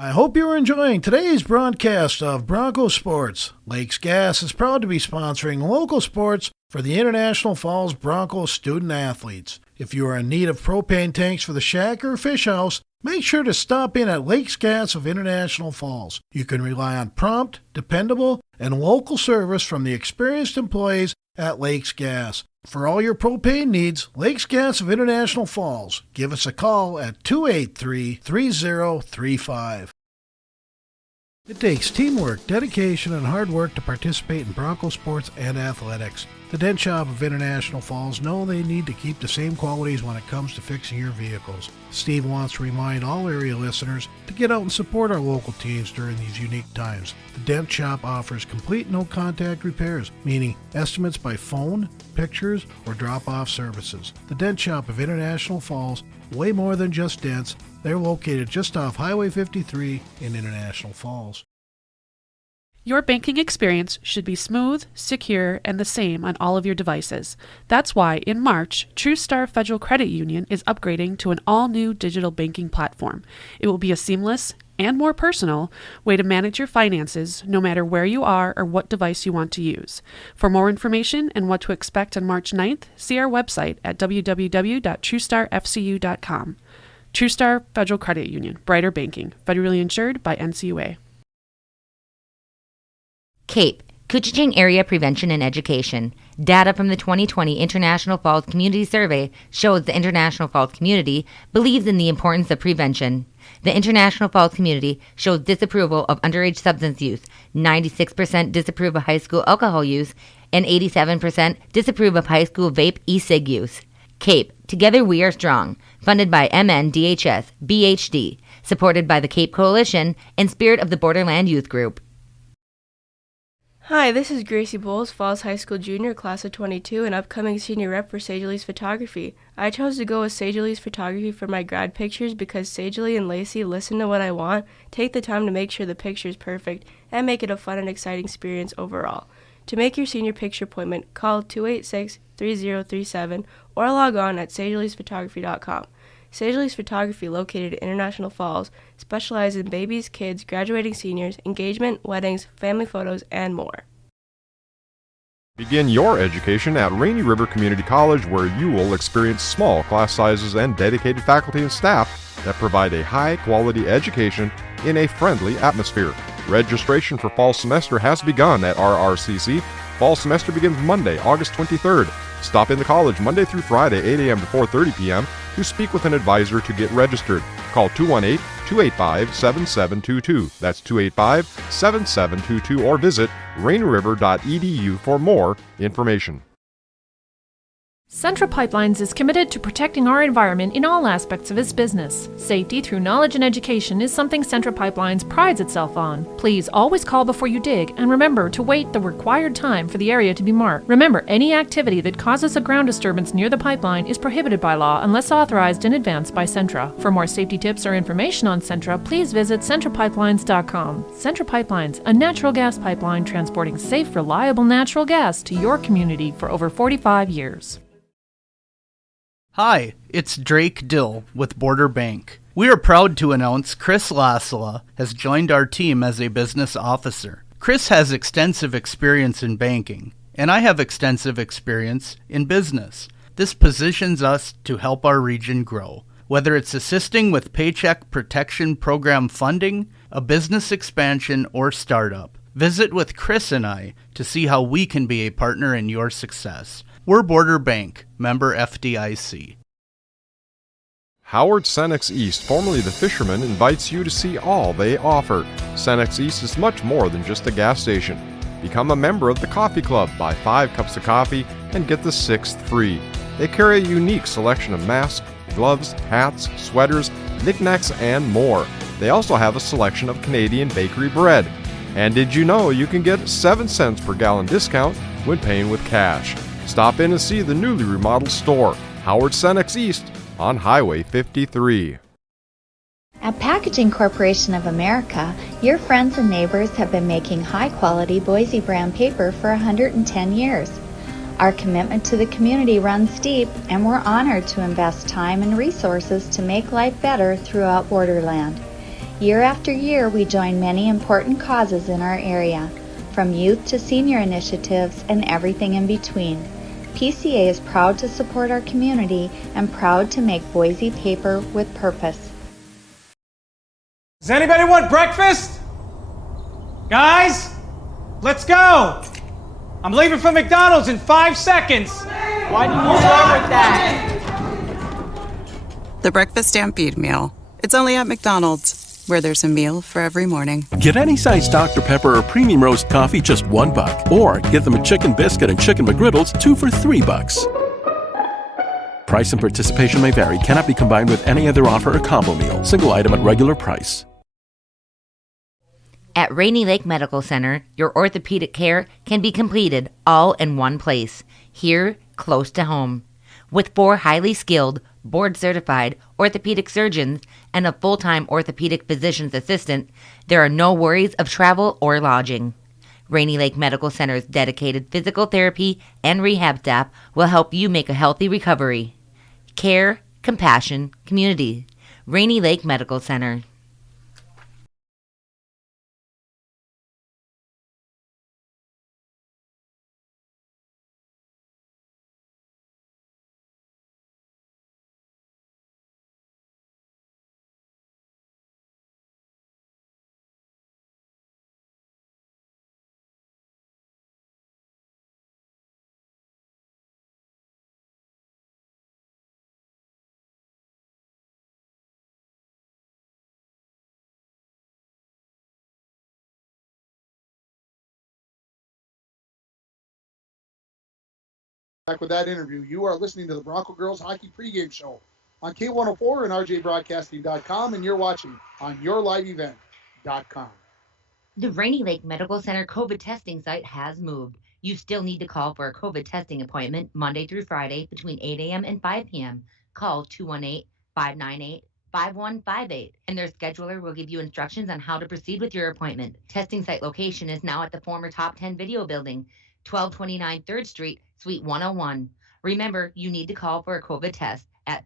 I hope you're enjoying today's broadcast of Bronco Sports. Lakes Gas is proud to be sponsoring local sports for the International Falls Bronco student athletes. If you are in need of propane tanks for the shack or fish house, make sure to stop in at Lakes Gas of International Falls. You can rely on prompt, dependable, and local service from the experienced employees at Lakes Gas. For all your propane needs, Lakes Gas of International Falls. Give us a call at 283-3035. It takes teamwork, dedication, and hard work to participate in Bronco sports and athletics. The Dent Shop of International Falls know they need to keep the same qualities when it comes to fixing your vehicles. Steve wants to remind all area listeners to get out and support our local teams during these unique times. The Dent Shop offers complete no-contact repairs, meaning estimates by phone, pictures, or drop-off services. The Dent Shop of International Falls, way more than just dents. They're located just off Highway 53 in International Falls. Your banking experience should be smooth, secure, and the same on all of your devices. That's why, in March, TrueStar Federal Credit Union is upgrading to an all-new digital banking platform. It will be a seamless and more personal way to manage your finances no matter where you are or what device you want to use. For more information and what to expect on March 9th, see our website at www.truestarfcu.com. TrueStar Federal Credit Union, Brighter Banking, federally insured by NCUA. CAPE, Koochiching Area Prevention and Education. Data from the 2020 International Falls Community Survey shows the International Falls community believes in the importance of prevention. The International Falls community shows disapproval of underage substance use, 96% disapprove of high school alcohol use, and 87% disapprove of high school vape e-cig use. CAPE, Together We Are Strong, funded by MNDHS, BHD, supported by the CAPE Coalition and Spirit of the Borderland Youth Group. Hi, this is Gracie Bowles, Falls High School Junior, Class of 22, and upcoming senior rep for Sage Elise Photography. I chose to go with Sage Elise Photography for my grad pictures because Sage Lee and Lacey listen to what I want, take the time to make sure the picture is perfect, and make it a fun and exciting experience overall. To make your senior picture appointment, call 286-3037 or log on at sageelisephotography.com. Sage Elise Photography, located in International Falls, specializes in babies, kids, graduating seniors, engagement, weddings, family photos, and more. Begin your education at Rainy River Community College, where you will experience small class sizes and dedicated faculty and staff that provide a high-quality education in a friendly atmosphere. Registration for fall semester has begun at RRCC. Fall semester begins Monday, August 23rd. Stop in the college Monday through Friday, 8 a.m. to 4:30 p.m. to speak with an advisor to get registered. Call 218-285-7722. That's 285-7722, or visit rainriver.edu for more information. Central Pipelines is committed to protecting our environment in all aspects of its business. Safety through knowledge and education is something Central Pipelines prides itself on. Please always call before you dig, and remember to wait the required time for the area to be marked. Remember, any activity that causes a ground disturbance near the pipeline is prohibited by law unless authorized in advance by Centra. For more safety tips or information on Centra, please visit centralpipelines.com. Central Pipelines, a natural gas pipeline transporting safe, reliable natural gas to your community for over 45 years. Hi, it's Drake Dill with Border Bank. We are proud to announce Chris Lasala has joined our team as a business officer. Chris has extensive experience in banking, and I have extensive experience in business. This positions us to help our region grow. Whether it's assisting with Paycheck Protection Program funding, a business expansion, or startup, visit with Chris and I to see how we can be a partner in your success. We're Border Bank, member FDIC. Howard Cenex East, formerly The Fisherman, invites you to see all they offer. Cenex East is much more than just a gas station. Become a member of the Coffee Club, buy 5 cups of coffee, and get the 6th free. They carry a unique selection of masks, gloves, hats, sweaters, knickknacks, and more. They also have a selection of Canadian bakery bread. And did you know you can get 7 cents per gallon discount when paying with cash? Stop in and see the newly remodeled store, Howard Cenex East, on Highway 53. At Packaging Corporation of America, your friends and neighbors have been making high-quality Boise brand paper for 110 years. Our commitment to the community runs deep, and we're honored to invest time and resources to make life better throughout Borderland. Year after year, we join many important causes in our area, from youth to senior initiatives and everything in between. PCA is proud to support our community and proud to make Boise paper with purpose. Does anybody want breakfast? Guys, let's go! I'm leaving for McDonald's in 5 seconds. Why did you start with that? The Breakfast Stampede Meal. It's only at McDonald's, where there's a meal for every morning. Get any size Dr. Pepper or premium roast coffee just $1, or get them a chicken biscuit and chicken McGriddles 2 for $3. Price and participation may vary. Cannot be combined with any other offer or combo meal. Single item at regular price. At Rainy Lake Medical Center, your orthopedic care can be completed all in one place, here close to home. With 4 highly skilled, board-certified orthopedic surgeons and a full-time orthopedic physician's assistant, there are no worries of travel or lodging. Rainy Lake Medical Center's dedicated physical therapy and rehab staff will help you make a healthy recovery. Care, compassion, community. Rainy Lake Medical Center. Back with that interview. You are listening to the Bronco Girls Hockey Pregame Show on K104 and RJBroadcasting.com, and you're watching on YourLiveEvent.com. The Rainy Lake Medical Center COVID testing site has moved. You still need to call for a COVID testing appointment Monday through Friday between 8 a.m. and 5 p.m. Call 218-598-5158, and their scheduler will give you instructions on how to proceed with your appointment. Testing site location is now at the former Top 10 Video Building, 1229 3rd Street, Suite 101. Remember, you need to call for a COVID test at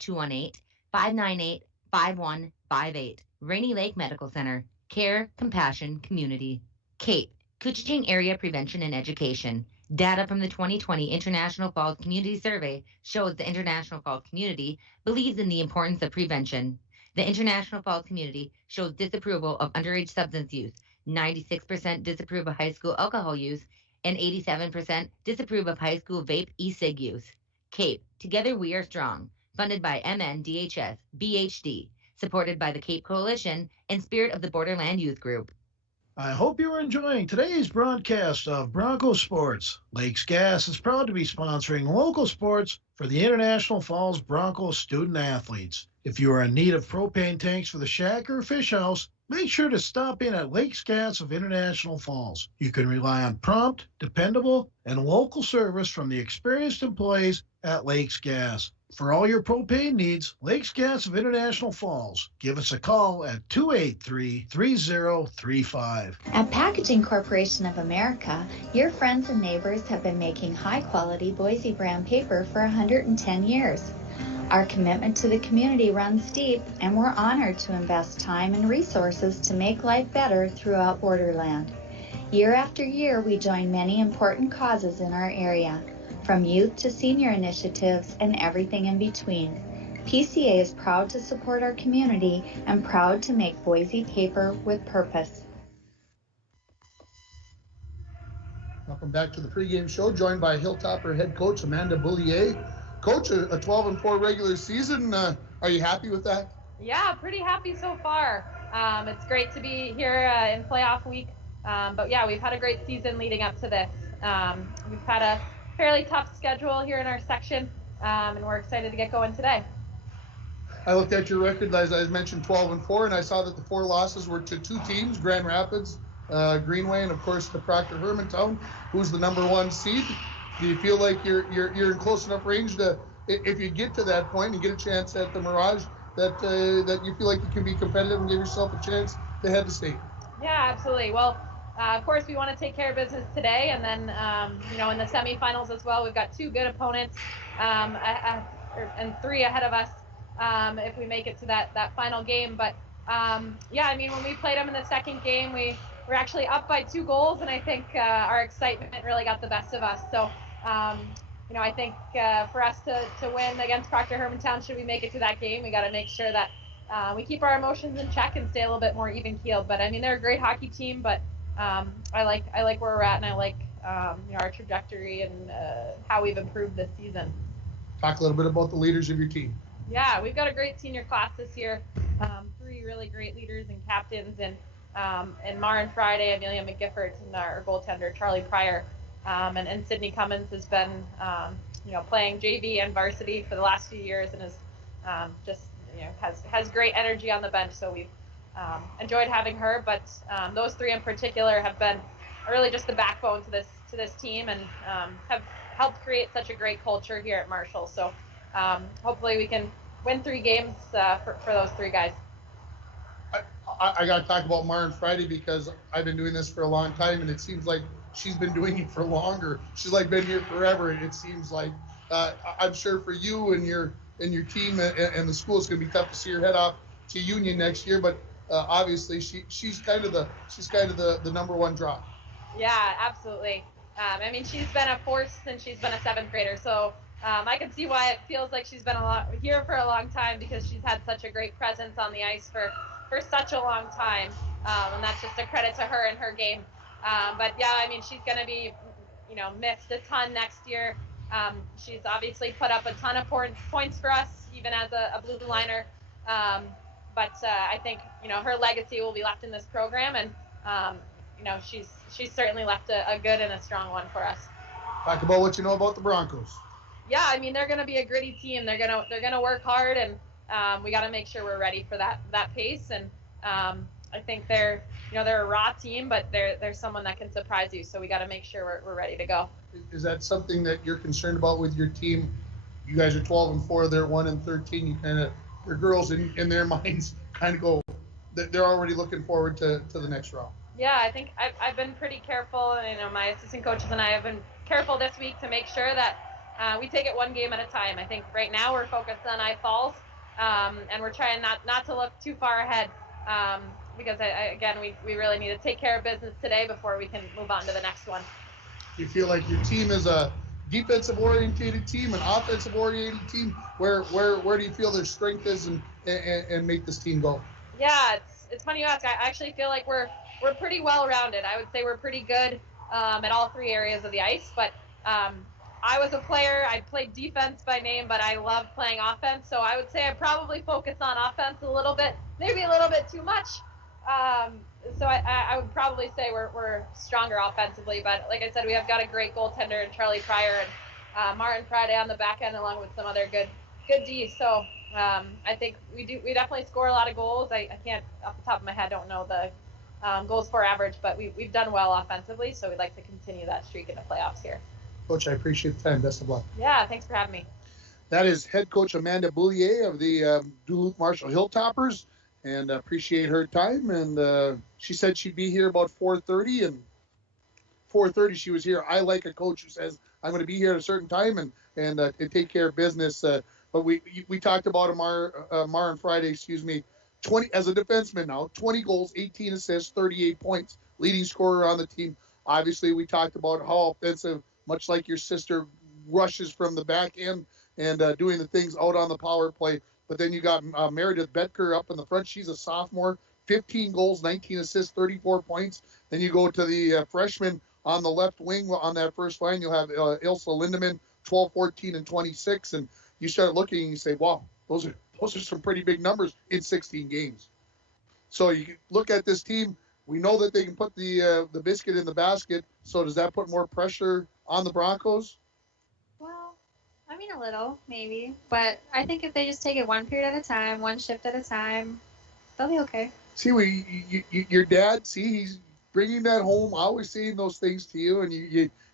218-598-5158. Rainy Lake Medical Center. Care, compassion, community. CAPE, Couchiching Area Prevention and Education. Data from the 2020 International Falls Community Survey shows the International Falls community believes in the importance of prevention. The International Falls community shows disapproval of underage substance use, 96% disapprove of high school alcohol use, and 87% disapprove of high school vape e-cig use. CAPE, Together We Are Strong, funded by MNDHS, BHD, supported by the CAPE Coalition and Spirit of the Borderland Youth Group. I hope you are enjoying today's broadcast of Bronco Sports. Lakes Gas is proud to be sponsoring local sports for the International Falls Bronco student athletes. If you are in need of propane tanks for the shack or fish house, make sure to stop in at Lakes Gas of International Falls. You can rely on prompt, dependable, and local service from the experienced employees at Lakes Gas. For all your propane needs, Lakes Gas of International Falls. Give us a call at 283-3035. At Packaging Corporation of America, your friends and neighbors have been making high-quality Boise brand paper for 110 years. Our commitment to the community runs deep, and we're honored to invest time and resources to make life better throughout Borderland. Year after year, we join many important causes in our area, from youth to senior initiatives and everything in between. PCA is proud to support our community and proud to make Boise paper with purpose. Welcome back to the pregame show, joined by Hilltopper head coach Amanda Boulier. Coach, a 12-4 regular season. Are you happy with that? Yeah, pretty happy so far. It's great to be here in playoff week. But yeah, we've had a great season leading up to this. We've had a fairly tough schedule here in our section, and we're excited to get going today. I looked at your record, as I mentioned, 12-4, and I saw that the 4 losses were to 2 teams, Grand Rapids, Greenway, and of course the Proctor Hermantown, who's the number 1 seed. Do you feel like you're in close enough range to, if you get to that point and get a chance at the Mirage, that you feel like you can be competitive and give yourself a chance to head to state? Yeah, absolutely. Well, of course, we want to take care of business today, and then in the semifinals as well, we've got 2 good opponents and 3 ahead of us if we make it to that final game. But Yeah, I mean, when we played them in the second game, we were actually up by 2 goals, and I think our excitement really got the best of us. So, I think for us to win against Proctor Hermantown, should we make it to that game, we got to make sure that we keep our emotions in check and stay a little bit more even keeled. But I mean, they're a great hockey team, but I like where we're at, and I like our trajectory and how we've improved this season. Talk a little bit about the leaders of your team. Yeah, we've got a great senior class this year. 3 really great leaders and captains, and Maren Friday, Amelia McGiffert, and our goaltender Charlie Pryor, and Sydney Cummins has been playing JV and varsity for the last few years, and is just has great energy on the bench. So we've enjoyed having her. But those 3 in particular have been really just the backbone to this team, and have helped create such a great culture here at Marshall. So hopefully we can win 3 games for those 3 guys. I got to talk about Maren Friday because I've been doing this for a long time, and it seems like she's been doing it for longer. She's like been here forever, and it seems like I'm sure for you and your team and the school, it's going to be tough to see her head off to Union next year. But obviously, she's kind of the number one draw. Yeah, absolutely. I mean, she's been a force since she's been a 7th grader, so I can see why it feels like she's been here for a long time, because she's had such a great presence on the ice for such a long time, and that's just a credit to her and her game. But yeah, I mean, she's going to be, missed a ton next year. She's obviously put up a ton of points for us, even as a blue liner. But I think, her legacy will be left in this program, and she's certainly left a good and a strong one for us. Talk about what you know about the Broncos. Yeah, I mean, they're going to be a gritty team. They're gonna work hard, and we got to make sure we're ready for that pace. And I think they're a raw team, but they're someone that can surprise you. So we got to make sure we're ready to go. Is that something that you're concerned about with your team? You guys are 12-4. They're 1-13. You kind of, your girls in their minds kind of go. They're already looking forward to the next round. Yeah, I think I've been pretty careful, and my assistant coaches and I have been careful this week to make sure that we take it one game at a time. I think right now we're focused on I Falls, and we're trying not to look too far ahead, because again we really need to take care of business today before we can move on to the next one. Do you feel like your team is a defensive oriented team, an offensive oriented team? Where do you feel their strength is, and make this team go? Yeah, it's funny you ask. I actually feel like we're pretty well rounded. I would say we're pretty good at all 3 areas of the ice, but I was a player. I played defense by name, but I love playing offense. So I would say I probably focus on offense a little bit, maybe a little bit too much. So I would probably say we're stronger offensively. But like I said, we have got a great goaltender in Charlie Pryor, and Martin Friday on the back end, along with some other good Ds. So I think we definitely score a lot of goals. I can't off the top of my head, don't know the goals for average, but we've done well offensively. So we'd like to continue that streak in the playoffs here. Coach, I appreciate the time. Best of luck. Yeah, thanks for having me. That is head coach Amanda Boulier of the Duluth Marshall Hilltoppers, and appreciate her time. And she said she'd be here about 4:30, and 4:30 she was here. I like a coach who says I'm going to be here at a certain time and take care of business. But we talked about Maren Friday, 20 as a defenseman now, 20 goals, 18 assists, 38 points, leading scorer on the team. Obviously, we talked about how offensive, much like your sister, rushes from the back end and doing the things out on the power play. But then you got Meredith Betker up in the front. She's a sophomore, 15 goals, 19 assists, 34 points. Then you go to the freshman on the left wing on that first line. You'll have Ilsa Lindemann, 12, 14, and 26. And you start looking and you say, wow, those are some pretty big numbers in 16 games. So you can look at this team. We know that they can put the biscuit in the basket. So does that put more pressure on the Broncos? Well, I mean, a little, maybe. But I think if they just take it one period at a time, one shift at a time, they'll be okay. See, your dad, he's bringing that home, always saying those things to you, and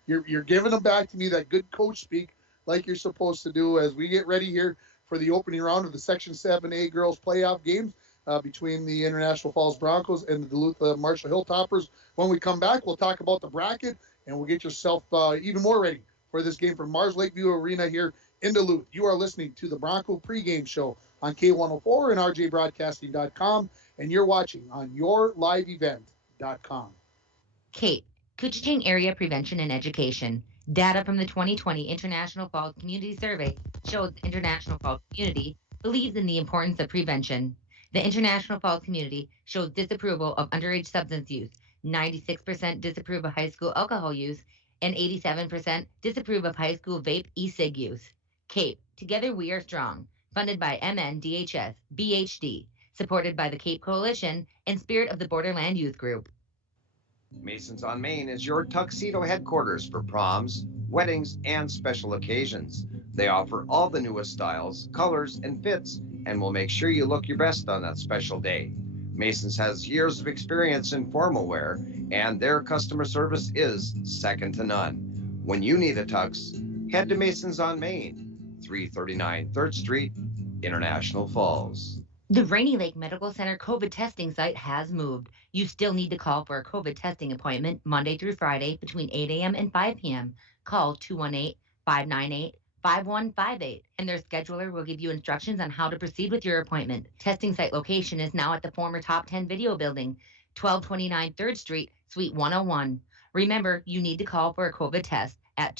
you're giving them back to me, that good coach speak, like you're supposed to do, as we get ready here for the opening round of the Section 7A girls playoff games between the International Falls Broncos and the Duluth Marshall Hilltoppers. When we come back, we'll talk about the bracket, and we'll get yourself even more ready for this game from Mars Lakeview Arena here in Duluth. You are listening to the Bronco pregame show on K104 and rjbroadcasting.com. and you're watching on yourliveevent.com. Kate, Kuching Area Prevention and Education. Data from the 2020 International Falls Community Survey shows the International Falls community believes in the importance of prevention. The International Falls community shows disapproval of underage substance use, 96% disapprove of high school alcohol use, and 87% disapprove of high school vape e-cig use. CAPE, Together We Are Strong, funded by MNDHS, BHD, supported by the CAPE Coalition and Spirit of the Borderland Youth Group. Masons on Main is your tuxedo headquarters for proms, weddings, and special occasions. They offer all the newest styles, colors, and fits, and will make sure you look your best on that special day. Masons has years of experience in formal wear, and their customer service is second to none. When you need a tux, head to Masons on Main, 339 3rd Street, International Falls. The Rainy Lake Medical Center COVID testing site has moved. You still need to call for a COVID testing appointment Monday through Friday between 8 a.m. and 5 p.m. Call 218-598-5158, and their scheduler will give you instructions on how to proceed with your appointment. Testing site location is now at the former Top 10 Video Building, 1229 3rd Street, Suite 101. Remember, you need to call for a COVID test at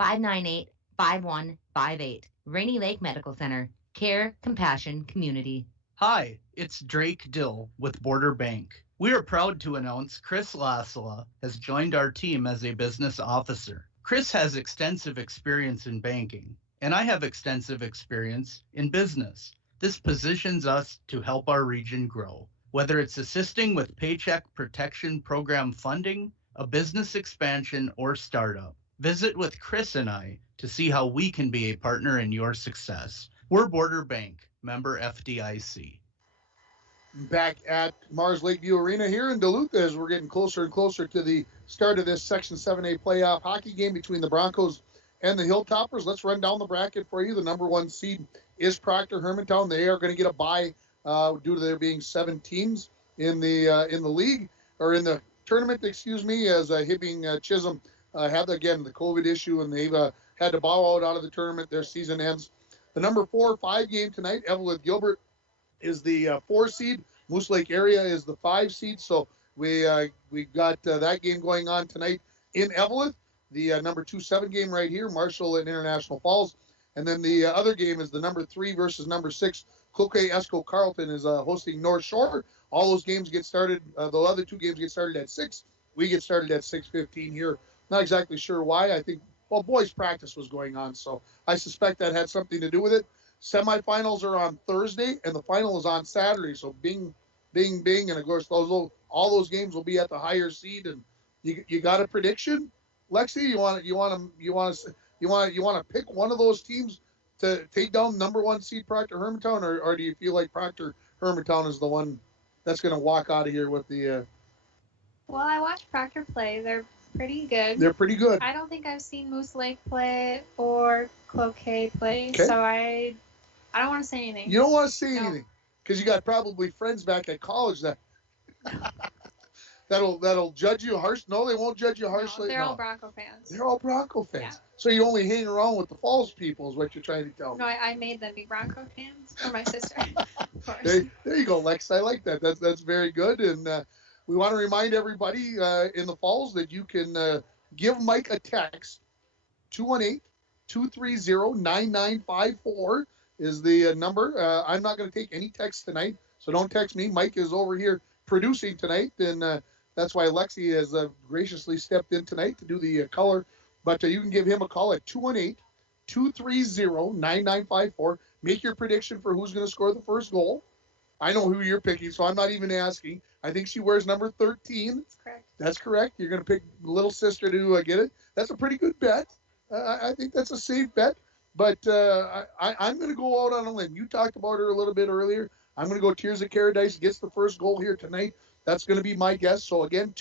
218-598-5158. Rainy Lake Medical Center. Care, compassion, community. Hi, it's Drake Dill with Border Bank. We are proud to announce Chris Lasala has joined our team as a business officer. Chris has extensive experience in banking, and I have extensive experience in business. This positions us to help our region grow, whether it's assisting with Paycheck Protection Program funding, a business expansion, or startup. Visit with Chris and I to see how we can be a partner in your success. We're Border Bank, member FDIC. Back at Mars Lakeview Arena here in Duluth as we're getting closer and closer to the start of this Section 7A playoff hockey game between the Broncos and the Hilltoppers. Let's run down the bracket for you. The number one seed is Proctor Hermantown. They are going to get a bye due to there being 7 teams in the league, or in the tournament, as Hibbing Chisholm had, again, the COVID issue, and they've had to bow out of the tournament. Their season ends. The number 4-5 game tonight, Evelyn Gilbert is the 4 seed. Moose Lake area is the 5 seed. So we got that game going on tonight in Evelyn. The number 2-7 game right here, Marshall and International Falls. And then the other game is the number 3 versus number 6. Cloquet Esco Carleton is hosting North Shore. All those games get started. The other 2 games get started at 6. We get started at 6:15 here. Not exactly sure why. I think boys practice was going on, so I suspect that had something to do with it. Semifinals are on Thursday, and the final is on Saturday. So bing, bing, bing, and of course all those games will be at the higher seed. And you got a prediction, Lexi? You want to pick one of those teams to take down number 1 seed Proctor Hermantown, or do you feel like Proctor Hermantown is the one that's going to walk out of here with the? Well, I watched Proctor play. They're pretty good. They're pretty good. I don't think I've seen Moose Lake play or Cloquet play, Okay. so I don't want to say anything. You don't want to say anything because you got probably friends back at college that'll judge you harsh. No, they won't judge you harshly. They're all Bronco fans. They're all Bronco fans. Yeah. So you only hang around with the Falls people is what you're trying to tell me. No, I made them be Bronco fans for my sister. Of course. There you go, Lex. I like that. That's very good. And we want to remind everybody in the Falls that you can give Mike a text. 218-230-9954 is the number. I'm not going to take any text tonight, so don't text me. Mike is over here producing tonight, and that's why Lexi has graciously stepped in tonight to do the color. But you can give him a call at 218-230-9954. Make your prediction for who's going to score the first goal. I know who you're picking, so I'm not even asking. I think she wears number 13. That's correct. That's correct. You're going to pick little sister to get it. That's a pretty good bet. I think that's a safe bet. But I'm going to go out on a limb. You talked about her a little bit earlier. I'm going to go Tears of Paradise gets the first goal here tonight. That's going to be my guess. So, again,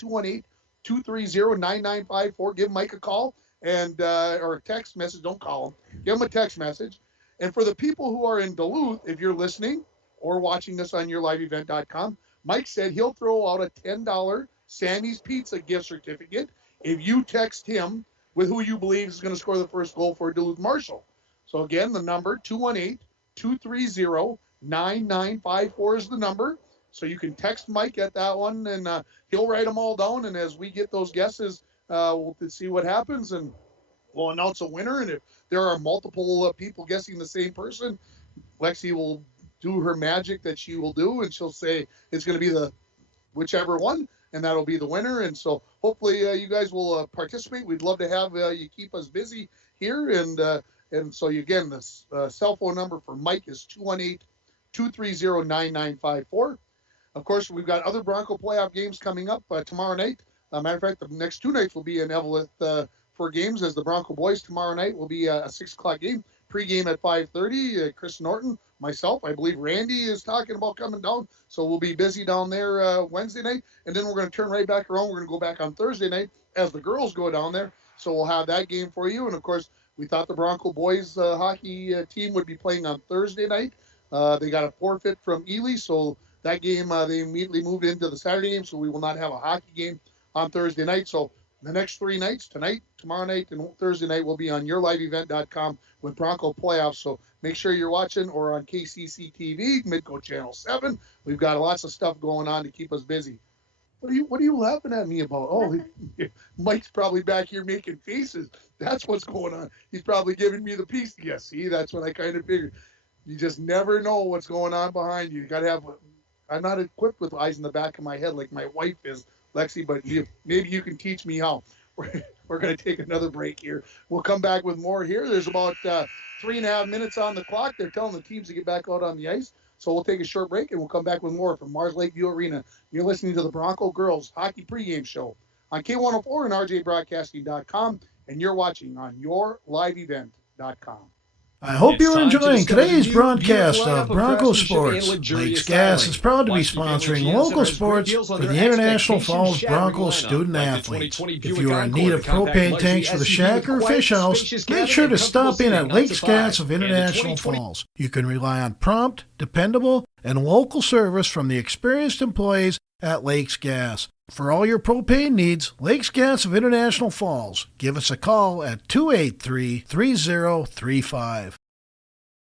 218-230-9954. Give Mike a call and or a text message. Don't call him. Give him a text message. And for the people who are in Duluth, if you're listening or watching this on yourliveevent.com, Mike said he'll throw out a $10 Sammy's Pizza gift certificate if you text him with who you believe is going to score the first goal for Duluth Marshall. So, again, the number, 218-230-9954 is the number. So you can text Mike at that one, and he'll write them all down. And as we get those guesses, we'll see what happens, and we'll announce a winner. And if there are multiple people guessing the same person, Lexi will do her magic that she will do, and she'll say it's going to be the whichever one, and that'll be the winner. And so hopefully you guys will participate. We'd love to have you keep us busy here. And so again, the cell phone number for Mike is 218-230-9954. Of course, we've got other Bronco playoff games coming up tomorrow night. Matter of fact, the next 2 nights will be in Eveleth for games, as the Bronco boys tomorrow night will be a 6 o'clock game. Pre-game at 5:30. Chris Norton, myself, I believe Randy is talking about coming down. So we'll be busy down there Wednesday night. And then we're going to turn right back around. We're going to go back on Thursday night as the girls go down there. So we'll have that game for you. And, of course, we thought the Bronco boys hockey team would be playing on Thursday night. They got a forfeit from Ely. So that game, they immediately moved into the Saturday game. So we will not have a hockey game on Thursday night. So the next 3 nights, tonight, tomorrow night, and Thursday night, will be on yourliveevent.com with Bronco playoffs. So make sure you're watching, or on KCC TV, Midco Channel 7. We've got lots of stuff going on to keep us busy. What are you laughing at me about? Oh, Mike's probably back here making faces. That's what's going on. He's probably giving me the piece. Yeah, see, that's what I kind of figured. You just never know what's going on behind you. You got to have. I'm not equipped with eyes in the back of my head like my wife is, Lexi, but maybe you can teach me how. We're going to take another break here. We'll come back with more here. There's about 3.5 minutes on the clock. They're telling the teams to get back out on the ice. So we'll take a short break, and we'll come back with more from Mars Lakeview Arena. You're listening to the Bronco Girls Hockey Pregame Show on K104 and RJBroadcasting.com, and you're watching on yourliveevent.com. I hope you're enjoying today's broadcast of Bronco Sports. Lakes Gas is proud to be sponsoring local sports for the International Falls Bronco student athletes. If you are in need of propane tanks for the shack or fish house, make sure to stop in at Lakes Gas of International Falls. You can rely on prompt, dependable, and local service from the experienced employees at Lakes Gas. For all your propane needs, Lakes Gas of International Falls. Give us a call at 283-3035.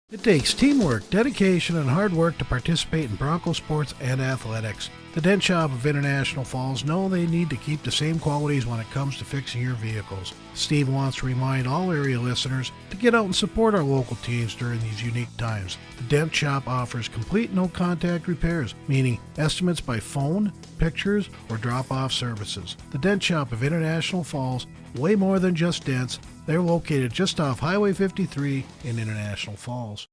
It takes teamwork, dedication, and hard work to participate in Bronco sports and athletics. The Dent Shop of International Falls know they need to keep the same qualities when it comes to fixing your vehicles. Steve wants to remind all area listeners to get out and support our local teams during these unique times. The Dent Shop offers complete no-contact repairs, meaning estimates by phone, pictures, or drop-off services. The Dent Shop of International Falls, way more than just dents. They're located just off Highway 53 in International Falls.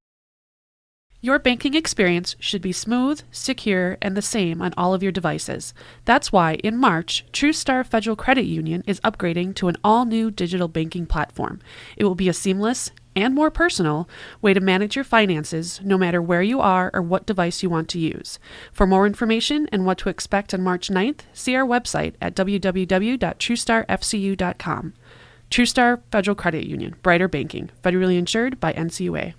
Your banking experience should be smooth, secure, and the same on all of your devices. That's why, in March, TrueStar Federal Credit Union is upgrading to an all-new digital banking platform. It will be a seamless and more personal way to manage your finances no matter where you are or what device you want to use. For more information and what to expect on March 9th, see our website at www.truestarfcu.com. TrueStar Federal Credit Union, brighter banking, federally insured by NCUA.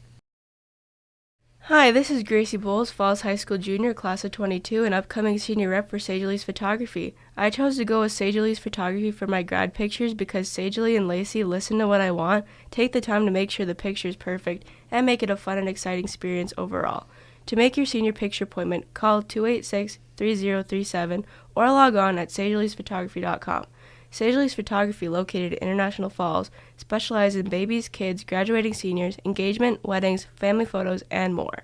Hi, this is Gracie Bowles, Falls High School Junior, class of 22, and upcoming senior rep for Sage Lee's Photography. I chose to go with Sage Lee's Photography for my grad pictures because Sage Lee and Lacey listen to what I want, take the time to make sure the picture is perfect, and make it a fun and exciting experience overall. To make your senior picture appointment, call 286-3037 or log on at sageleesphotography.com. Sage Lee's Photography, located in International Falls, specializes in babies, kids, graduating seniors, engagement, weddings, family photos, and more.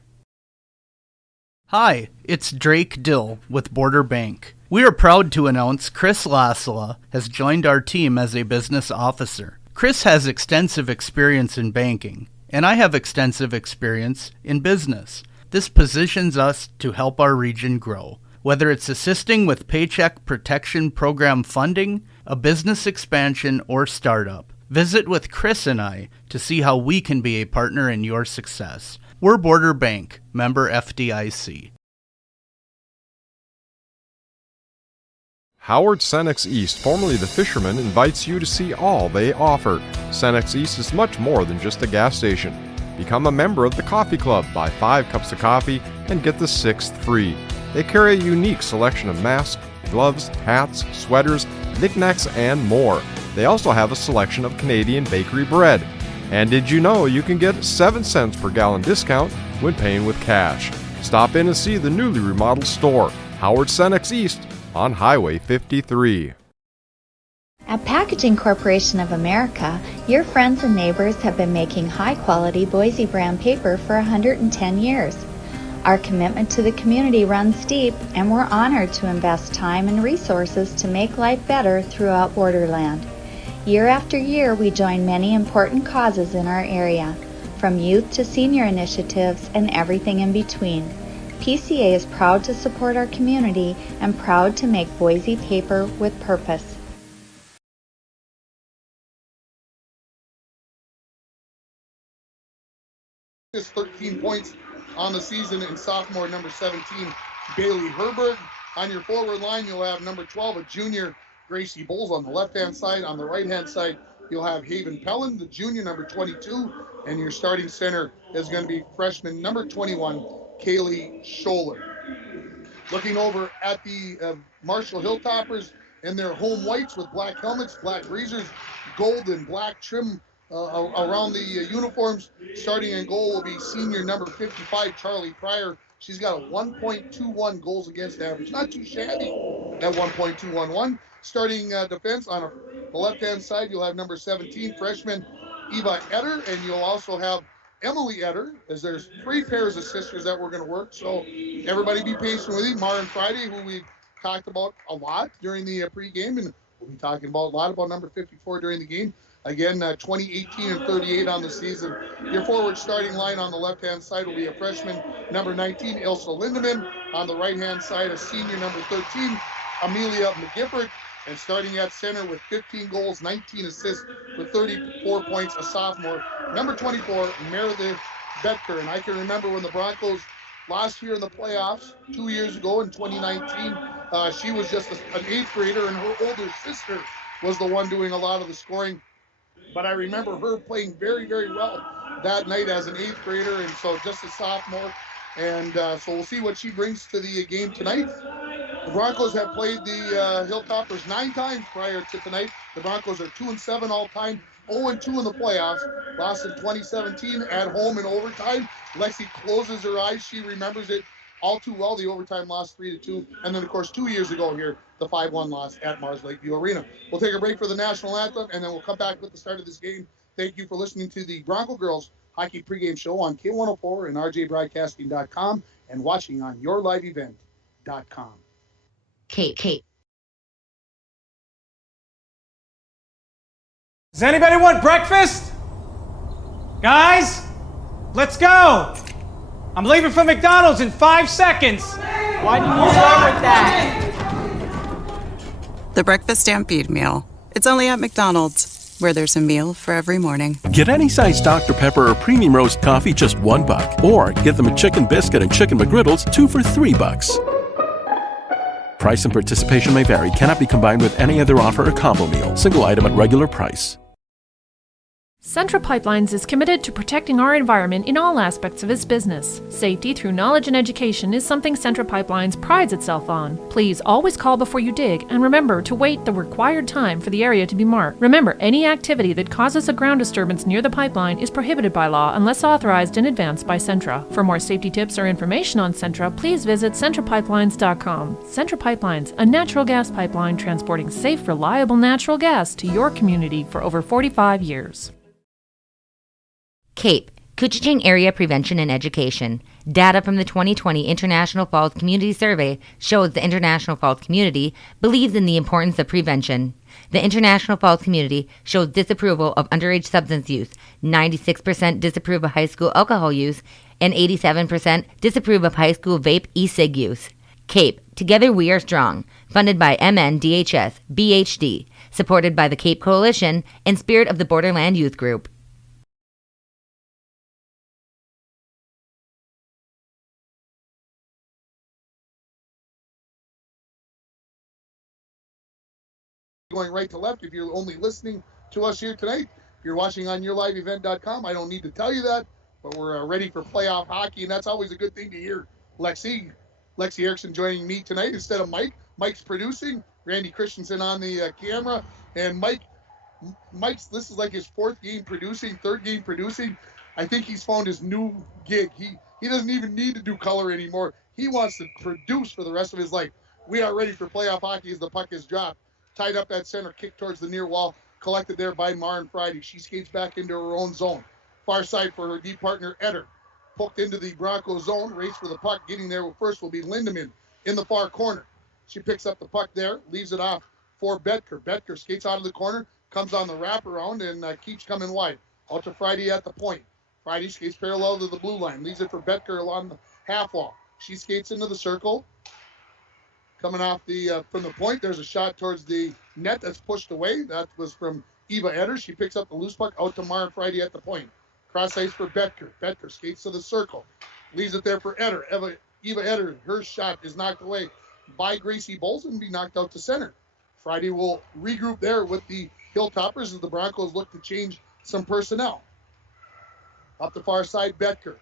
Hi, it's Drake Dill with Border Bank. We are proud to announce Chris Lasala has joined our team as a business officer. Chris has extensive experience in banking, and I have extensive experience in business. This positions us to help our region grow, whether it's assisting with Paycheck Protection Program funding, a business expansion, or startup. Visit with Chris and I to see how we can be a partner in your success. We're Border Bank, member FDIC. Howard Cenex East, formerly The Fisherman, invites you to see all they offer. Cenex East is much more than just a gas station. Become a member of the Coffee Club, buy 5 cups of coffee, and get the 6th free. They carry a unique selection of masks, gloves, hats, sweaters, knickknacks, and more. They also have a selection of Canadian bakery bread. And did you know you can get 7 cents per gallon discount when paying with cash? Stop in and see the newly remodeled store, Howard Cenex East on Highway 53. At Packaging Corporation of America, your friends and neighbors have been making high-quality Boise brand paper for 110 years. Our commitment to the community runs deep, and we're honored to invest time and resources to make life better throughout Borderland. Year after year, we join many important causes in our area, from youth to senior initiatives and everything in between. PCA is proud to support our community and proud to make Boise paper with purpose. Just 13 points on the season, and sophomore number 17, Bailey Herberg. On your forward line, you'll have number 12, a junior, Gracie Bowles on the left-hand side. On the right-hand side, you'll have Haven Pellin, the junior, number 22, and your starting center is going to be freshman number 21, Kaylee Scholler. Looking over at the Marshall Hilltoppers in their home whites with black helmets, black breezers, gold and black trim around the uniforms. Starting in goal will be senior number 55, Charlie Pryor. She's got a 1.21 goals against average. Not too shabby at 1.211. Starting defense on the left-hand side, you'll have number 17, freshman Eva Etter, and you'll also have Emily Etter, as there's 3 pairs of sisters that we're going to work. So everybody be patient with you. Maren Friday, who we talked about a lot during the pregame, and we'll be talking about a lot about number 54 during the game. Again, 2018 and 38 on the season. Your forward starting line on the left-hand side will be a freshman, number 19, Ilsa Lindemann. On the right-hand side, a senior, number 13, Amelia McGifford. And starting at center with 15 goals, 19 assists for 34 points, a sophomore, number 24, Meredith Betker. And I can remember when the Broncos lost here in the playoffs 2 years ago in 2019, she was just an 8th grader, and her older sister was the one doing a lot of the scoring. But I remember her playing very, very well that night as an 8th grader, and so just a sophomore. And so we'll see what she brings to the game tonight. The Broncos have played the Hilltoppers 9 times prior to tonight. The Broncos are 2-7 all time, 0-2 in the playoffs. Lost in 2017 at home in overtime. Lexi closes her eyes. She remembers it all too well. The overtime loss 3-2. And then, of course, 2 years ago here, the 5-1 loss at Mars Lakeview Arena. We'll take a break for the national anthem, and then we'll come back with the start of this game. Thank you for listening to the Bronco Girls Hockey Pregame Show on K104 and RJBroadcasting.com and watching on YourLiveEvent.com. Kate. Does anybody want breakfast? Guys, let's go. I'm leaving for McDonald's in 5 seconds. Why did you start with that? The Breakfast Stampede Meal. It's only at McDonald's, where there's a meal for every morning. Get any size Dr. Pepper or Premium Roast coffee just $1, or get them a chicken biscuit and chicken McGriddles 2 for $3. Price and participation may vary. Cannot be combined with any other offer or combo meal. Single item at regular price. Centra Pipelines is committed to protecting our environment in all aspects of its business. Safety through knowledge and education is something Centra Pipelines prides itself on. Please always call before you dig, and remember to wait the required time for the area to be marked. Remember, any activity that causes a ground disturbance near the pipeline is prohibited by law unless authorized in advance by Centra. For more safety tips or information on Centra, please visit CentraPipelines.com. Centra Pipelines, a natural gas pipeline transporting safe, reliable natural gas to your community for over 45 years. CAPE, Koochiching Area Prevention and Education. Data from the 2020 International Falls Community Survey shows the International Falls community believes in the importance of prevention. The International Falls community shows disapproval of underage substance use, 96% disapprove of high school alcohol use, and 87% disapprove of high school vape e-cig use. CAPE, Together We Are Strong, funded by MNDHS, BHD, supported by the CAPE Coalition and Spirit of the Borderland Youth Group. Going right to left if you're only listening to us here tonight. If you're watching on YourLiveEvent.com, I don't need to tell you that, but we're ready for playoff hockey, and that's always a good thing to hear. Lexi Erickson joining me tonight instead of Mike. Mike's producing, Randy Christensen on the camera, and Mike's, this is like his 4th game producing, 3rd game producing. I think he's found his new gig. He doesn't even need to do color anymore. He wants to produce for the rest of his life. We are ready for playoff hockey as the puck is dropped. Tied up at center, kicked towards the near wall, collected there by Maren Friday. She skates back into her own zone. Far side for her deep partner, Eder. Poked into the Broncos zone, race for the puck. Getting there first will be Lindemann in the far corner. She picks up the puck there, leaves it off for Betker. Betker skates out of the corner, comes on the wraparound, and keeps coming wide. Out to Friday at the point. Friday skates parallel to the blue line, leaves it for Betker along the half wall. She skates into the circle. Coming off the from the point, there's a shot towards the net that's pushed away. That was from Eva Eder. She picks up the loose puck out to Maren Friday at the point. Cross ice for Betker. Betker skates to the circle. Leaves it there for Eder. Eva Eder, her shot is knocked away by Gracie Bowles and be knocked out to center. Friday will regroup there with the Hilltoppers as the Broncos look to change some personnel. Up the far side, Betker.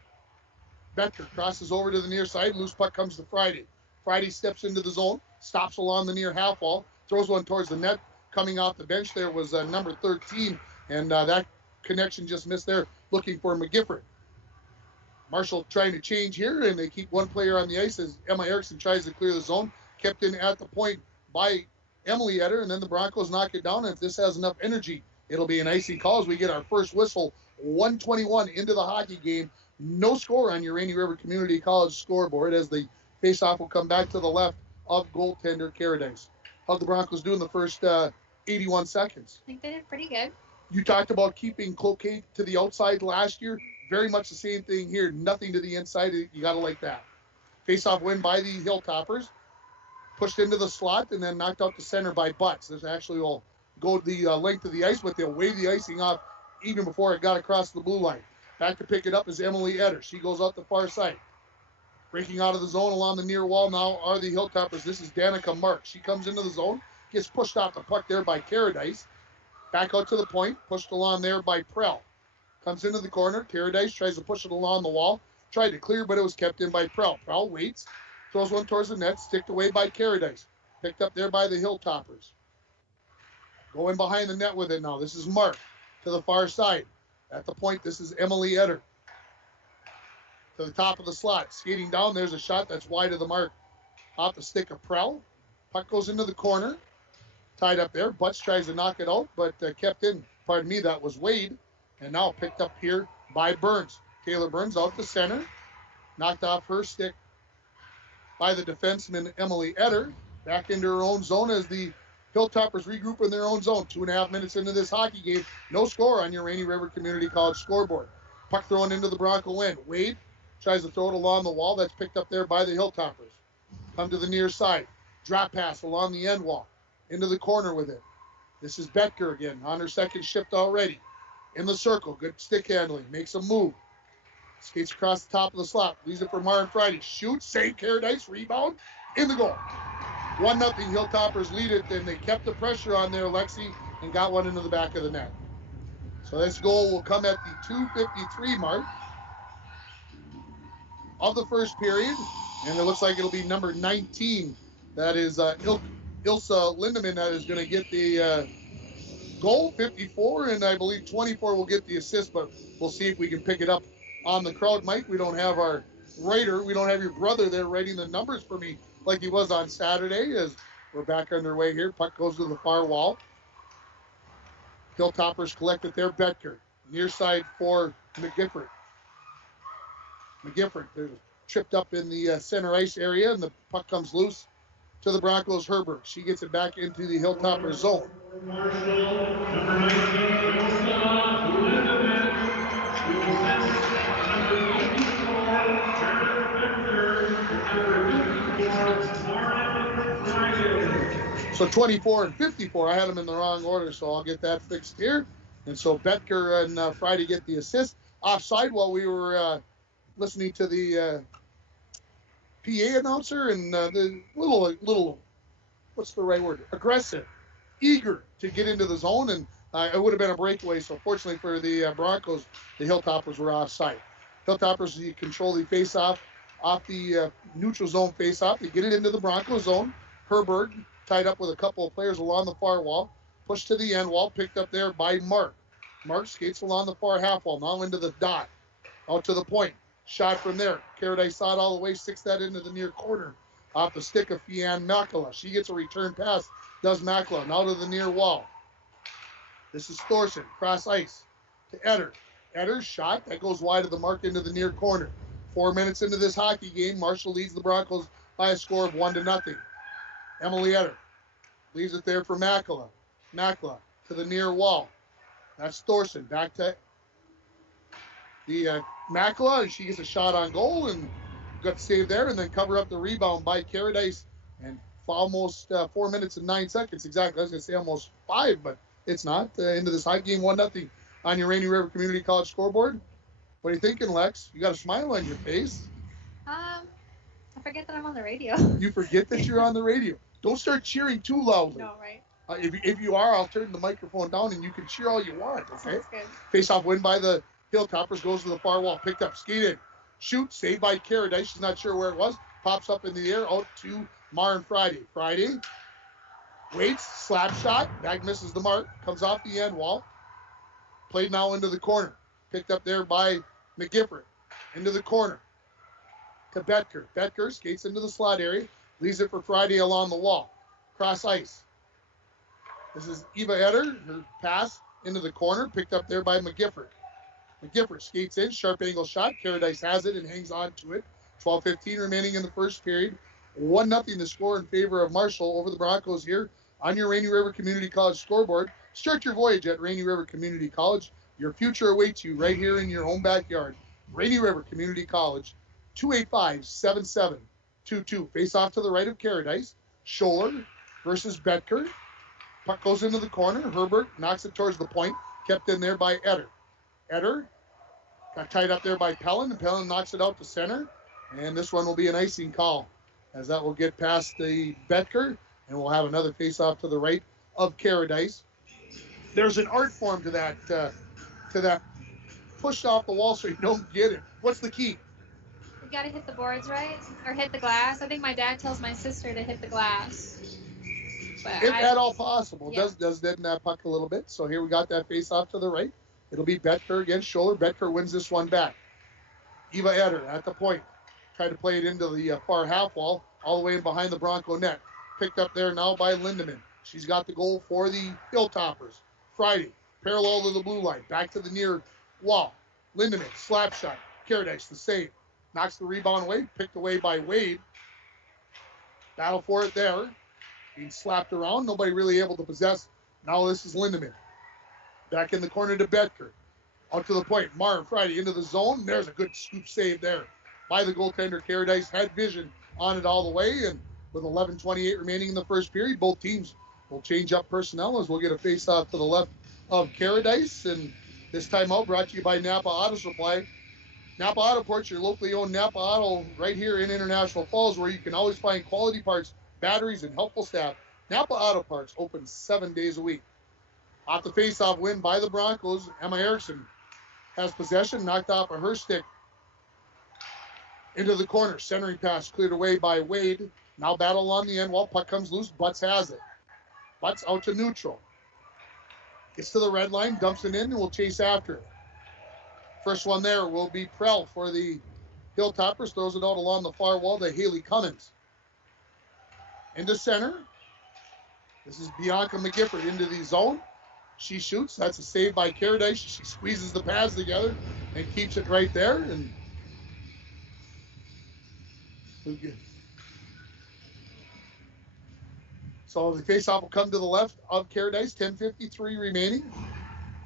Betker crosses over to the near side. Loose puck comes to Friday. Friday steps into the zone, stops along the near half wall, throws one towards the net. Coming off the bench there was number 13, and that connection just missed there, looking for McGifford. Marshall trying to change here, and they keep one player on the ice as Emma Erickson tries to clear the zone. Kept in at the point by Emily Eder, and then the Broncos knock it down. And if this has enough energy, it'll be an icy call as we get our first whistle. 1:21 into the hockey game. No score on your Rainy River Community College scoreboard as the faceoff will come back to the left of goaltender Caradice. How'd the Broncos do in the first 81 seconds? I think they did pretty good. You talked about keeping Cloquet to the outside last year. Very much the same thing here. Nothing to the inside. You got to like that. Face-off win by the Hilltoppers. Pushed into the slot and then knocked out to center by Butts. This actually will go the length of the ice, but they'll wave the icing off even before it got across the blue line. Back to pick it up is Emily Eder. She goes out the far side. Breaking out of the zone along the near wall now are the Hilltoppers. This is Danica Mark. She comes into the zone, gets pushed off the puck there by Caradice. Back out to the point, pushed along there by Prell. Comes into the corner. Caradice tries to push it along the wall. Tried to clear, but it was kept in by Prell. Prell waits, throws one towards the net, sticked away by Caradice. Picked up there by the Hilltoppers. Going behind the net with it now. This is Mark to the far side. At the point, this is Emily Eder. To the top of the slot. Skating down, there's a shot that's wide of the mark. Off the stick of Prell. Puck goes into the corner. Tied up there. Butts tries to knock it out, but kept in. Pardon me, that was Wade. And now picked up here by Burns. Taylor Burns out the center. Knocked off her stick by the defenseman Emily Eder. Back into her own zone as the Hilltoppers regroup in their own zone. 2.5 minutes into this hockey game. No score on your Rainy River Community College scoreboard. Puck thrown into the Bronco end. Wade tries to throw it along the wall. That's picked up there by the Hilltoppers. Come to the near side. Drop pass along the end wall. Into the corner with it. This is Betker again on her second shift already. In the circle. Good stick handling. Makes a move. Skates across the top of the slot. Leaves it for Maren Friday. Shoots. Save Caradice. Rebound. In the goal. 1-0 Hilltoppers lead it. And they kept the pressure on there, Lexi, and got one into the back of the net. So this goal will come at the 2:53 mark of the first period. And it looks like it'll be number 19. That is Ilsa Lindemann that is going to get the goal, 54, and I believe 24 will get the assist, but we'll see if we can pick it up on the crowd. Mike, we don't have our writer. We don't have your brother there writing the numbers for me like he was on Saturday as we're back underway here. Puck goes to the far wall. Hilltoppers collect it there. Betker. Near side for McGifford. They're tripped up in the center ice area, and the puck comes loose to the Broncos' Herbert. She gets it back into the Hilltoppers zone. So 24 and 54, I had them in the wrong order, so I'll get that fixed here. And so Betker and Friday get the assist. Offside while we were listening to the PA announcer and the little, what's the right word? Aggressive, eager to get into the zone, and it would have been a breakaway. So fortunately for the Broncos, the Hilltoppers were offside. Hilltoppers control the face-off off the neutral zone face-off. They get it into the Broncos zone. Herbert tied up with a couple of players along the far wall, pushed to the end wall, picked up there by Mark. Mark skates along the far half wall, now into the dot, out to the point. Shot from there. Paradise saw it all the way, sticks that into the near corner off the stick of Fianne Makala. She gets a return pass, does Makala, now to the near wall. This is Thorson, cross ice to Etter. Etter's shot, that goes wide of the mark into the near corner. 4 minutes into this hockey game, Marshall leads the Broncos by a score of 1-0. Emily Etter leaves it there for Makala. Makala to the near wall. That's Thorson, back to the Makala, and she gets a shot on goal and got saved there, and then cover up the rebound by Caradice. And for almost 4 minutes and 9 seconds, exactly. I was going to say almost 5, but it's not. Into this high game, 1-0 on your Rainy River Community College scoreboard. What are you thinking, Lex? You got a smile on your face. I forget that I'm on the radio. You forget that you're on the radio. Don't start cheering too loudly. No, right? If you are, I'll turn the microphone down and you can cheer all you want, okay? Sounds good. Face-off win by the Hilltoppers, goes to the far wall, picked up, skated, shoot, saved by Caradice. She's not sure where it was. Pops up in the air, out to Maren Friday. Friday waits, slap shot, back misses the mark, comes off the end wall. Played now into the corner. Picked up there by McGifford. Into the corner to Betker. Betker skates into the slot area, leaves it for Friday along the wall. Cross ice. This is Eva Etter. Her pass into the corner, picked up there by McGifford. McGifford skates in, sharp angle shot. Caradice has it and hangs on to it. 12:15 remaining in the first period. 1-0 the score in favor of Marshall over the Broncos here on your Rainy River Community College scoreboard. Start your voyage at Rainy River Community College. Your future awaits you right here in your home backyard. Rainy River Community College, 285-7722. Face off to the right of Caradice. Scholler versus Betker. Puck goes into the corner. Herbert knocks it towards the point. Kept in there by Etter. Etter got tied up there by Pellin, and Pellin knocks it out to center. And this one will be an icing call, as that will get past the Betker, and we'll have another face-off to the right of Caradice. There's an art form to that pushed off the wall so you don't get it. What's the key? You gotta hit the boards right, or hit the glass. I think my dad tells my sister to hit the glass. But If at all possible. Yeah. Does deaden that puck a little bit. So here we got that face-off to the right. It'll be Betker against Scholler. Betker wins this one back. Eva Etter at the point. Tried to play it into the far half wall, all the way in behind the Bronco net. Picked up there now by Lindemann. She's got the goal for the Hilltoppers. Friday, parallel to the blue line, back to the near wall. Lindemann, slap shot. Caradice, the save. Knocks the rebound away, picked away by Wade. Battle for it there. Being slapped around, nobody really able to possess. Now this is Lindemann. Back in the corner to Betker. Out to the point, Maren Friday into the zone. There's a good scoop save there by the goaltender. Caradice had vision on it all the way, and with 11:28 remaining in the first period, both teams will change up personnel as we'll get a face-off to the left of Caradice, and this time out brought to you by Napa Auto Supply. Napa Auto Parts, your locally owned Napa Auto right here in International Falls, where you can always find quality parts, batteries, and helpful staff. Napa Auto Parts open 7 days a week. Off the face-off win by the Broncos, Emma Erickson has possession, knocked off of her stick into the corner. Centering pass cleared away by Wade. Now battle on the end wall. Puck comes loose. Butts has it. Butts out to neutral. Gets to the red line, dumps it in, and will chase after it. First one there will be Prell for the Hilltoppers. Throws it out along the far wall to Haley Cummins. Into center. This is Bianca McGifford into the zone. She shoots. That's a save by Caradice. She squeezes the pads together and keeps it right there. And so the faceoff will come to the left of Caradice. 10:53 remaining.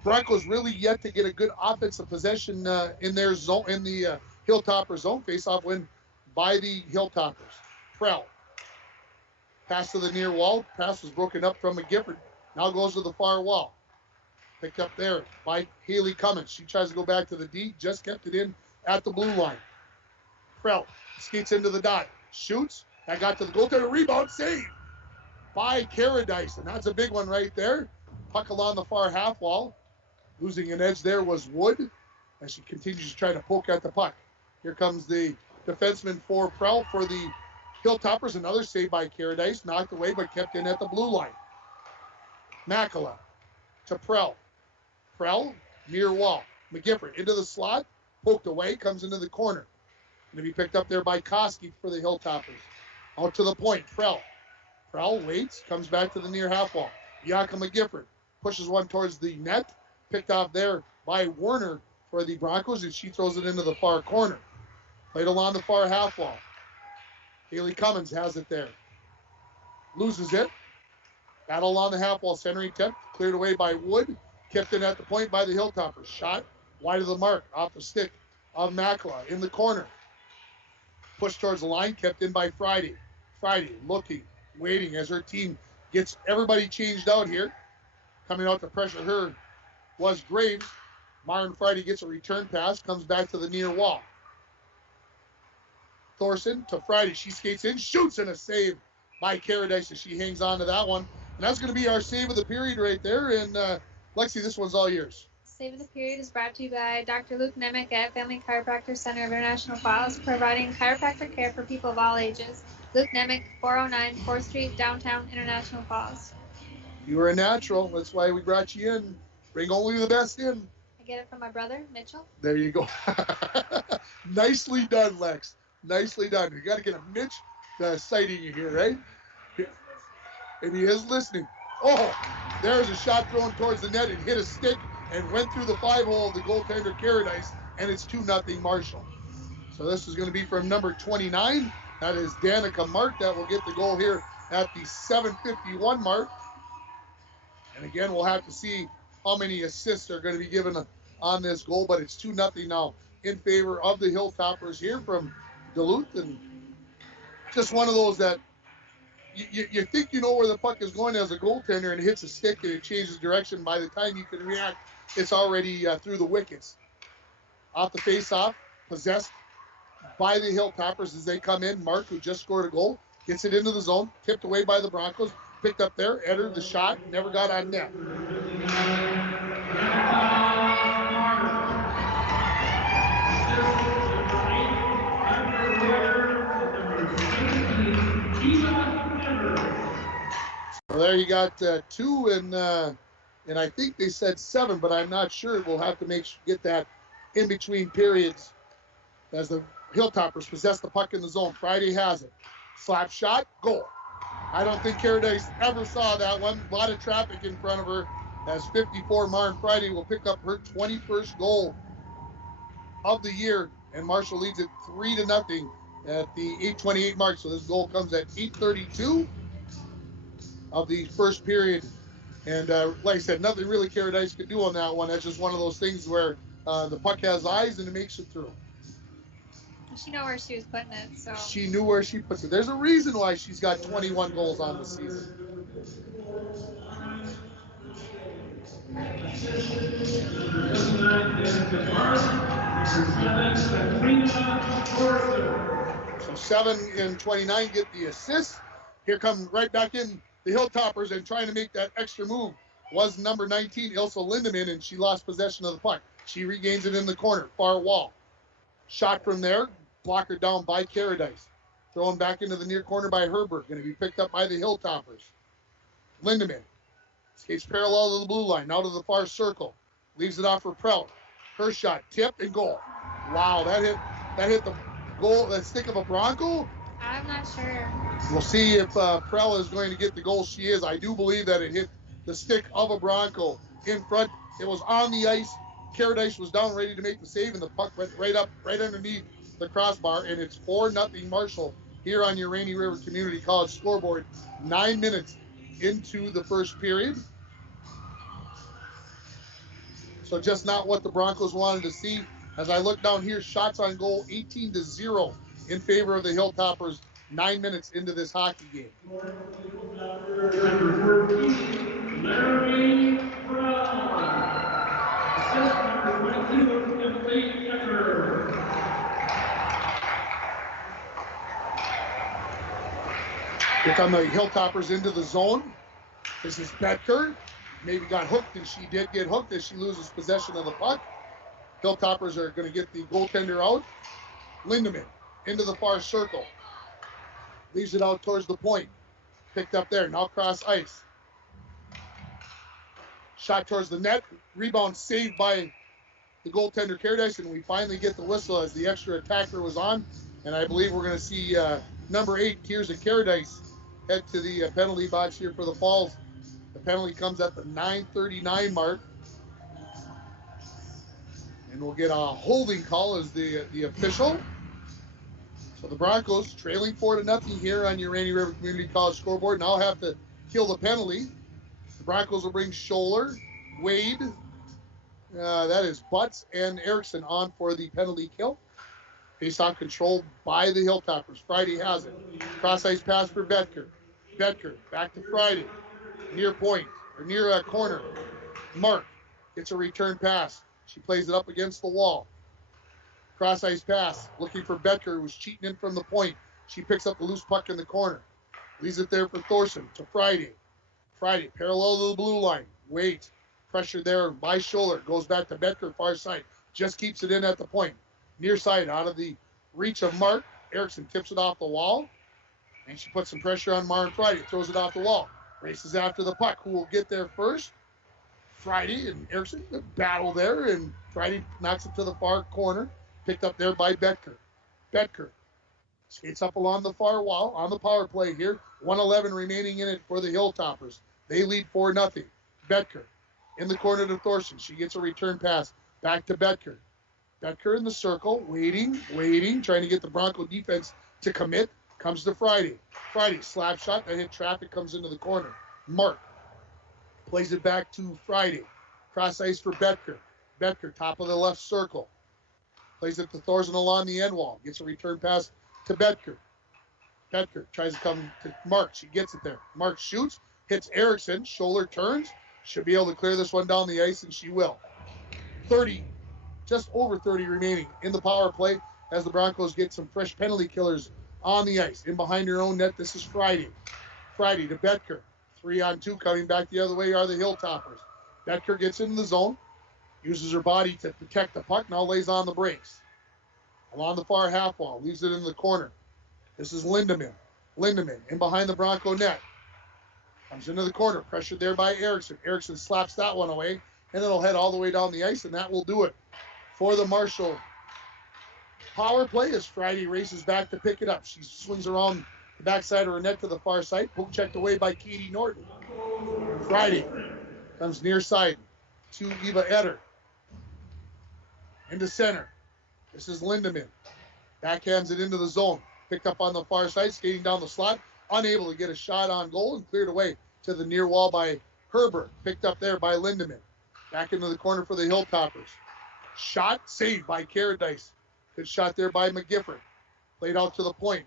Broncos really yet to get a good offensive possession in their zone, in the Hilltopper zone. Faceoff win by the Hilltoppers. Prell. Pass to the near wall. Pass was broken up from McGifford. Now goes to the far wall. Picked up there by Haley Cummins. She tries to go back to the D. Just kept it in at the blue line. Prell skates into the dot. Shoots. That got to the goaltender. Rebound. Save by Caradice. And that's a big one right there. Puck along the far half wall. Losing an edge there was Wood as she continues to try to poke at the puck. Here comes the defenseman for Prell for the Hilltoppers. Another save by Caradice. Knocked away but kept in at the blue line. Makala to Prell. Prell, near wall. McGifford into the slot. Poked away, comes into the corner. Going to be picked up there by Koski for the Hilltoppers. Out to the point, Prell. Prell waits, comes back to the near half wall. Bianca McGifford pushes one towards the net. Picked off there by Warner for the Broncos, and she throws it into the far corner. Played along the far half wall. Haley Cummins has it there. Loses it. Battle along the half wall, centering tip. Cleared away by Wood. Kept in at the point by the Hilltoppers. Shot wide of the mark, off the stick of Makla in the corner. Pushed towards the line, kept in by Friday. Friday looking, waiting as her team gets everybody changed out here. Coming out to pressure her was Graves. Myron Friday gets a return pass, comes back to the near wall. Thorson to Friday. She skates in, shoots, and a save by Caradice as she hangs on to that one. And that's going to be our save of the period right there. And Lexi, this one's all yours. Save of the Period is brought to you by Dr. Luke Nemec at Family Chiropractor Center of International Falls, providing chiropractic care for people of all ages. Luke Nemec, 409 4th Street, downtown International Falls. You were a natural. That's why we brought you in. Bring only the best in. I get it from my brother, Mitchell. There you go. Nicely done, Lex. Nicely done. You got to get a Mitch sighting you here, right? And he is listening. Oh, there's a shot thrown towards the net and hit a stick and went through the 5-hole of the goaltender Caradice, and it's 2-0 Marshall. So this is going to be from number 29. That is Danica Mark. That will get the goal here at the 7:51 mark. And again, we'll have to see how many assists are going to be given on this goal, but it's 2-0 now in favor of the Hilltoppers here from Duluth. And just one of those that you think you know where the puck is going as a goaltender, and it hits a stick and it changes direction. By the time you can react, it's already through the wickets. Off the face-off, possessed by the Hilltoppers as they come in. Mark, who just scored a goal, gets it into the zone, tipped away by the Broncos, picked up there, entered the shot, never got on net. So there you got two, and I think they said 7, but I'm not sure. We'll have to get that in between periods as the Hilltoppers possess the puck in the zone. Friday has it. Slap shot, goal. I don't think Caradice ever saw that one. A lot of traffic in front of her as 54 Martin Friday will pick up her 21st goal of the year, and Marshall leads it 3-0 at the 8:28 mark. So this goal comes at 8:32 of the first period. And like I said, nothing really Caradice could do on that one. That's just one of those things where the puck has eyes and it makes it through. She knew where she was putting it, so. She knew where she puts it. There's a reason why she's got 21 goals on the season. So 7 and 29 get the assist. Here come right back in the Hilltoppers, and trying to make that extra move was number 19, Ilse Lindemann, and she lost possession of the puck. She regains it in the corner, far wall. Shot from there, blocker down by Caradice. Thrown back into the near corner by Herbert, going to be picked up by the Hilltoppers. Lindemann skates parallel to the blue line, now to the far circle. Leaves it off for Prell. Her shot, tipped and goal. Wow, that hit the goal, that stick of a Bronco. I'm not sure. We'll see if Prell is going to get the goal. She is. I do believe that it hit the stick of a Bronco in front. It was on the ice. Caradice was down ready to make the save, and the puck went right underneath the crossbar, and it's 4-0 Marshall here on your Rainy River Community College scoreboard. 9 minutes into the first period. So just not what the Broncos wanted to see. As I look down here, shots on goal 18-0 in favor of the Hilltoppers 9 minutes into this hockey game. Here come the Hilltoppers into the zone. This is Betker. Maybe got hooked, and she did get hooked as she loses possession of the puck. Hilltoppers are going to get the goaltender out. Lindemann into the far circle. Leaves it out towards the point. Picked up there, now cross ice. Shot towards the net. Rebound saved by the goaltender Caradice, and we finally get the whistle as the extra attacker was on. And I believe we're going to see number 8, Tears of Caradice, head to the penalty box here for the Falls. The penalty comes at the 9:39 mark. And we'll get a holding call as the official. So the Broncos trailing 4-0 here on your Rainy River Community College scoreboard. Now have to kill the penalty. The Broncos will bring Scholler, Wade, that is Butts, and Erickson on for the penalty kill. Face-off controlled by the Hilltoppers. Friday has it. Cross-ice pass for Betker. Betker back to Friday. Near point, or near corner. Mark gets a return pass. She plays it up against the wall. Cross-ice pass, looking for Betker, who was cheating in from the point. She picks up the loose puck in the corner. Leaves it there for Thorson to Friday. Friday, parallel to the blue line. Wait. Pressure there by Scholler. Goes back to Betker, far side. Just keeps it in at the point. Near side, out of the reach of Mark. Erickson tips it off the wall. And she puts some pressure on Maren Friday. Throws it off the wall. Races after the puck. Who will get there first? Friday and Erickson. The battle there. And Friday knocks it to the far corner. Picked up there by Betker. Betker skates up along the far wall on the power play here. 1:11 remaining in it for the Hilltoppers. They lead 4-0. Betker in the corner to Thorson. She gets a return pass back to Betker. Betker in the circle, waiting, trying to get the Bronco defense to commit. Comes to Friday. Friday, slap shot that hit traffic, comes into the corner. Mark plays it back to Friday. Cross ice for Betker. Betker, top of the left circle. Plays it to Thorson along the end wall. Gets a return pass to Betker. Betker tries to come to Mark. She gets it there. Mark shoots, hits Erickson. Scholler turns. Should be able to clear this one down the ice, and she will. 30, just over 30 remaining in the power play as the Broncos get some fresh penalty killers on the ice. In behind their own net, this is Friday. Friday to Betker. 3-on-2 coming back the other way are the Hilltoppers. Betker gets in the zone. Uses her body to protect the puck. Now lays on the brakes. Along the far half wall. Leaves it in the corner. This is Lindemann. Lindemann in behind the Bronco net. Comes into the corner. Pressured there by Erickson. Erickson slaps that one away. And it'll head all the way down the ice. And that will do it for the Marshall power play as Friday races back to pick it up. She swings around the backside of her net to the far side. Poke checked away by Katie Norton. Friday comes near side to Eva Etter. Into center. This is Lindemann. Backhands it into the zone. Picked up on the far side, skating down the slot. Unable to get a shot on goal and cleared away to the near wall by Herbert. Picked up there by Lindemann. Back into the corner for the Hilltoppers. Shot saved by Caradice. Good shot there by McGifford. Played out to the point.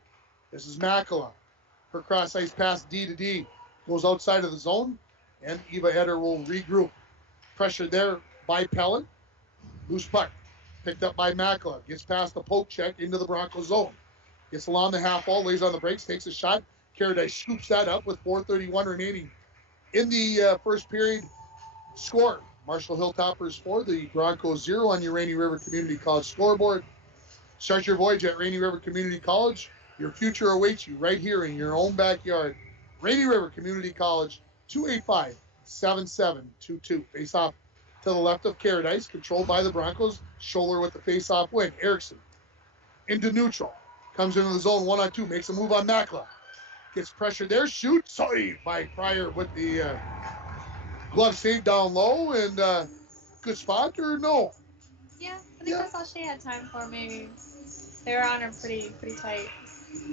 This is Makala. Her cross ice pass D to D goes outside of the zone, and Eva Etter will regroup. Pressure there by Pellet. Loose puck. Picked up by Makala. Gets past the poke check into the Bronco zone. Gets along the half wall, lays on the brakes, takes a shot. Caradice scoops that up with 4:31 remaining in the first period. Score. Marshall Hilltoppers 4, the Broncos 0 on your Rainy River Community College scoreboard. Start your voyage at Rainy River Community College. Your future awaits you right here in your own backyard. Rainy River Community College, 285-7722. Face off to the left of Caradice, controlled by the Broncos. Scholler with the face-off win. Erickson into neutral. Comes into the zone 1-on-2, makes a move on Makla. Gets pressure there, shoots, saved by Pryor with the glove save down low, and good spot, or no? Yeah, I think that's all she had time for, maybe. They were on her pretty tight.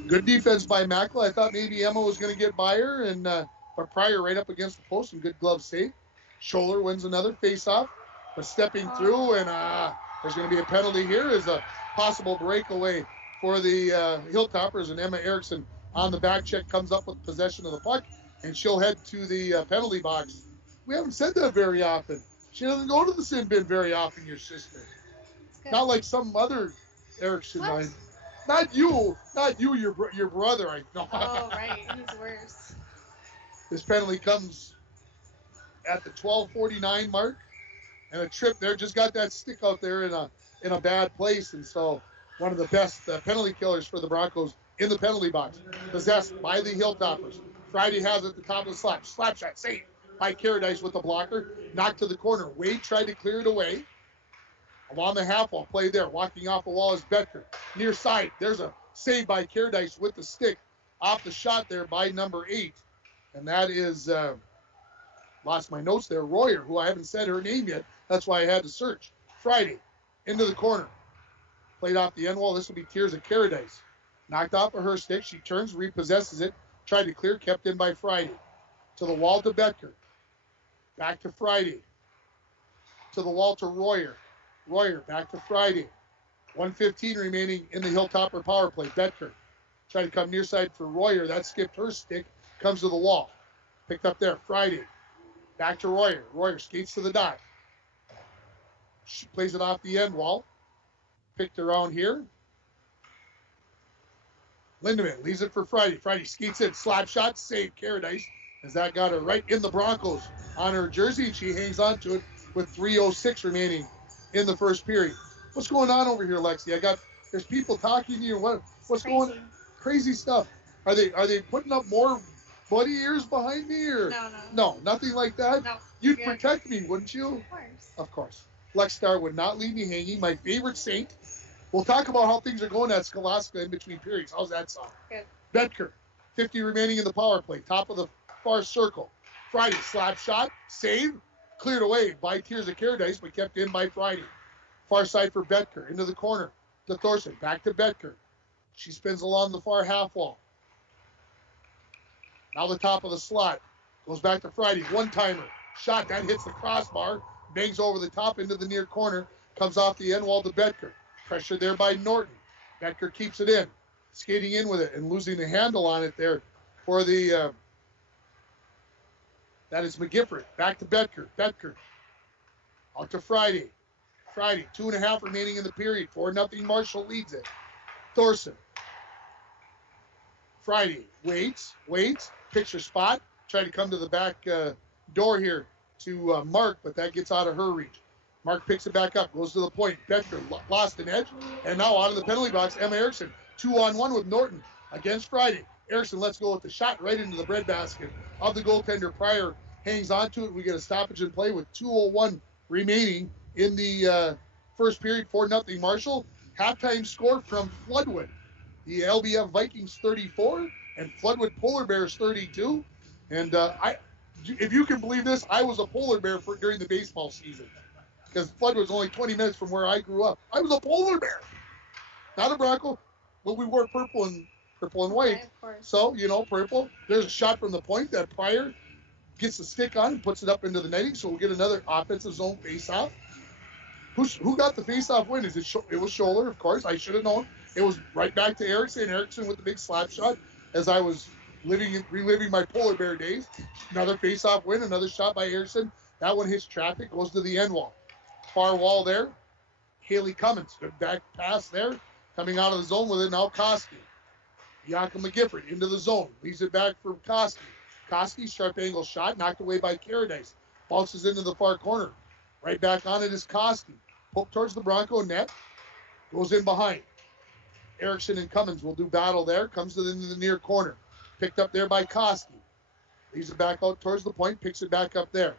Good defense by Makla. I thought maybe Emma was going to get by her, and but Pryor right up against the post, and good glove save. Scholler wins another face-off, but stepping through, and there's going to be a penalty here as a possible breakaway for the Hilltoppers, and Emma Erickson on the back check comes up with possession of the puck, and she'll head to the penalty box. We haven't said that very often. She doesn't go to the sin bin very often, your sister. Not like some other Erickson. Not you, your brother. I know. Oh, right. He's worse. This penalty comes at the 12:49 mark, and a trip there. Just got that stick out there in a bad place, and so one of the best penalty killers for the Broncos in the penalty box. Possessed by the Hilltoppers. Friday has it at the top of the slap. Slap shot saved by Caradice with the blocker. Knocked to the corner. Wade tried to clear it away. Along the half wall, play there. Walking off the wall is Becker. Near side, there's a save by Caradice with the stick. Off the shot there by number 8. And that is, lost my notes there, Royer, who I haven't said her name yet. That's why I had to search. Friday, into the corner. Played off the end wall. This will be Tears of Caradice. Knocked off of her stick. She turns, repossesses it. Tried to clear, kept in by Friday. To the wall to Becker. Back to Friday. To the wall to Royer. Royer back to Friday. 1:15 remaining in the Hilltopper power play. Becker tried to come near side for Royer. That skipped her stick. Comes to the wall. Picked up there. Friday. Back to Royer. Royer skates to the dot. She plays it off the end wall. Picked around here. Lindemann leaves it for Friday. Friday skates in. Slap shot. Save Caradice. As that got her right in the Broncos on her jersey. And she hangs on to it with 3:06 remaining in the first period. What's going on over here, Lexi? There's people talking to you. What's going on? Crazy stuff. Are they putting up more buddy ears behind me or? No, nothing like that. No. You'd protect me, wouldn't you? Of course. Of course. Lex Star would not leave me hanging. My favorite saint. We'll talk about how things are going at Scholastica in between periods. How's that sound? Good. Betker, 50 remaining in the power play. Top of the far circle. Friday, slap shot, save, cleared away by Tears of Caradice, but kept in by Friday. Far side for Betker, into the corner to Thorson, back to Betker. She spins along the far half wall. Now the top of the slot. Goes back to Friday, one-timer. Shot, that hits the crossbar, bangs over the top into the near corner, comes off the end wall to Betker. Pressure there by Norton. Betker keeps it in, skating in with it and losing the handle on it there for the... that is McGifford. Back to Betker. Betker. Out to Friday. Friday, 2.5 remaining in the period. 4-0 Marshall leads it. Thorson. Friday waits, picks her spot. Try to come to the back door here to Mark, but that gets out of her reach. Mark picks it back up, goes to the point. Becker lost an edge, and now out of the penalty box, Emma Erickson, 2-on-1 with Norton against Friday. Erickson lets go with the shot right into the breadbasket of the goaltender. Pryor hangs on to it. We get a stoppage in play with 2:01 remaining in the first period. 4-0 Marshall. Halftime score from Floodwood. The LBF Vikings 34 and Floodwood Polar Bears 32. And if you can believe this, I was a polar bear during the baseball season because Floodwood was only 20 minutes from where I grew up. I was a polar bear, not a Bronco, but we wore purple and white. Of course. So, purple. There's a shot from the point that Pryor gets the stick on and puts it up into the netting, so we'll get another offensive zone face-off. Who got the face-off win? It was Scholler, of course. I should have known. It was right back to Erickson. Erickson with the big slap shot as I was reliving my polar bear days. Another face-off win, another shot by Erickson. That one hits traffic, goes to the end wall. Far wall there. Haley Cummins, good back pass there. Coming out of the zone with it now, Koski. Bianca McGifford into the zone. Leaves it back for Koski. Koski, sharp angle shot, knocked away by Caradice. Bounces into the far corner. Right back on it is Koski. Poke towards the Bronco net. Goes in behind. Erickson and Cummins will do battle there. Comes into the near corner. Picked up there by Koski. Leaves it back out towards the point. Picks it back up there.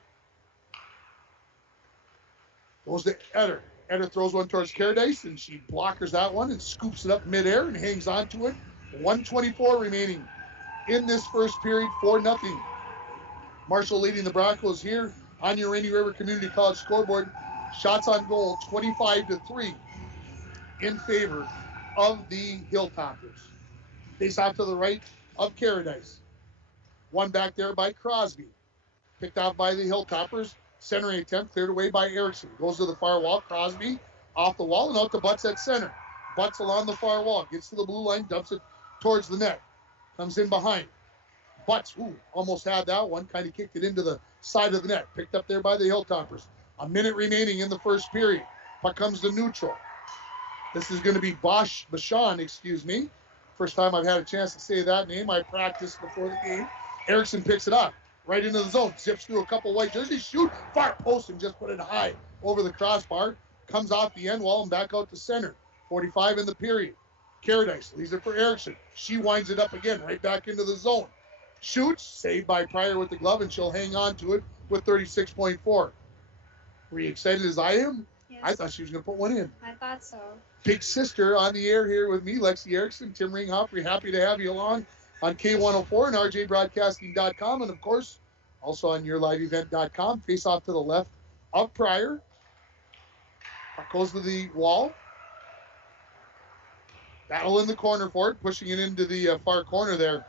Goes to Eder. Eder throws one towards Caradice, and she blockers that one and scoops it up midair and hangs on to it. 1:24 remaining in this first period. 4-0. Marshall leading the Broncos here on your Rainy River Community College scoreboard. Shots on goal, 25-3 in favor of the Hilltoppers. Face off to the right of Caradice. One back there by Crosby. Picked off by the Hilltoppers. Centering attempt cleared away by Erickson. Goes to the far wall. Crosby off the wall and out to Butts at center. Butts along the far wall. Gets to the blue line. Dumps it towards the net. Comes in behind. Butts, almost had that one. Kind of kicked it into the side of the net. Picked up there by the Hilltoppers. A minute remaining in the first period. Puck comes to neutral. This is going to be Bashan, First time I've had a chance to say that name. I practiced before the game. Erickson picks it up. Right into the zone. Zips through a couple white jerseys. Shoot. Far post and just put it high over the crossbar. Comes off the end wall and back out to center. 45 in the period. Caradice leaves it for Erickson. She winds it up again. Right back into the zone. Shoots. Saved by Pryor with the glove, and she'll hang on to it with 36.4. Were you excited as I am? Yes. I thought she was going to put one in. I thought so. Big sister on the air here with me, Lexi Erickson, Tim Ringhoff. We're happy to have you along on K104 and RJBroadcasting.com, and of course, also on YourLiveEvent.com. Face off to the left of Pryor. Goes to the wall. Battle in the corner for it, pushing it into the far corner there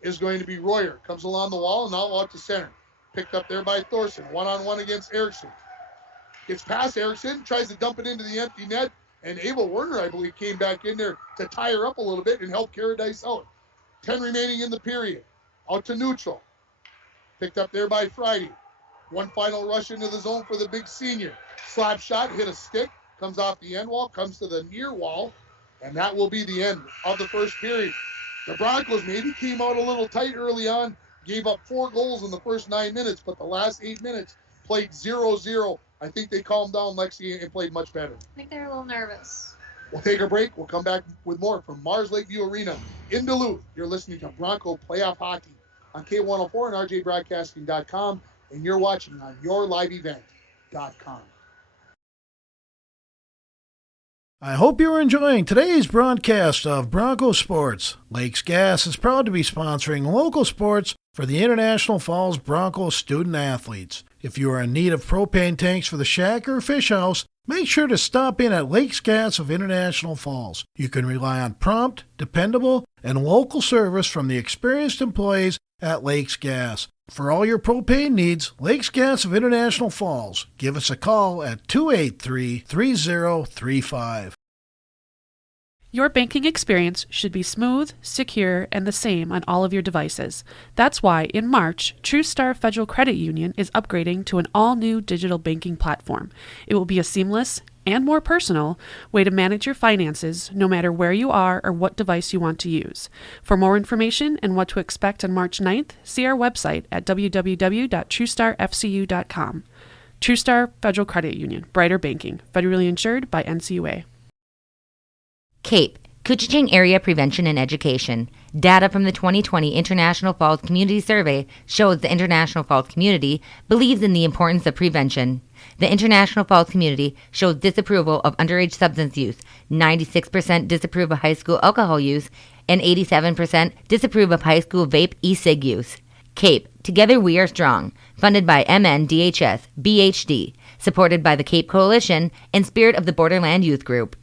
is going to be Royer. Comes along the wall and now out to center. Picked up there by Thorson. One-on-one against Erickson. Gets past Erickson, tries to dump it into the empty net, and Abel Werner, I believe, came back in there to tie her up a little bit and help Caradice out. 10 remaining in the period. Out to neutral. Picked up there by Friday. One final rush into the zone for the big senior. Slap shot, hit a stick, comes off the end wall, comes to the near wall, and that will be the end of the first period. The Broncos maybe came out a little tight early on, gave up 4 goals in the first 9 minutes, but the last 8 minutes played 0-0. I think they calmed down, Lexi, and played much better. I think they're a little nervous. We'll take a break. We'll come back with more from Mars Lakeview Arena in Duluth. You're listening to Bronco Playoff Hockey on K104 and RJBroadcasting.com, and you're watching on YourLiveEvent.com. I hope you're enjoying today's broadcast of Bronco Sports. Lakes Gas is proud to be sponsoring local sports for the International Falls Bronco student athletes. If you are in need of propane tanks for the shack or fish house, make sure to stop in at Lakes Gas of International Falls. You can rely on prompt, dependable, and local service from the experienced employees at Lakes Gas. For all your propane needs, Lakes Gas of International Falls. Give us a call at 283-3035. Your banking experience should be smooth, secure, and the same on all of your devices. That's why, in March, TrueStar Federal Credit Union is upgrading to an all-new digital banking platform. It will be a seamless and more personal way to manage your finances no matter where you are or what device you want to use. For more information and what to expect on March 9th, see our website at www.truestarfcu.com. TrueStar Federal Credit Union, Brighter Banking, federally insured by NCUA. CAPE, Koochiching Area Prevention and Education. Data from the 2020 International Falls Community Survey shows the International Falls community believes in the importance of prevention. The International Falls community shows disapproval of underage substance use, 96% disapprove of high school alcohol use, and 87% disapprove of high school vape e-cig use. CAPE, Together We Are Strong, funded by MNDHS, BHD, supported by the CAPE Coalition and Spirit of the Borderland Youth Group.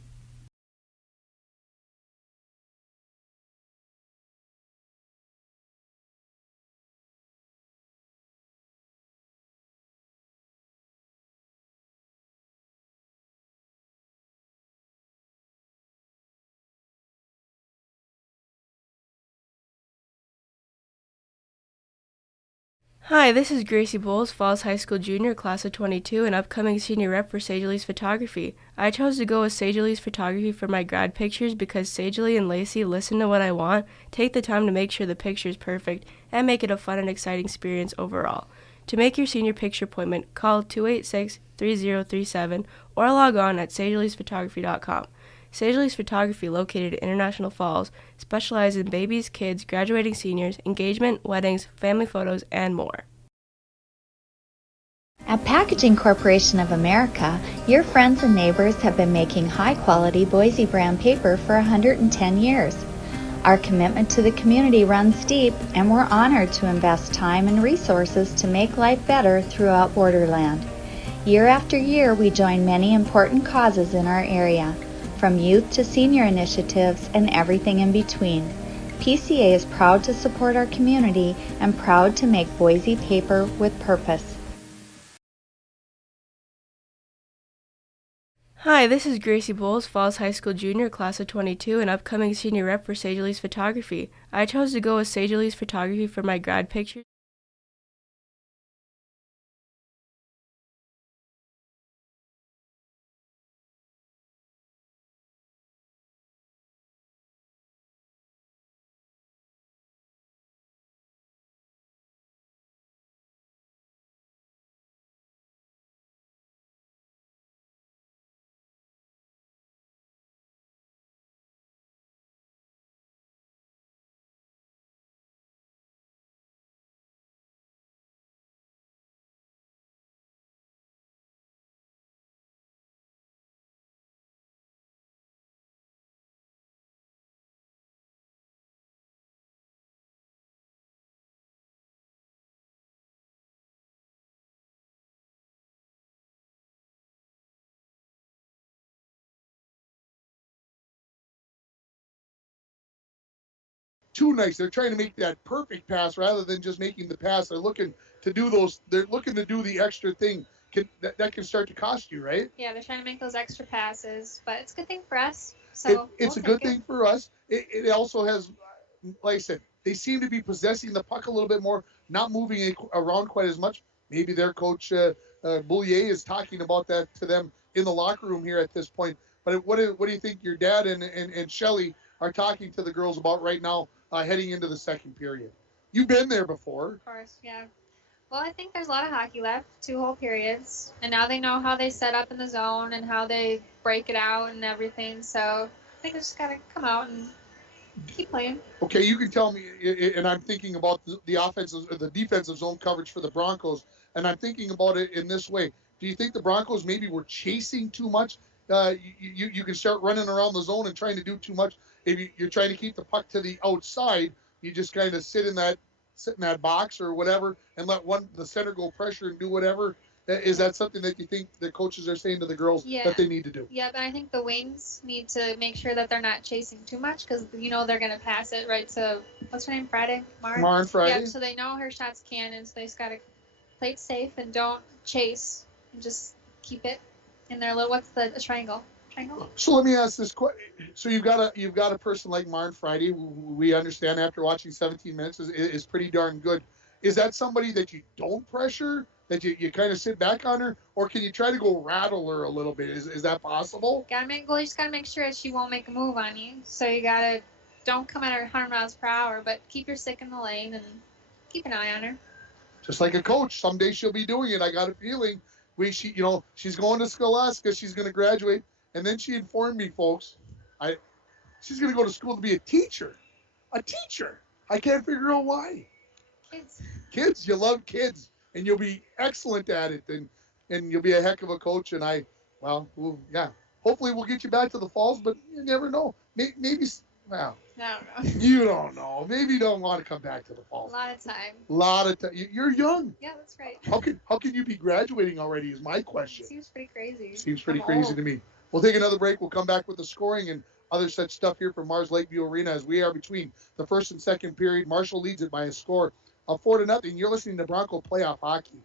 Hi, this is Gracie Bowles, Falls High School Junior, class of 22, and upcoming senior rep for Sage Lee's Photography. I chose to go with Sage Lee's Photography for my grad pictures because Sage Lee and Lacey listen to what I want, take the time to make sure the picture is perfect, and make it a fun and exciting experience overall. To make your senior picture appointment, call 286-3037 or log on at sageleesphotography.com. Sage Lee's Photography, located in International Falls, specializes in babies, kids, graduating seniors, engagement, weddings, family photos, and more. At Packaging Corporation of America, your friends and neighbors have been making high-quality Boise brown paper for 110 years. Our commitment to the community runs deep, and we're honored to invest time and resources to make life better throughout Borderland. Year after year, we join many important causes in our area, from youth to senior initiatives and everything in between. PCA is proud to support our community and proud to make Boise paper with purpose. Hi, this is Gracie Bowles, Falls High School Junior, class of 22, and upcoming senior rep for Sage Lee's Photography. I chose to go with Sage Lee's Photography for my grad pictures. too nice. They're trying to make that perfect pass rather than just making the pass. They're looking to do those. They're looking to do the extra thing. That can start to cost you, right? Yeah, they're trying to make those extra passes, but it's a good thing for us. So it's a good thing for us. It also has, like I said, they seem to be possessing the puck a little bit more, not moving it around quite as much. Maybe their coach Boulier is talking about that to them in the locker room here at this point. But what do you think your dad and Shelly are talking to the girls about right now, heading into the second period? You've been there before. Of course, yeah. Well, I think there's a lot of hockey left, 2 whole periods, and now they know how they set up in the zone and how they break it out and everything. So I think they just gotta come out and keep playing. Okay, you can tell me, and I'm thinking about the offensive or the defensive zone coverage for the Broncos, and I'm thinking about it in this way. Do you think the Broncos maybe were chasing too much? You can start running around the zone and trying to do too much. If you're trying to keep the puck to the outside, you just kind of sit in that box or whatever and let the center go pressure and do whatever. Is that something that you think the coaches are saying to the girls that they need to do? Yeah, but I think the wings need to make sure that they're not chasing too much because, they're going to pass it right to, what's her name, Friday? Maren Friday. Yeah, so they know her shot's cannon, so they just got to play it safe and don't chase and just keep it in their little, what's the triangle? So let me ask this question. So you've got a person like Maren Friday, who we understand after watching 17 minutes is pretty darn good. Is that somebody that you don't pressure, that you kind of sit back on her, or can you try to go rattle her a little bit? Is that possible? You just gotta make sure that she won't make a move on you. So don't come at her 100 miles per hour, but keep your stick in the lane and keep an eye on her. Just like a coach, someday she'll be doing it. I got a feeling. She's going to Scholastica. She's going to graduate. And then she informed me, folks, she's going to go to school to be a teacher. A teacher. I can't figure out why. Kids. You love kids. And you'll be excellent at it. And you'll be a heck of a coach. And hopefully we'll get you back to the Falls, but you never know. Maybe, well, I don't know. You don't know. Maybe you don't want to come back to the Falls. A lot of time. You're young. Yeah, that's right. How can you be graduating already is my question. Seems pretty crazy. Seems pretty crazy to me. We'll take another break. We'll come back with the scoring and other such stuff here from Mars Lakeview Arena as we are between the first and second period. Marshall leads it by a score of 4-0. You're listening to Bronco Playoff Hockey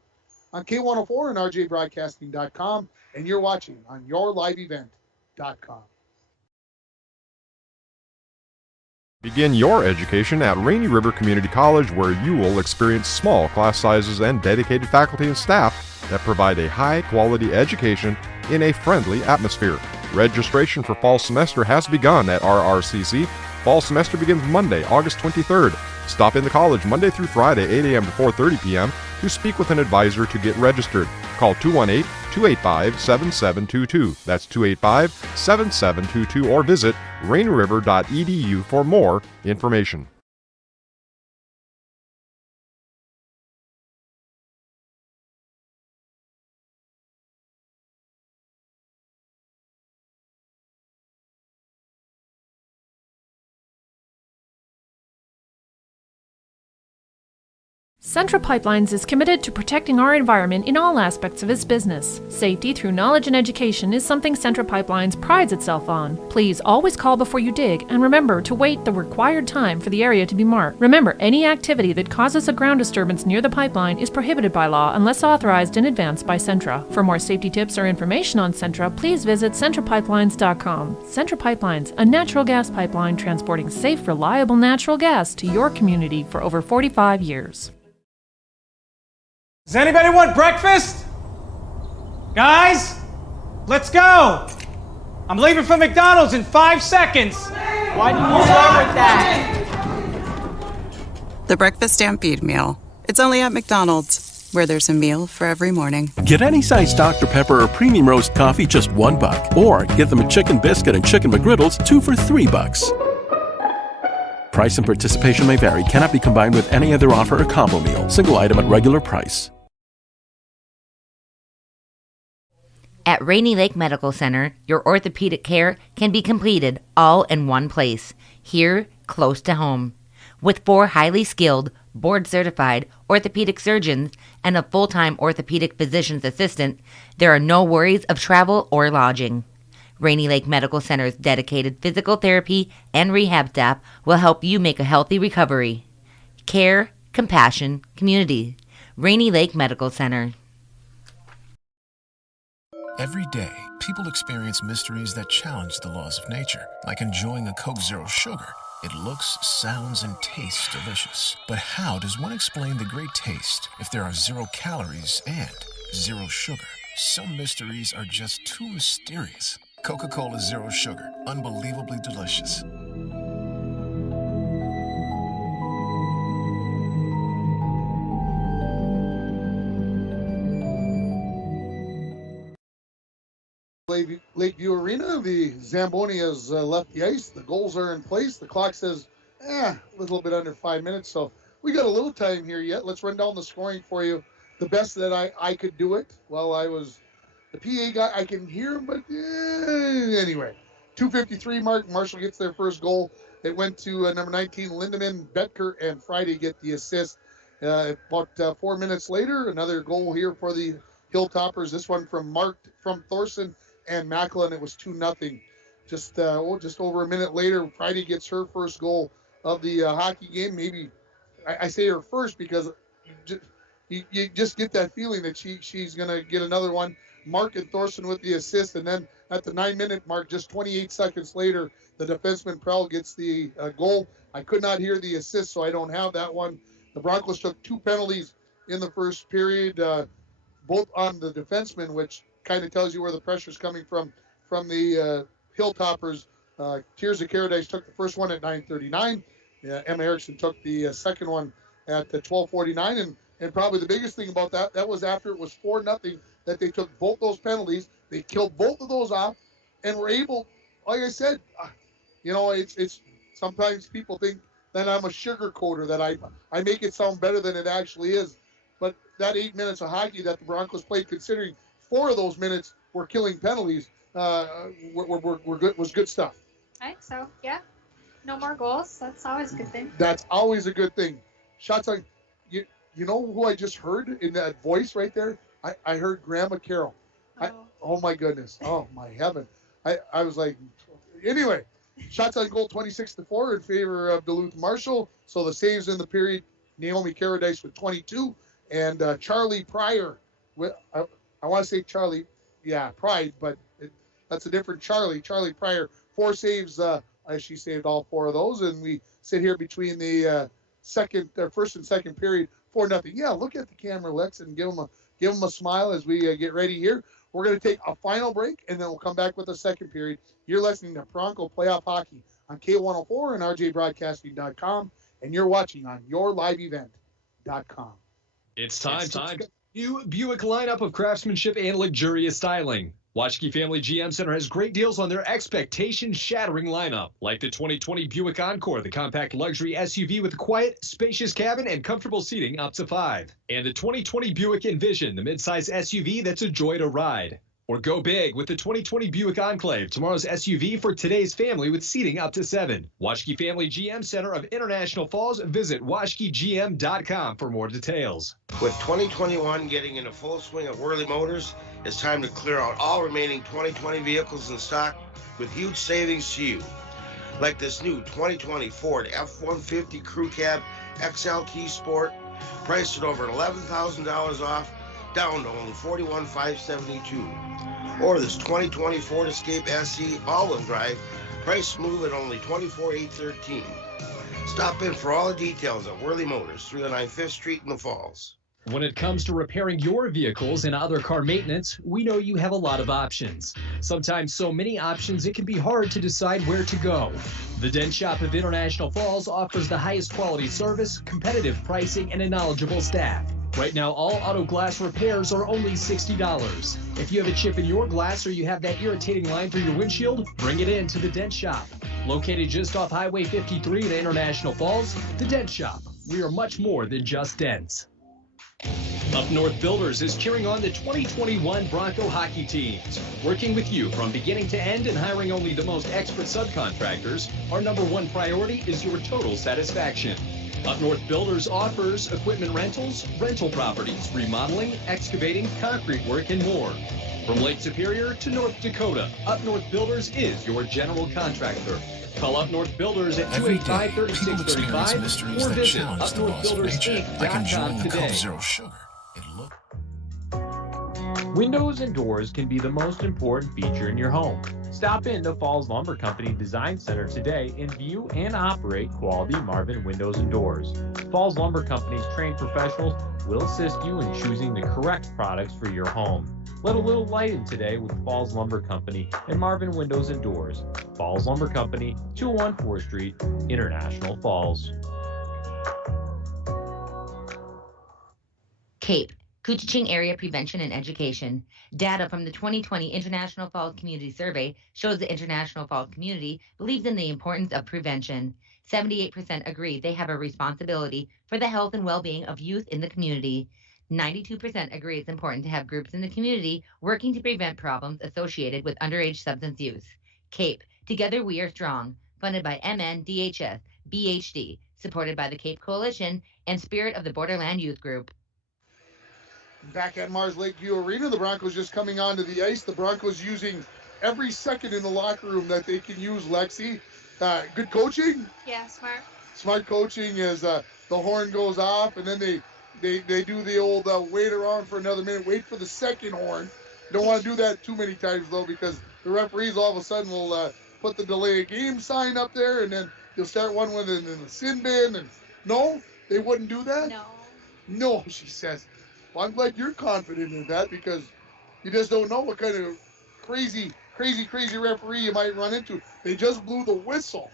on K104 and RJBroadcasting.com, and you're watching on YourLiveEvent.com. Begin your education at Rainy River Community College, where you will experience small class sizes and dedicated faculty and staff that provide a high-quality education in a friendly atmosphere. Registration for fall semester has begun at RRCC. Fall semester begins Monday, August 23rd. Stop in the college Monday through Friday, 8 a.m. to 4:30 p.m. to speak with an advisor to get registered. Call 218-285-7722. That's 285-7722, or visit rainriver.edu for more information. Centra Pipelines is committed to protecting our environment in all aspects of its business. Safety through knowledge and education is something Centra Pipelines prides itself on. Please always call before you dig, and remember to wait the required time for the area to be marked. Remember, any activity that causes a ground disturbance near the pipeline is prohibited by law unless authorized in advance by Centra. For more safety tips or information on Centra, please visit CentraPipelines.com. Centra Pipelines, a natural gas pipeline transporting safe, reliable natural gas to your community for over 45 years. Does anybody want breakfast? Guys, let's go. I'm leaving for McDonald's in 5 seconds. Why didn't you start with that? The Breakfast Stampede Meal. It's only at McDonald's, where there's a meal for every morning. Get any size Dr. Pepper or premium roast coffee just $1, or get them a chicken biscuit and chicken McGriddles 2 for $3. Price and participation may vary. Cannot be combined with any other offer or combo meal. Single item at regular price. At Rainy Lake Medical Center, your orthopedic care can be completed all in one place, here close to home. With 4 highly skilled, board-certified orthopedic surgeons and a full-time orthopedic physician's assistant, there are no worries of travel or lodging. Rainy Lake Medical Center's dedicated physical therapy and rehab staff will help you make a healthy recovery. Care, compassion, community. Rainy Lake Medical Center. Every day, people experience mysteries that challenge the laws of nature, like enjoying a Coke Zero Sugar. It looks, sounds, and tastes delicious. But how does one explain the great taste if there are 0 calories and 0 sugar? Some mysteries are just too mysterious. Coca-Cola Zero Sugar, unbelievably delicious. Lakeview Arena, the Zamboni has left the ice. The goals are in place. The clock says, a little bit under 5 minutes. So we got a little time here yet. Let's run down the scoring for you. The best that I could do it while I was the PA guy. I can hear him, but anyway. 2:53 mark. Marshall gets their first goal. It went to number 19, Lindemann, Betker, and Friday get the assist. About 4 minutes later, another goal here for the Hilltoppers. This one from Thorson and Macklin. It was 2-0. Just over a minute later, Friday gets her first goal of the hockey game. Maybe I say her first because you just get that feeling that she's going to get another one. Mark and Thorson with the assist, and then at the 9-minute mark, just 28 seconds later, the defenseman Prell gets the goal. I could not hear the assist, so I don't have that one. The Broncos took 2 penalties in the first period, both on the defenseman, which kind of tells you where the pressure's coming from the Hilltoppers. Tears of Paradise took the first one at 9:39. Emma Erickson took the second one at 12:49. And probably the biggest thing about that was after it was 4-0 that they took both those penalties. They killed both of those off and were able, like I said, it's sometimes people think that I'm a sugarcoater, that I make it sound better than it actually is. But that 8 minutes of hockey that the Broncos played, considering 4 of those minutes were killing penalties, were good, was good stuff. I think so, yeah. No more goals. That's always a good thing. That's always a good thing. Shots on, you know who I just heard in that voice right there? I heard Grandma Carol. Oh my goodness. Oh my heaven. I was like, anyway, shots on goal 26-4 in favor of Duluth Marshall. So the saves in the period, Naomi Caradice with 22 and Charlie Pryor with, I want to say Charlie, Pride, but that's a different Charlie. Charlie Pryor, 4 saves. She saved all 4 of those, and we sit here between the first and second period, 4-0. Yeah, look at the camera, Lex, and give them a smile as we get ready here. We're going to take a final break, and then we'll come back with the second period. You're listening to Bronco Playoff Hockey on K104 and RJBroadcasting.com, and you're watching on YourLiveEvent.com. It's time to new Buick lineup of craftsmanship and luxurious styling. Washke Family GM Center has great deals on their expectation-shattering lineup, like the 2020 Buick Encore, the compact luxury SUV with a quiet, spacious cabin and comfortable seating up to 5. And the 2020 Buick Envision, the midsize SUV that's a joy to ride. Or go big with the 2020 Buick Enclave, tomorrow's SUV for today's family with seating up to 7. Washke Family GM Center of International Falls. Visit washkegm.com for more details. With 2021 getting into full swing at Worley Motors, it's time to clear out all remaining 2020 vehicles in stock with huge savings to you. Like this new 2020 Ford F-150 Crew Cab XLT Sport, priced at over $11,000 off, down to only $41,572. Or this 2020 Ford Escape SE all-wheel drive, priced smooth at only $24,813. Stop in for all the details at Worley Motors, 309 5th Street in the Falls. When it comes to repairing your vehicles and other car maintenance, we know you have a lot of options. Sometimes so many options, it can be hard to decide where to go. The Dent Shop of International Falls offers the highest quality service, competitive pricing, and a knowledgeable staff. Right now, all auto glass repairs are only $60. If you have a chip in your glass or you have that irritating line through your windshield, bring it in to the Dent Shop. Located just off Highway 53 in International Falls, the Dent Shop. We are much more than just dents. Up North Builders is cheering on the 2021 Bronco hockey teams. Working with you from beginning to end and hiring only the most expert subcontractors, our #1 priority is your total satisfaction. Up North Builders offers equipment rentals, rental properties, remodeling, excavating, concrete work, and more. From Lake Superior to North Dakota, Up North Builders is your general contractor. Call Up North Builders at Every day, 285-3635 people experience mysteries or that visit challenge the laws of nature, like enjoying a upnorthbuildersinc.com Coke today. Zero Sugar. It looks Windows and doors can be the most important feature in your home. Stop in to Falls Lumber Company Design Center today and view and operate quality Marvin windows and doors. Falls Lumber Company's trained professionals will assist you in choosing the correct products for your home. Let a little light in today with Falls Lumber Company and Marvin Windows and Doors. Falls Lumber Company, 201 4th Street, International Falls. CAPE, Couchiching Area Prevention and Education. Data from the 2020 International Falls Community Survey shows the International Falls community believes in the importance of prevention. 78% agree they have a responsibility for the health and well-being of youth in the community. 92% agree it's important to have groups in the community working to prevent problems associated with underage substance use. CAPE, Together We Are Strong, funded by MNDHS, BHD, supported by the CAPE Coalition and Spirit of the Borderland Youth Group. Back at Mars Lakeview Arena, the Broncos just coming onto the ice. The Broncos using every second in the locker room that they can use, Lexi. Good coaching? Yeah, smart. Smart coaching is the horn goes off, and then they do the old wait around for another minute, wait for the second horn. Don't want to do that too many times, though, because the referees all of a sudden will put the delay of game sign up there, and then you'll start one with in the sin bin. And no, they wouldn't do that? No, she says. Well, I'm glad you're confident in that, because you just don't know what kind of crazy referee you might run into. They just blew the whistle,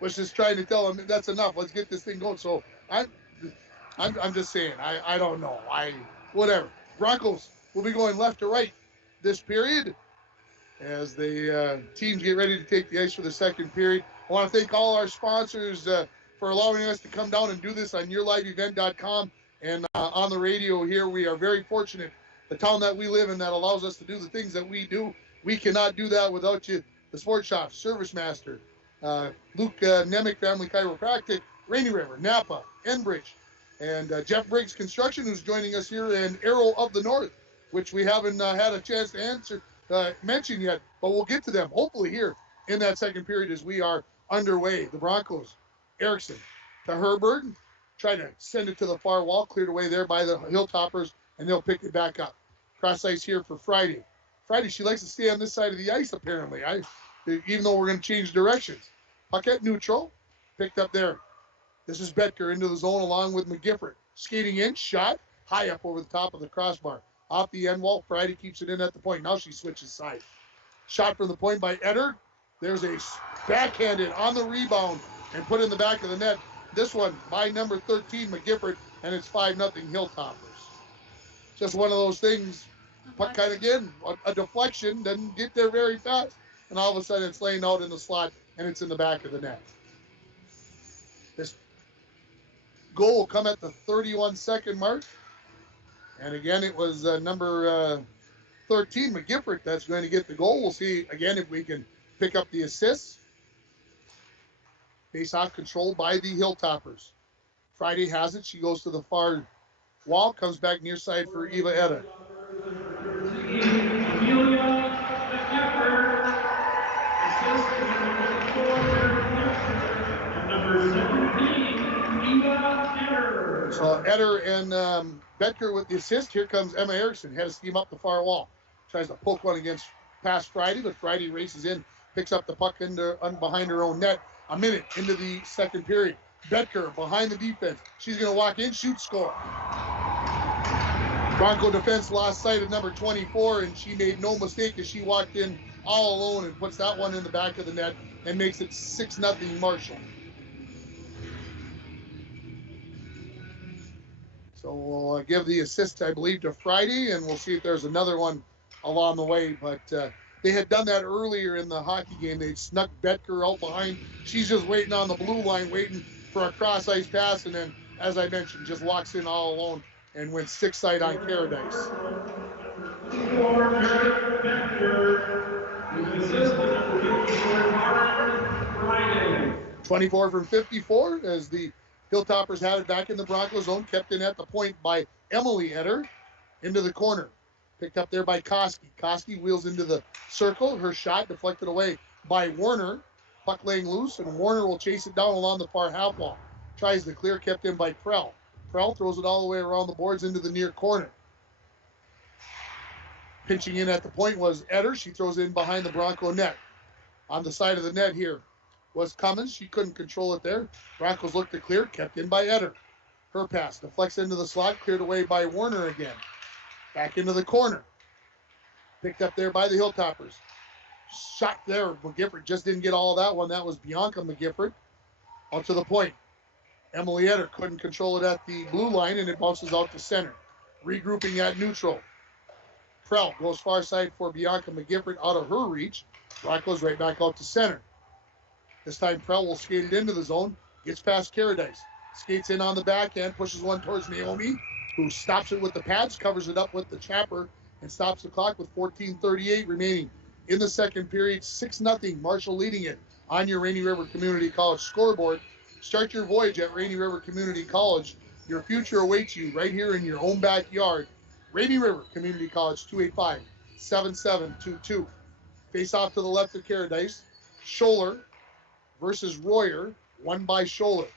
was just trying to tell them that's enough. Let's get this thing going. So I'm just saying, I don't know. Whatever. Broncos will be going left to right this period as the teams get ready to take the ice for the second period. I want to thank all our sponsors for allowing us to come down and do this on yourliveevent.com. And on the radio here, we are very fortunate. The town that we live in that allows us to do the things that we do. We cannot do that without you. The Sports Shop, Service Master, Luke Nemec Family Chiropractic, Rainy River, Napa, Enbridge, and Jeff Briggs Construction, who's joining us here in Arrow of the North, which we haven't had a chance to mention yet, but we'll get to them hopefully here in that second period as we are underway. The Broncos, Erickson to Herberg. Try to send it to the far wall, cleared away there by the Hilltoppers, and they'll pick it back up. Cross ice here for Friday. Friday, she likes to stay on this side of the ice, apparently, even though we're going to change directions. Puck at neutral, picked up there. This is Betker into the zone along with McGifford. Skating in, shot, high up over the top of the crossbar. Off the end wall, Friday keeps it in at the point. Now she switches sides. Shot from the point by Eder. There's a backhanded on the rebound and put in the back of the net. This one by number 13, McGifford, and it's 5-0 Hilltoppers. Just one of those things, puck kind of again, a deflection, doesn't get there very fast, and all of a sudden it's laying out in the slot, and it's in the back of the net. This goal will come at the 31-second mark, and again it was number 13, McGifford, that's going to get the goal. We'll see again if we can pick up the assists. Face-off controlled by the Hilltoppers. Friday has it. She goes to the far wall, comes back near side for Eva Eda. So Eder and Betker with the assist. Here comes Emma Erickson. Had to scheme up the far wall. Tries to poke one against past Friday, but Friday races in, picks up the puck behind her own net. A minute into the second period. Betker behind the defense. She's going to walk in, shoot, score. Bronco defense lost sight of number 24, and she made no mistake as she walked in all alone and puts that one in the back of the net and makes it 6-0 Marshall. So we'll give the assist, I believe, to Friday, and we'll see if there's another one along the way. But they had done that earlier in the hockey game. They snuck Betker out behind. She's just waiting on the blue line, waiting for a cross-ice pass, and then, as I mentioned, just walks in all alone and went 6-side on Paradise. 24 from 54 as the Hilltoppers had it back in the Bronco zone, kept in at the point by Emily Eder into the corner. Picked up there by Koski. Koski wheels into the circle. Her shot deflected away by Warner. Puck laying loose, and Warner will chase it down along the far half wall. Tries to clear, kept in by Prell. Prell throws it all the way around the boards into the near corner. Pinching in at the point was Eder. She throws it in behind the Bronco net. On the side of the net here was Cummins. She couldn't control it there. Broncos looked to clear, kept in by Eder. Her pass deflects into the slot, cleared away by Warner again. Back into the corner. Picked up there by the Hilltoppers. Shot there. McGifford just didn't get all of that one. That was Bianca McGifford. Out to the point. Emily Eder couldn't control it at the blue line, and it bounces out to center. Regrouping at neutral. Prell goes far side for Bianca McGifford out of her reach. Broncos right back out to center. This time Prell will skate it into the zone. Gets past Caradice. Skates in on the backhand. Pushes one towards Naomi, who stops it with the pads, covers it up with the chopper, and stops the clock with 14:38 remaining in the second period. 6-0. Marshall leading it on your Rainy River Community College scoreboard. Start your voyage at Rainy River Community College. Your future awaits you right here in your own backyard. Rainy River Community College, 285-7722. Face off to the left of Caradice. Scholler versus Royer, won by Scholler.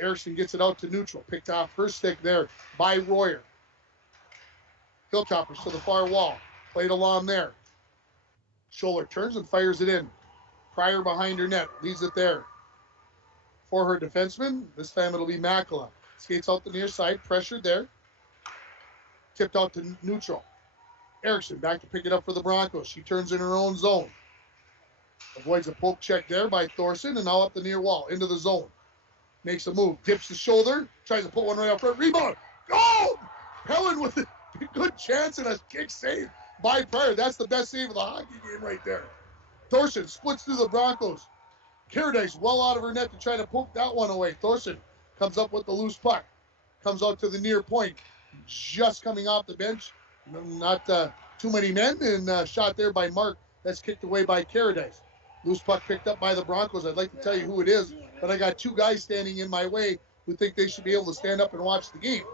Erickson gets it out to neutral. Picked off her stick there by Royer. Hilltoppers to the far wall. Played along there. Scholler turns and fires it in. Pryor behind her net. Leaves it there. For her defenseman, this time it'll be Makala. Skates out the near side. Pressured there. Tipped out to neutral. Erickson back to pick it up for the Broncos. She turns in her own zone. Avoids a poke check there by Thorson, and now up the near wall into the zone. Makes a move. Dips the shoulder. Tries to put one right up front. Rebound. Goal! Helen with a good chance and a kick save by Pryor. That's the best save of the hockey game right there. Thorson splits through the Broncos. Caradice well out of her net to try to poke that one away. Thorson comes up with the loose puck. Comes out to the near point. Just coming off the bench. Not too many men. And shot there by Mark. That's kicked away by Caradice. Loose puck picked up by the Broncos. I'd like to tell you who it is, but I got two guys standing in my way who think they should be able to stand up and watch the game.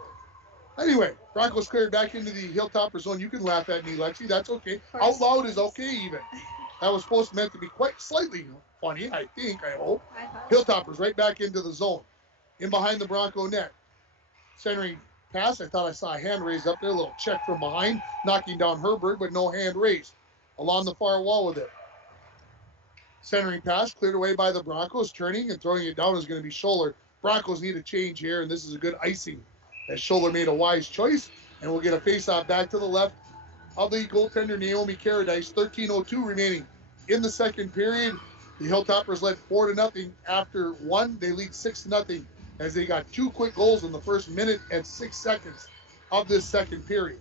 Anyway, Broncos cleared back into the Hilltopper zone. You can laugh at me, Lexi. That's okay. Out loud is okay even. That was meant to be quite slightly funny, I think, I hope. Hilltoppers right back into the zone. In behind the Bronco net. Centering pass. I thought I saw a hand raised up there. A little check from behind. Knocking down Herbert, but no hand raised. Along the far wall with it. Centering pass cleared away by the Broncos. Turning and throwing it down is going to be Scholler. Broncos need a change here, and this is a good icing. As Scholler made a wise choice, and we'll get a face-off back to the left of the goaltender Naomi Caradice. 13:02 remaining in the second period. The Hilltoppers led 4-0 after one. They lead 6-0 as they got two quick goals in the first minute and 6 seconds of this second period.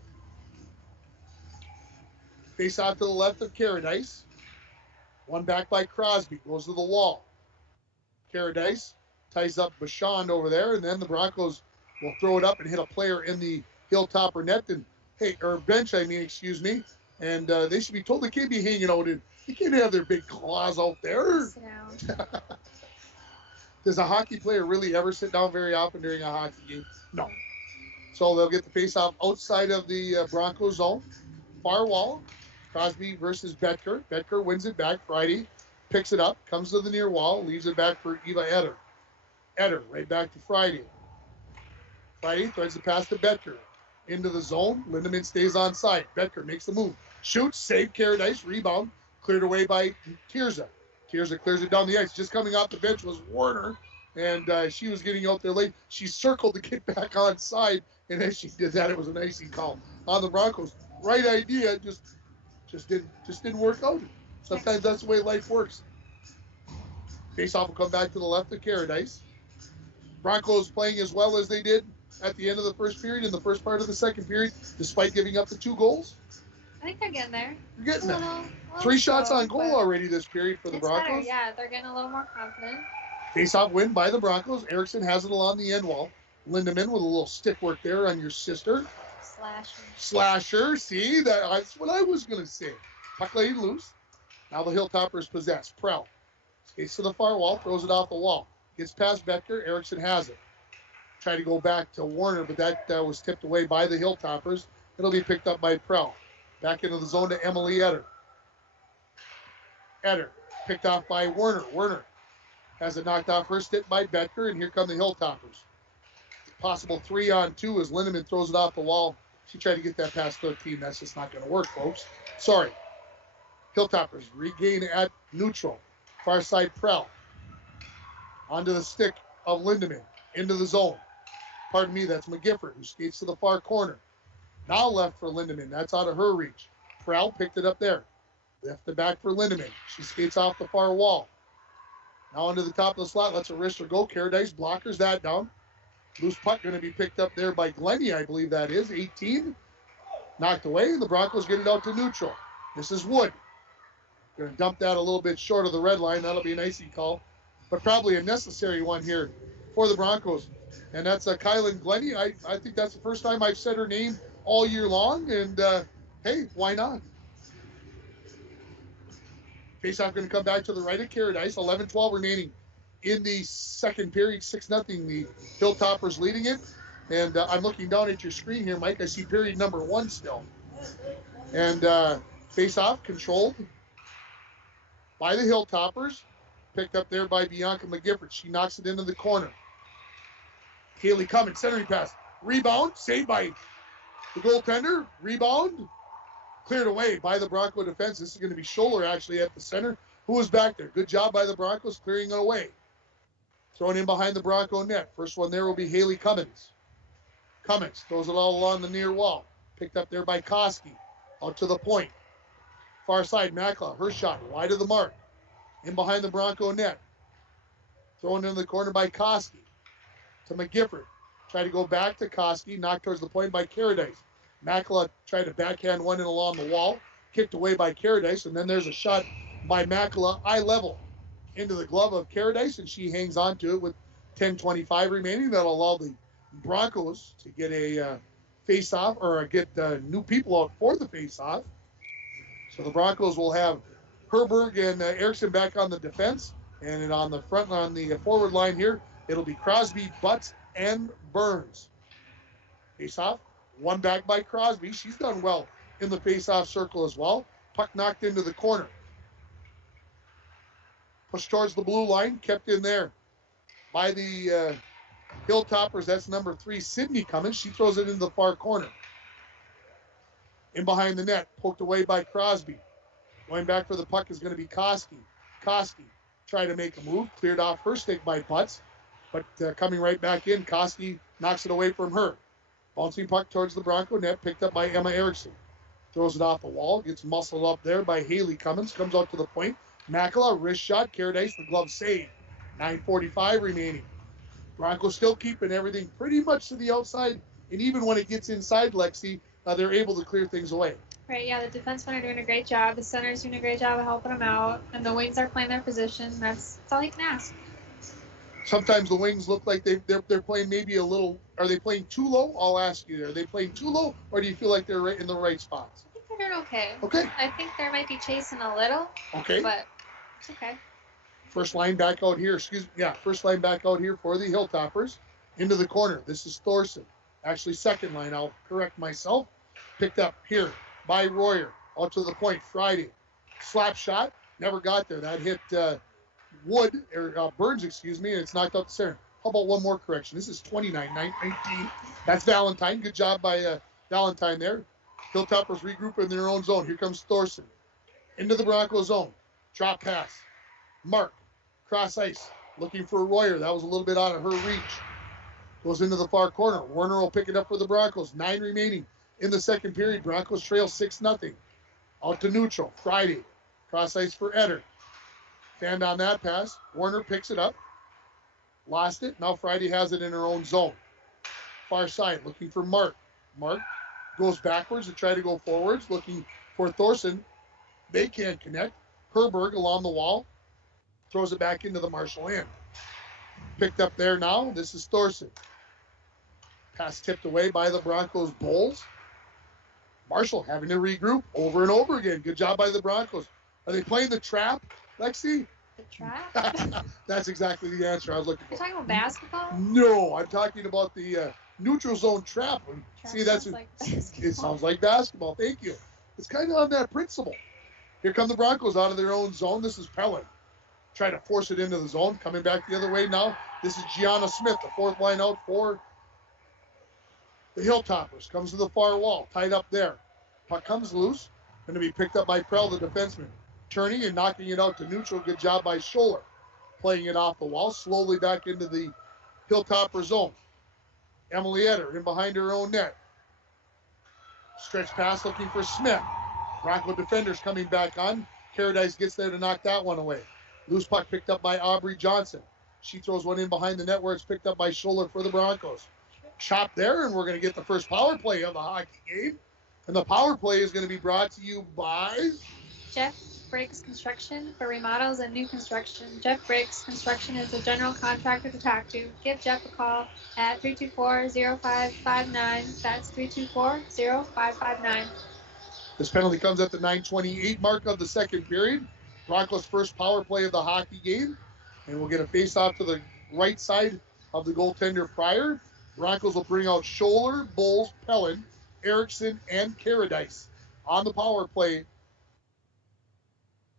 Face-off to the left of Caradice. One back by Crosby. Goes to the wall. Caradice ties up Bachand over there, and then the Broncos will throw it up and hit a player in the Hilltopper net. And bench, excuse me. And they should be told they can't be hanging out in. They can't have their big claws out there. Sit down. Does a hockey player really ever sit down very often during a hockey game? No. So they'll get the face-off outside of the Broncos zone. Far wall. Crosby versus Betker. Betker wins it back. Friday picks it up, comes to the near wall, leaves it back for Eva Eder. Eder right back to Friday. Friday threads the pass to Betker. Into the zone. Lindemann stays on side. Betker makes the move. Shoots, save Caradice, rebound. Cleared away by Tirza. Tirza clears it down the ice. Just coming off the bench was Warner, and she was getting out there late. She circled to get back on side, and as she did that, it was an icing call on the Broncos. Right idea, just didn't work out. Sometimes that's the way life works. Face-off will come back to the left of Caradice. Broncos playing as well as they did at the end of the first period, in the first part of the second period, despite giving up the 2 goals. I think they're getting there. You're getting there. 3 shots on goal already this period for the Broncos. Better. Yeah, they're getting a little more confident. Face-off win by the Broncos. Erickson has it along the end wall. Lindemann with a little stick work there on your sister. Slasher. See, that's what I was going to say. Puck laid loose. Now the Hilltoppers possess. Prell skates to the far wall, throws it off the wall. Gets past Betker. Erickson has it. Try to go back to Warner, but that was tipped away by the Hilltoppers. It'll be picked up by Prell. Back into the zone to Emily Eder. Eder picked off by Werner. Werner has it knocked off her stick by Betker, and here come the Hilltoppers. Possible 3-on-2 as Lindemann throws it off the wall. She tried to get that past 13. That's just not going to work, folks. Sorry. Hilltoppers regain at neutral. Far side Prell. Onto the stick of Lindemann. Into the zone. Pardon me, that's McGifford, who skates to the far corner. Now left for Lindemann. That's out of her reach. Prell picked it up there. Left the back for Lindemann. She skates off the far wall. Now into the top of the slot. Lets her wrister go. Caradice blockers that down. Loose puck going to be picked up there by Glennie, I believe that is. 18. Knocked away. The Broncos get it out to neutral. This is Wood. Going to dump that a little bit short of the red line. That'll be an icy call. But probably a necessary one here for the Broncos. And that's Kylan Glennie. I think that's the first time I've said her name all year long. And, hey, why not? Faceoff going to come back to the right of Caradice. 11-12 remaining in the second period. 6-0. The Hilltoppers leading it. And I'm looking down at your screen here, Mike. I see period number 1 still. And faceoff controlled by the Hilltoppers. Picked up there by Bianca McGifford. She knocks it into the corner. Kaylee Cummins, centering pass. Rebound, saved by the goaltender. Rebound, cleared away by the Bronco defense. This is going to be Scholler actually at the center. Who was back there? Good job by the Broncos clearing it away. Thrown in behind the Bronco net. First one there will be Haley Cummins. Cummins throws it all along the near wall. Picked up there by Koski. Out to the point. Far side, Makla. Her shot wide of the mark. In behind the Bronco net. Thrown in the corner by Koski. To McGifford. Tried to go back to Koski. Knocked towards the point by Caradice. Makla tried to backhand one in along the wall. Kicked away by Caradice. And then there's a shot by Makla, eye level, into the glove of Caradice. And she hangs on to it with 10:25 remaining. That'll allow the Broncos to get a face-off, or get new people out for the face-off. So the Broncos will have Herberg and Erickson back on the defense. And on the front, on the forward line here, it'll be Crosby, Butts, and Burns. Face-off. One back by Crosby. She's done well in the face-off circle as well. Puck knocked into the corner. Pushed towards the blue line. Kept in there by the Hilltoppers. That's number 3, Sydney Cummins. She throws it into the far corner. In behind the net. Poked away by Crosby. Going back for the puck is going to be Koski. Koski trying to make a move. Cleared off her stick by Butts. But coming right back in, Koski knocks it away from her. Bouncing puck towards the Bronco net, picked up by Emma Erickson. Throws it off the wall, gets muscled up there by Haley Cummins, comes out to the point. Makala, wrist shot, Caradice, the glove saved. 9:45 remaining. Broncos still keeping everything pretty much to the outside, and even when it gets inside, Lexi, they're able to clear things away. Right, yeah, the defensemen are doing a great job. The center's doing a great job of helping them out, and the wings are playing their position. That's all you can ask. Sometimes the wings look like they're playing maybe a little. Are they playing too low? I'll ask you. Are they playing too low, or do you feel like they're right in the right spots? I think they're doing okay. Okay. I think they might be chasing a little. Okay. But it's okay. First line back out here. First line back out here for the Hilltoppers. Into the corner. This is Thorson. Actually, second line. I'll correct myself. Picked up here by Royer. Out to the point. Friday. Slap shot. Never got there. That hit Wood, or Burns, excuse me, and it's knocked out the center. How about one more correction? This is 29-19. That's Valentine. Good job by Valentine there. Hilltoppers regroup in their own zone. Here comes Thorson. Into the Bronco zone. Drop pass. Mark. Cross ice. Looking for Royer. That was a little bit out of her reach. Goes into the far corner. Werner will pick it up for the Broncos. 9 remaining in the second period. Broncos trail 6-0. Out to neutral. Friday. Cross ice for Eder. Fanned on that pass. Werner picks it up. Lost it. Now Friday has it in her own zone. Far side. Looking for Mark. Mark goes backwards to try to go forwards. Looking for Thorson. They can't connect. Herberg along the wall. Throws it back into the Marshall end. Picked up there now. This is Thorson. Pass tipped away by the Broncos Bulls. Marshall having to regroup over and over again. Good job by the Broncos. Are they playing the trap, Lexi? The trap? That's exactly the answer I was looking for. You're talking about basketball? No, I'm talking about the neutral zone trap. Trap See, that's sounds like basketball. it sounds like basketball. Thank you. It's kind of on that principle. Here come the Broncos out of their own zone. This is Pellin. Trying to force it into the zone. Coming back the other way now. This is Gianna Smith, the fourth line out for the Hilltoppers. Comes to the far wall. Tied up there. Puck comes loose. Going to be picked up by Prell, the defenseman. Turning and knocking it out to neutral. Good job by Scholler. Playing it off the wall. Slowly back into the Hilltopper zone. Emily Etter in behind her own net. Stretch pass looking for Smith. Bronco defenders coming back on. Caradice gets there to knock that one away. Loose puck picked up by Aubrey Johnson. She throws one in behind the net where it's picked up by Scholler for the Broncos. Chop there, and we're going to get the first power play of the hockey game. And the power play is going to be brought to you by Jeff Briggs Construction for remodels and new construction. Jeff Briggs Construction is a general contractor to talk to. Give Jeff a call at 324-0559. That's 324-0559. This penalty comes at the 9:28 mark of the second period. Broncos' first power play of the hockey game. And we'll get a face-off to the right side of the goaltender Pryor. Broncos will bring out Scholler, Bowles, Pellin, Erickson, and Caradice on the power play.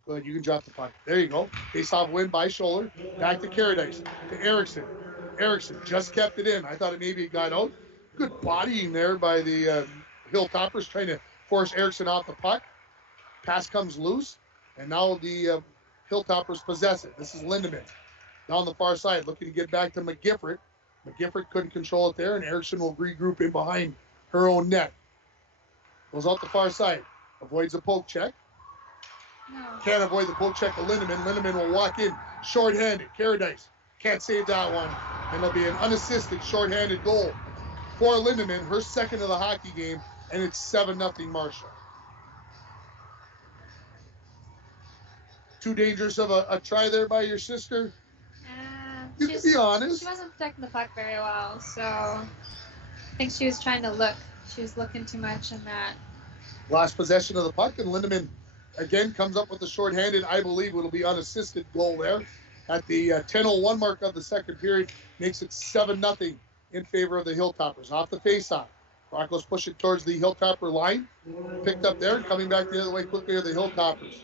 Go ahead, you can drop the puck. There you go. Face-off win by Scholler. Back to Caradice, to Erickson. Erickson just kept it in. I thought it maybe got out. Good bodying there by the Hilltoppers, trying to force Erickson off the puck. Pass comes loose, and now the Hilltoppers possess it. This is Lindemann down the far side, looking to get back to McGifford. McGifford couldn't control it there, and Erickson will regroup in behind her own net. Goes out the far side, avoids a poke check. Can't avoid the poke check of Lindemann. Lindemann will walk in shorthanded. Caradice can't save that one, and it'll be an unassisted shorthanded goal for Lindemann, her second of the hockey game, and it's 7-0 Marshall. Too dangerous of a try there by your sister? You can be honest. She wasn't protecting the puck very well, so I think she was trying to look. She was looking too much in that. Last possession of the puck, and Lindemann again comes up with the shorthanded, I believe it'll be unassisted goal there at the 10:01 mark of the second period. Makes it 7-0 in favor of the Hilltoppers. Off the faceoff. Broncos push it towards the Hilltopper line. Picked up there, and coming back the other way quickly are the Hilltoppers.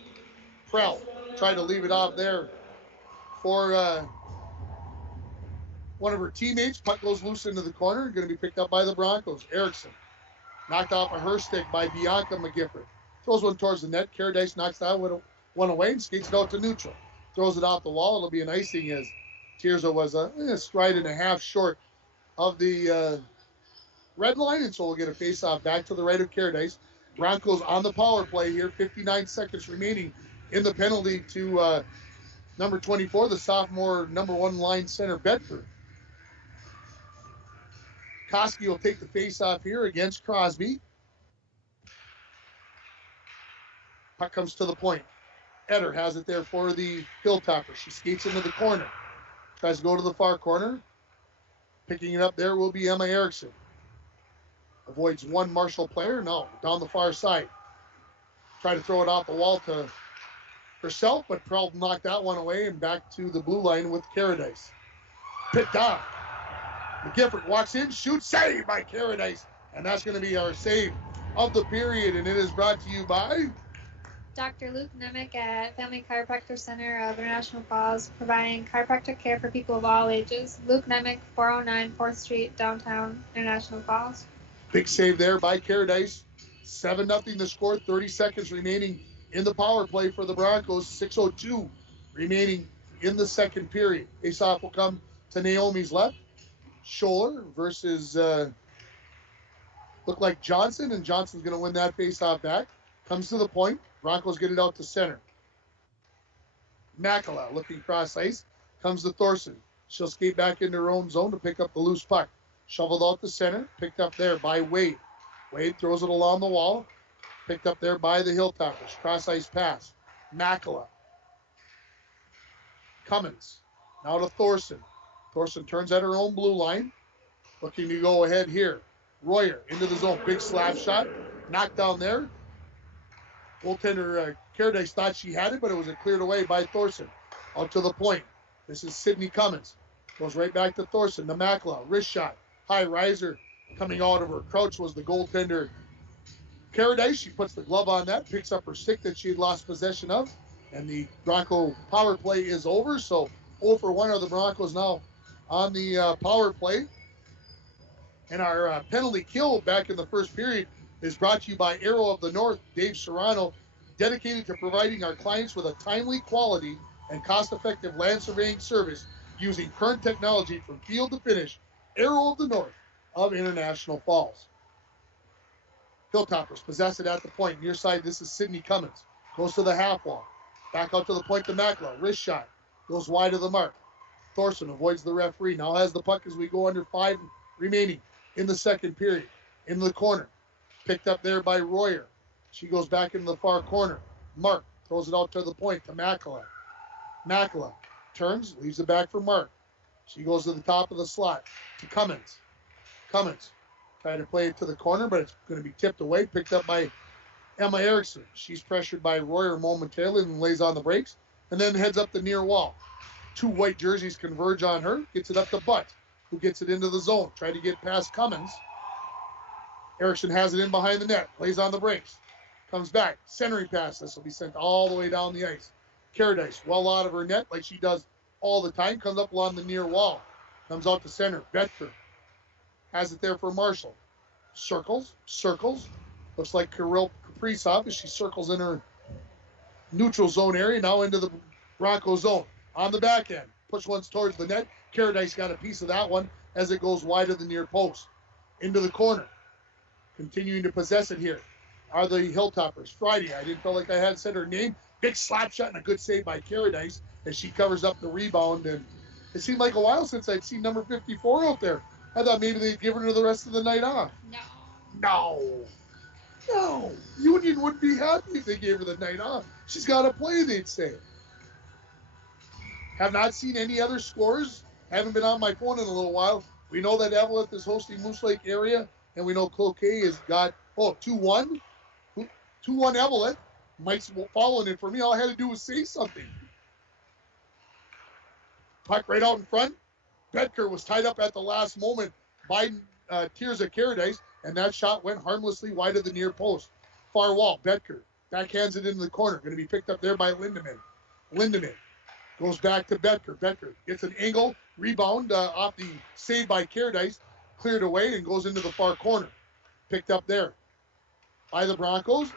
Prell tried to leave it off there for one of her teammates. Puck goes loose into the corner. Going to be picked up by the Broncos. Erickson knocked off of her stick by Bianca McGifford. Throws one towards the net. Caradice knocks that one away and skates it out to neutral. Throws it off the wall. It'll be an icing as Tirza was a stride and a half short of the red line, and so we'll get a face-off back to the right of Caradice. Broncos on the power play here. 59 seconds remaining in the penalty to number 24, the sophomore number one line center Bedford. Koski will take the face-off here against Crosby. Puck comes to the point. Etter has it there for the Hilltopper. She skates into the corner. Tries to go to the far corner. Picking it up there will be Emma Erickson. Avoids one Marshall player. No, down the far side. Try to throw it off the wall to herself, but Prell knocked that one away and back to the blue line with Caradice. Picked up. McGifford walks in, shoots, saved by Caradice. And that's going to be our save of the period, and it is brought to you by Dr. Luke Nemick at Family Chiropractor Center of International Falls, providing chiropractic care for people of all ages. Luke Nemick, 409 4th Street, downtown International Falls. Big save there by Caradice. 7-0 the score, 30 seconds remaining in the power play for the Broncos. 6:02 remaining in the second period. Face-off will come to Naomi's left. Scholler versus look like Johnson, and Johnson's going to win that face-off back. Comes to the point. Broncos get it out to center. Makala looking cross ice. Comes to Thorson. She'll skate back into her own zone to pick up the loose puck. Shoveled out to center. Picked up there by Wade. Wade throws it along the wall. Picked up there by the Hilltoppers. Cross ice pass. Makala. Cummins. Now to Thorson. Thorson turns at her own blue line. Looking to go ahead here. Royer into the zone. Big slap shot. Knocked down there. Goaltender Caradice thought she had it, but it was cleared away by Thorson. Out to the point. This is Sydney Cummins. Goes right back to Thorson. The Makla. Wrist shot. High riser coming out of her. Crouch was the goaltender Caradice, she puts the glove on that, picks up her stick that she had lost possession of, and the Bronco power play is over. So 0 for 1 are the Broncos now on the power play. And our penalty kill back in the first period is brought to you by Arrow of the North, Dave Serrano, dedicated to providing our clients with a timely, quality, and cost-effective land surveying service using current technology from field to finish. Arrow of the North of International Falls. Hilltoppers possess it at the point. Near side, this is Sidney Cummins. Goes to the half wall. Back out to the point to Makla. Wrist shot. Goes wide of the mark. Thorson avoids the referee. Now has the puck as we go under 5 remaining in the second period. In the corner. Picked up there by Royer. She goes back into the far corner. Mark throws it out to the point to Makla. Makla turns, leaves it back for Mark. She goes to the top of the slot to Cummins. Cummins trying to play it to the corner, but it's going to be tipped away, picked up by Emma Erickson. She's pressured by Royer momentarily and lays on the brakes, and then heads up the near wall. 2 white jerseys converge on her, gets it up to Butt, who gets it into the zone. Tried to get past Cummins. Erickson has it in behind the net, lays on the brakes, comes back, centering pass. This will be sent all the way down the ice. Caradice, well out of her net, like she does all the time, comes up along the near wall, comes out to center. Betker has it there for Marshall. Circles. Looks like Kirill Kaprizov as she circles in her neutral zone area, now into the Bronco zone. On the back end, push ones towards the net. Caradice got a piece of that one as it goes wide of the near post. Into the corner. Continuing to possess it here are the Hilltoppers. Friday, I didn't feel like I had said her name. Big slap shot and a good save by Caradice as she covers up the rebound. And it seemed like a while since I'd seen number 54 out there. I thought maybe they'd given her the rest of the night off. No. Union would be happy if they gave her the night off. She's got to play, they'd say. Have not seen any other scores. Haven't been on my phone in a little while. We know that Evelyn is hosting Moose Lake area, and we know Cloquet has got, 2-1. 2-1 Evelyn. Mike's following it for me. All I had to do was say something. Puck right out in front. Betker was tied up at the last moment by Tirza Caradice, and that shot went harmlessly wide of the near post. Far wall, Betker backhands it into the corner. Going to be picked up there by Lindemann. Lindemann goes back to Betker. Betker gets an angle, rebound off the save by Caradice, cleared away and goes into the far corner. Picked up there by the Broncos.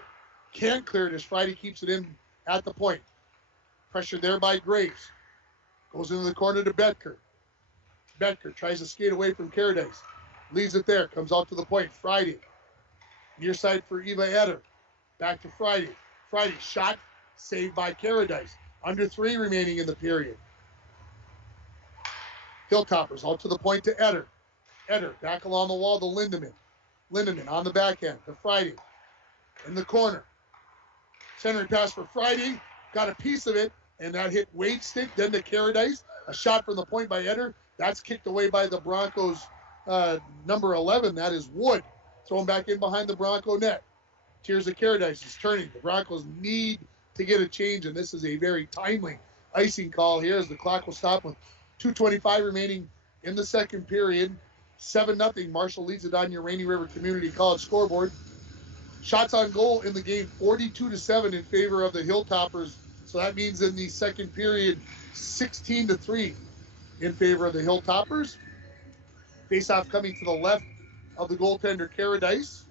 Can't clear it as Friday keeps it in at the point. Pressure there by Graves. Goes into the corner to Betker. Betker tries to skate away from Caradice. Leaves it there. Comes out to the point. Friday. Near side for Eva Eder. Back to Friday. Friday shot. Saved by Caradice. Under 3 remaining in the period. Hilltoppers out to the point to Eder. Eder back along the wall to Lindemann. Lindemann on the back end to Friday. In the corner. Centering pass for Friday. Got a piece of it. And that hit Wade's stick. Then to Caradice. A shot from the point by Eder. That's kicked away by the Broncos' number 11. That is Wood. Thrown back in behind the Bronco net. Tirza Caradice is turning. The Broncos need to get a change, and this is a very timely icing call here as the clock will stop with 2:25 remaining in the second period. 7-0. Marshall leads it on your Rainy River Community College scoreboard. Shots on goal in the game, 42-7 in favor of the Hilltoppers. So that means in the second period, 16-3 in favor of the Hilltoppers. Face-off coming to the left of the goaltender, Caradice.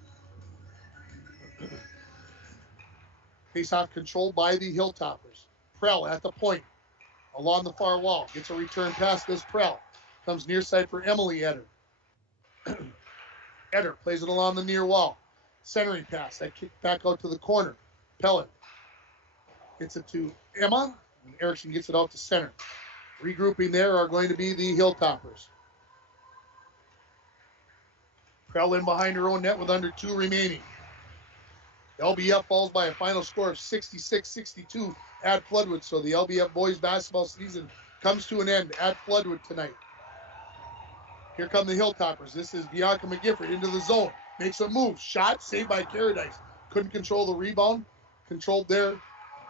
Face-off controlled by the Hilltoppers. Prell at the point, along the far wall. Gets a return pass, this Prell. Comes near side for Emily Eder. Eder plays it along the near wall. Centering pass, that kick back out to the corner. Pellet gets it to Emma, and Erickson gets it out to center. Regrouping there are going to be the Hilltoppers. Prell in behind her own net with under 2 remaining. LBF falls by a final score of 66-62 at Floodwood. So the LBF boys basketball season comes to an end at Floodwood tonight. Here come the Hilltoppers. This is Bianca McGifford into the zone. Makes a move. Shot saved by Caradice. Couldn't control the rebound. Controlled there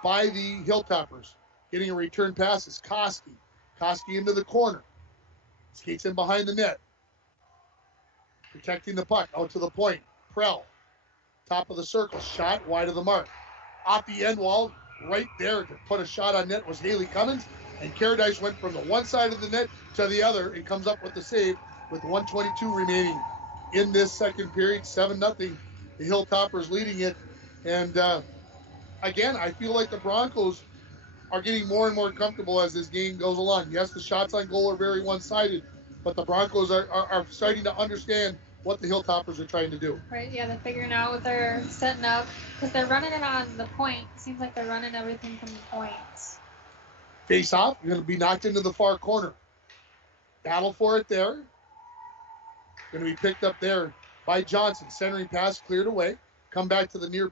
by the Hilltoppers. Getting a return pass is Koski. Koski into the corner. Skates in behind the net. Protecting the puck out to the point. Prell top of the circle, shot wide of the mark. Off the end wall, right there to put a shot on net was Haley Cummins, and Caradice went from the one side of the net to the other and comes up with the save with 1:22 remaining in this second period, 7-0. The Hilltoppers leading it, and again, I feel like the Broncos are getting more and more comfortable as this game goes along. Yes, the shots on goal are very one-sided, but the Broncos are starting to understand what the Hilltoppers are trying to do. Right, yeah, they're figuring out what they're setting up because they're running it on the point. It seems like they're running everything from the points. Face off, going to be knocked into the far corner. Battle for it there. Going to be picked up there by Johnson. Centering pass cleared away. Come back to the near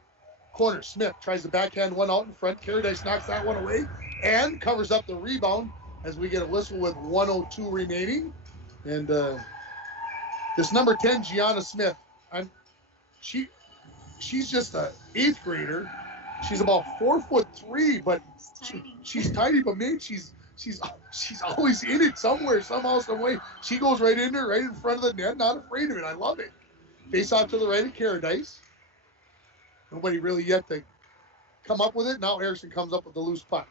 corner. Smith tries to backhand one out in front. Caradice knocks that one away and covers up the rebound as we get a whistle with 1:02 remaining. And this number 10, Gianna Smith, she's just an 8th grader. She's about 4'3", but she's tiny. But man, she's always in it somewhere, somehow, some way. She goes right in there, right in front of the net, not afraid of it. I love it. Face off to the right of Caradice. Nobody really yet to come up with it. Now Erickson comes up with the loose puck.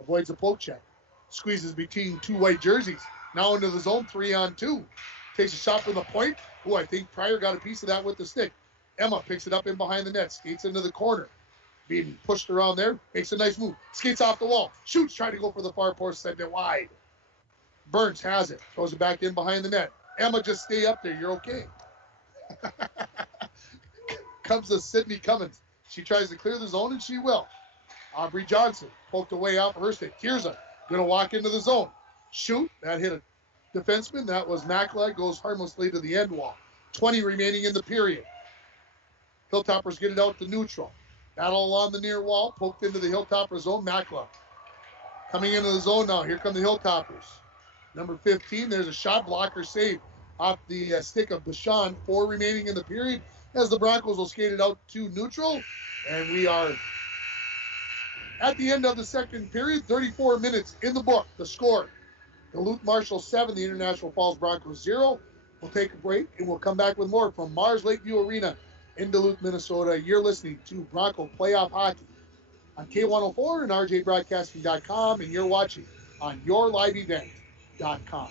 Avoids a poke check. Squeezes between two white jerseys. Now into the zone, 3-on-2. Takes a shot from the point. Oh, I think Pryor got a piece of that with the stick. Emma picks it up in behind the net. Skates into the corner. Being pushed around there. Makes a nice move. Skates off the wall. Shoots, trying to go for the far post. Send it wide. Burns has it. Throws it back in behind the net. Emma, just stay up there. You're okay. Comes to Sydney Cummins. She tries to clear the zone, and she will. Aubrey Johnson poked away off her stick. Tirza going to walk into the zone. Shoot. That hit a defenseman. That was Makla. Goes harmlessly to the end wall. 20 remaining in the period. Hilltoppers get it out to neutral. Battle along the near wall. Poked into the Hilltopper zone. Makla coming into the zone now. Here come the Hilltoppers. Number 15. There's a shot blocker save off the stick of Bashan. 4 remaining in the period as the Broncos will skate it out to neutral. And we are at the end of the second period. 34 minutes in the book. The score: Duluth Marshall 7, the International Falls Broncos 0. We'll take a break and we'll come back with more from Mars Lakeview Arena in Duluth, Minnesota. You're listening to Bronco Playoff Hockey on K104 and RJBroadcasting.com, and you're watching on YourLiveEvent.com.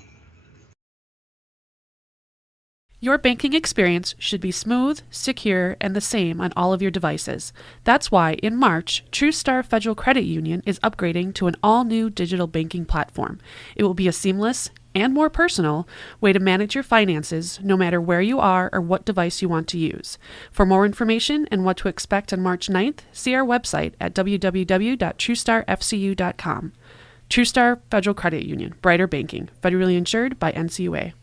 Your banking experience should be smooth, secure, and the same on all of your devices. That's why, in March, TrueStar Federal Credit Union is upgrading to an all-new digital banking platform. It will be a seamless and more personal way to manage your finances no matter where you are or what device you want to use. For more information and what to expect on March 9th, see our website at www.truestarfcu.com. TrueStar Federal Credit Union, brighter banking, federally insured by NCUA.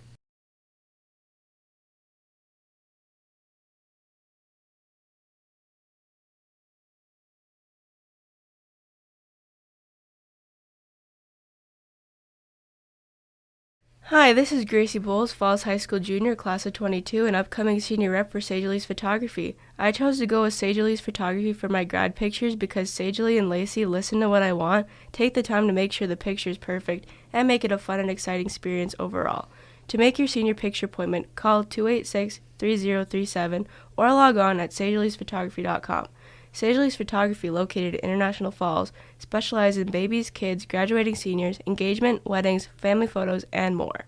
Hi, this is Gracie Bowles, Falls High School junior, class of 22, and upcoming senior rep for Sage Elise Photography. I chose to go with Sage Elise Photography for my grad pictures because Sage Elise and Lacey listen to what I want, take the time to make sure the picture is perfect, and make it a fun and exciting experience overall. To make your senior picture appointment, call 286-3037 or log on at sageelisephotography.com. Sage Elise Photography, located in International Falls, specializes in babies, kids, graduating seniors, engagement, weddings, family photos, and more.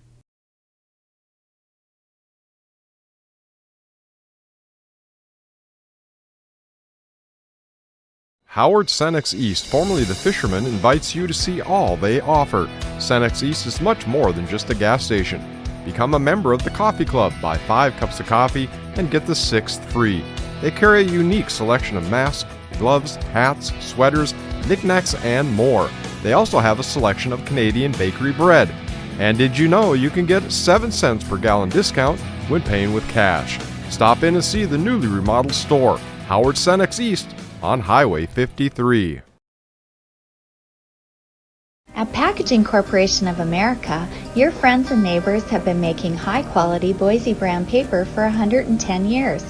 Howard Cenex East, formerly The Fisherman, invites you to see all they offer. Cenex East is much more than just a gas station. Become a member of the Coffee Club, buy 5 cups of coffee, and get the 6th free. They carry a unique selection of masks, gloves, hats, sweaters, knickknacks, and more. They also have a selection of Canadian bakery bread. And did you know you can get 7 cents per gallon discount when paying with cash? Stop in and see the newly remodeled store, Howard Cenex East, on Highway 53. At Packaging Corporation of America, your friends and neighbors have been making high-quality Boise brown paper for 110 years.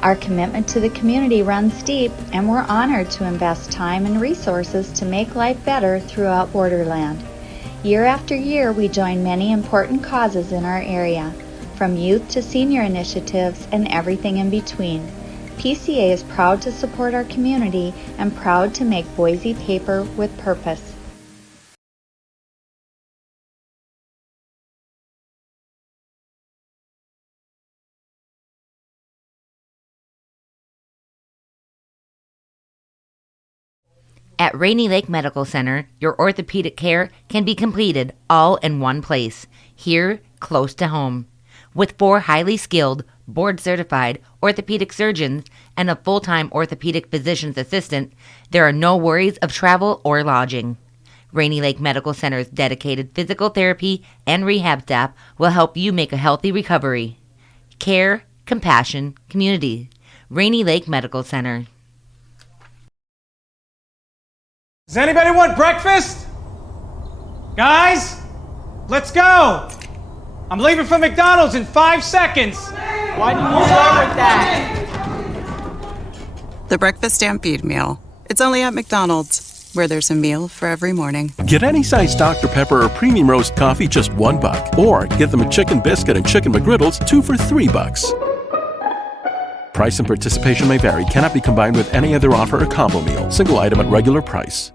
Our commitment to the community runs deep, and we're honored to invest time and resources to make life better throughout Borderland. Year after year, we join many important causes in our area, from youth to senior initiatives and everything in between. PCA is proud to support our community and proud to make Boise paper with purpose. At Rainy Lake Medical Center, your orthopedic care can be completed all in one place, here close to home. With 4 highly skilled, board-certified orthopedic surgeons and a full-time orthopedic physician's assistant, there are no worries of travel or lodging. Rainy Lake Medical Center's dedicated physical therapy and rehab staff will help you make a healthy recovery. Care, compassion, community. Rainy Lake Medical Center. Does anybody want breakfast? Guys, let's go. I'm leaving for McDonald's in 5 seconds. Why didn't you start with that? The Breakfast Stampede Meal. It's only at McDonald's, where there's a meal for every morning. Get any size Dr. Pepper or premium roast coffee just $1, or get them a chicken biscuit and chicken McGriddles 2 for $3. Price and participation may vary. Cannot be combined with any other offer or combo meal. Single item at regular price.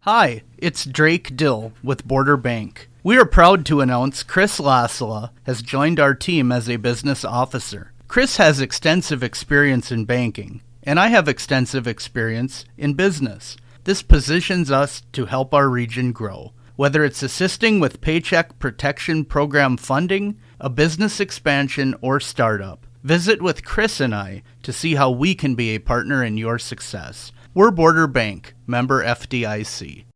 Hi, it's Drake Dill with Border Bank. We are proud to announce Chris Lasala has joined our team as a business officer. Chris has extensive experience in banking, and I have extensive experience in business. This positions us to help our region grow, whether it's assisting with Paycheck Protection Program funding, a business expansion, or startup. Visit with Chris and I to see how we can be a partner in your success. We're Border Bank, member FDIC.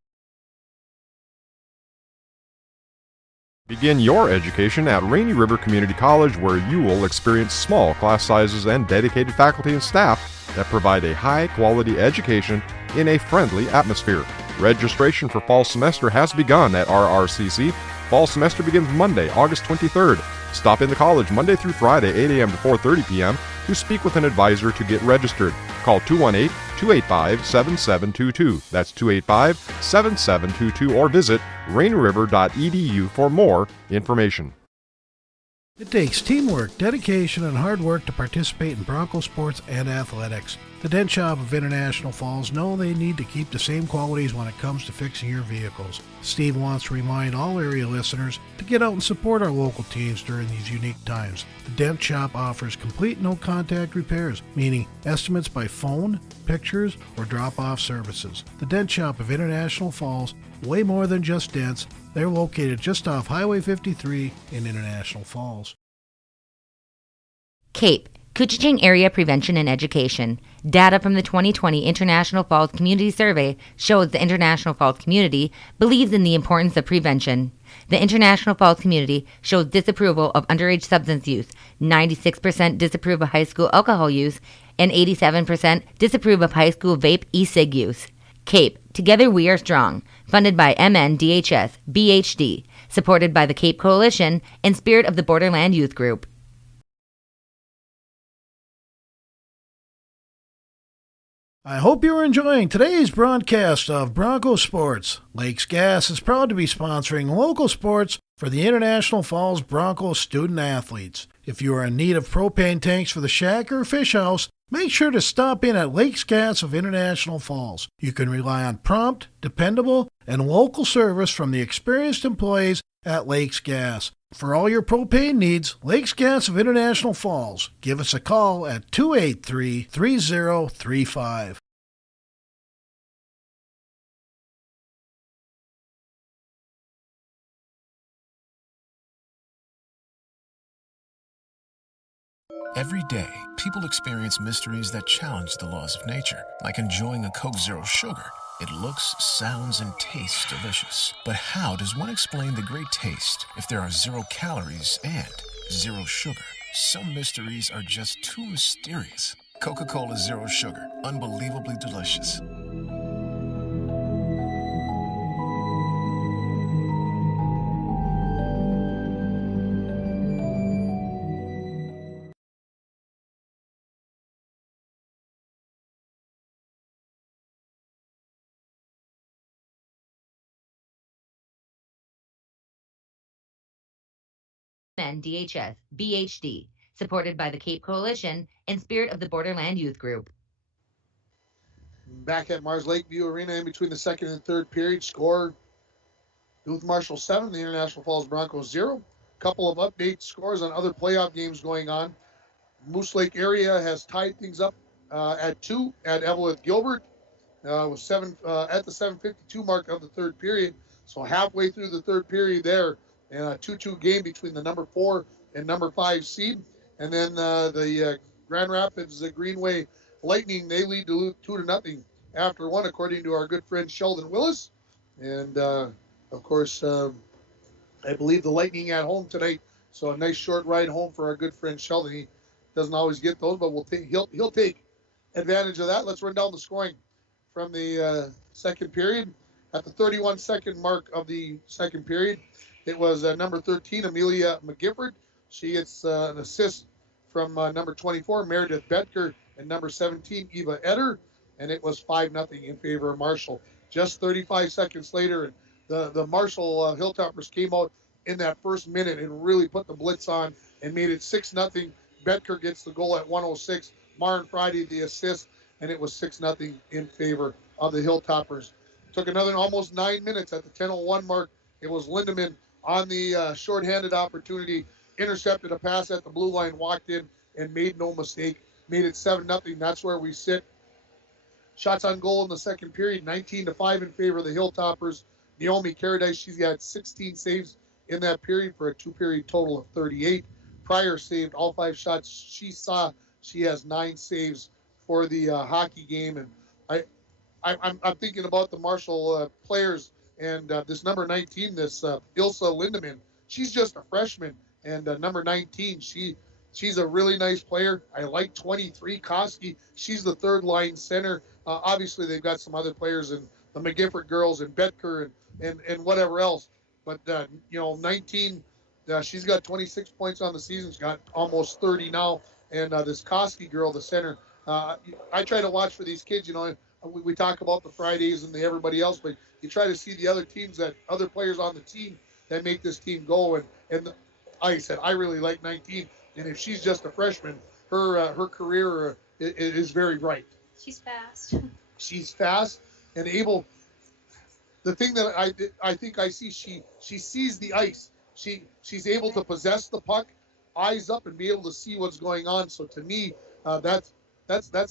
Begin your education at Rainy River Community College, where you will experience small class sizes and dedicated faculty and staff that provide a high-quality education in a friendly atmosphere. Registration for fall semester has begun at RRCC. Fall semester begins Monday, August 23rd. Stop in the college Monday through Friday, 8 a.m. to 4:30 p.m. to speak with an advisor to get registered. Call 218-285-7722. That's 285-7722, or visit rainriver.edu for more information. It takes teamwork, dedication, and hard work to participate in Bronco sports and athletics. The Dent Shop of International Falls know they need to keep the same qualities when it comes to fixing your vehicles. Steve wants to remind all area listeners to get out and support our local teams during these unique times. The Dent Shop offers complete no-contact repairs, meaning estimates by phone, pictures, or drop-off services. The Dent Shop of International Falls, way more than just dents. They're located just off Highway 53 in International Falls. CAPE, Koochiching Area Prevention and Education. Data from the 2020 International Falls Community Survey shows the International Falls community believes in the importance of prevention. The International Falls community shows disapproval of underage substance use, 96% disapprove of high school alcohol use, and 87% disapprove of high school vape e-cig use. CAPE, Together We Are Strong, funded by MNDHS, BHD, supported by the CAPE Coalition and Spirit of the Borderland Youth Group. I hope you are enjoying today's broadcast of Bronco Sports. Lakes Gas is proud to be sponsoring local sports for the International Falls Bronco student athletes. If you are in need of propane tanks for the shack or fish house, make sure to stop in at Lakes Gas of International Falls. You can rely on prompt, dependable, and local service from the experienced employees at Lakes Gas. For all your propane needs, Lakes Gas of International Falls. Give us a call at 283-3035. Every day, people experience mysteries that challenge the laws of nature, like enjoying a Coke Zero Sugar. It looks, sounds, and tastes delicious. But how does one explain the great taste if there are 0 calories and 0 sugar? Some mysteries are just too mysterious. Coca-Cola Zero Sugar, unbelievably delicious. DHS, BHD, supported by the Cape Coalition and Spirit of the Borderland Youth Group. Back at Mars Lakeview Arena in between the second and third period, score Duluth Marshall 7, the International Falls Broncos 0. Couple of update scores on other playoff games going on. Moose Lake area has tied things up at 2 at Evelyn Gilbert with 7 at the 7:52 mark of the third period. So halfway through the third period there, and a 2-2 game between the number 4 and number 5 seed. And then the Grand Rapids Greenway Lightning, they lead Duluth 2-0 after 1, according to our good friend Sheldon Willis. And of course, I believe the Lightning at home tonight. So a nice short ride home for our good friend Sheldon. He doesn't always get those, but he'll take advantage of that. Let's run down the scoring from the second period. At the 31-second mark of the second period, it was number 13, Amelia McGifford. She gets an assist from number 24, Meredith Betker, and number 17, Eva Eder, and it was 5-0 in favor of Marshall. Just 35 seconds later, and the Marshall Hilltoppers came out in that first minute and really put the blitz on and made it 6-0. Betker gets the goal at 1:06. Maren Friday the assist, and it was 6-0 in favor of the Hilltoppers. Took another almost 9 minutes at the 10:01 mark. It was Lindemann on the shorthanded opportunity, intercepted a pass at the blue line, walked in, and made no mistake. Made it 7-0. That's where we sit. Shots on goal in the second period, 19-5 in favor of the Hilltoppers. Naomi Caradice, she's got 16 saves in that period for a two-period total of 38. Pryor saved all 5 shots she saw. She has 9 saves for the hockey game. And I'm thinking about the Marshall players and this number 19, this Ilsa Lindemann. She's just a freshman. And number 19, she's a really nice player. I like 23, Koski. She's the third-line center. Obviously, they've got some other players in the McGifford girls and Betker and whatever else. But, 19, she's got 26 points on the season. She's got almost 30 now. And this Koski girl, the center, I try to watch for these kids. We talk about the Fridays and the everybody else, but you try to see the other teams, other players on the team that make this team go. And like I said, I really like 19. And if she's just a freshman, her career is very bright. She's fast. She's fast and able. The thing that I think I see, she sees the ice. She's able to possess the puck, eyes up, and be able to see what's going on. So to me, that's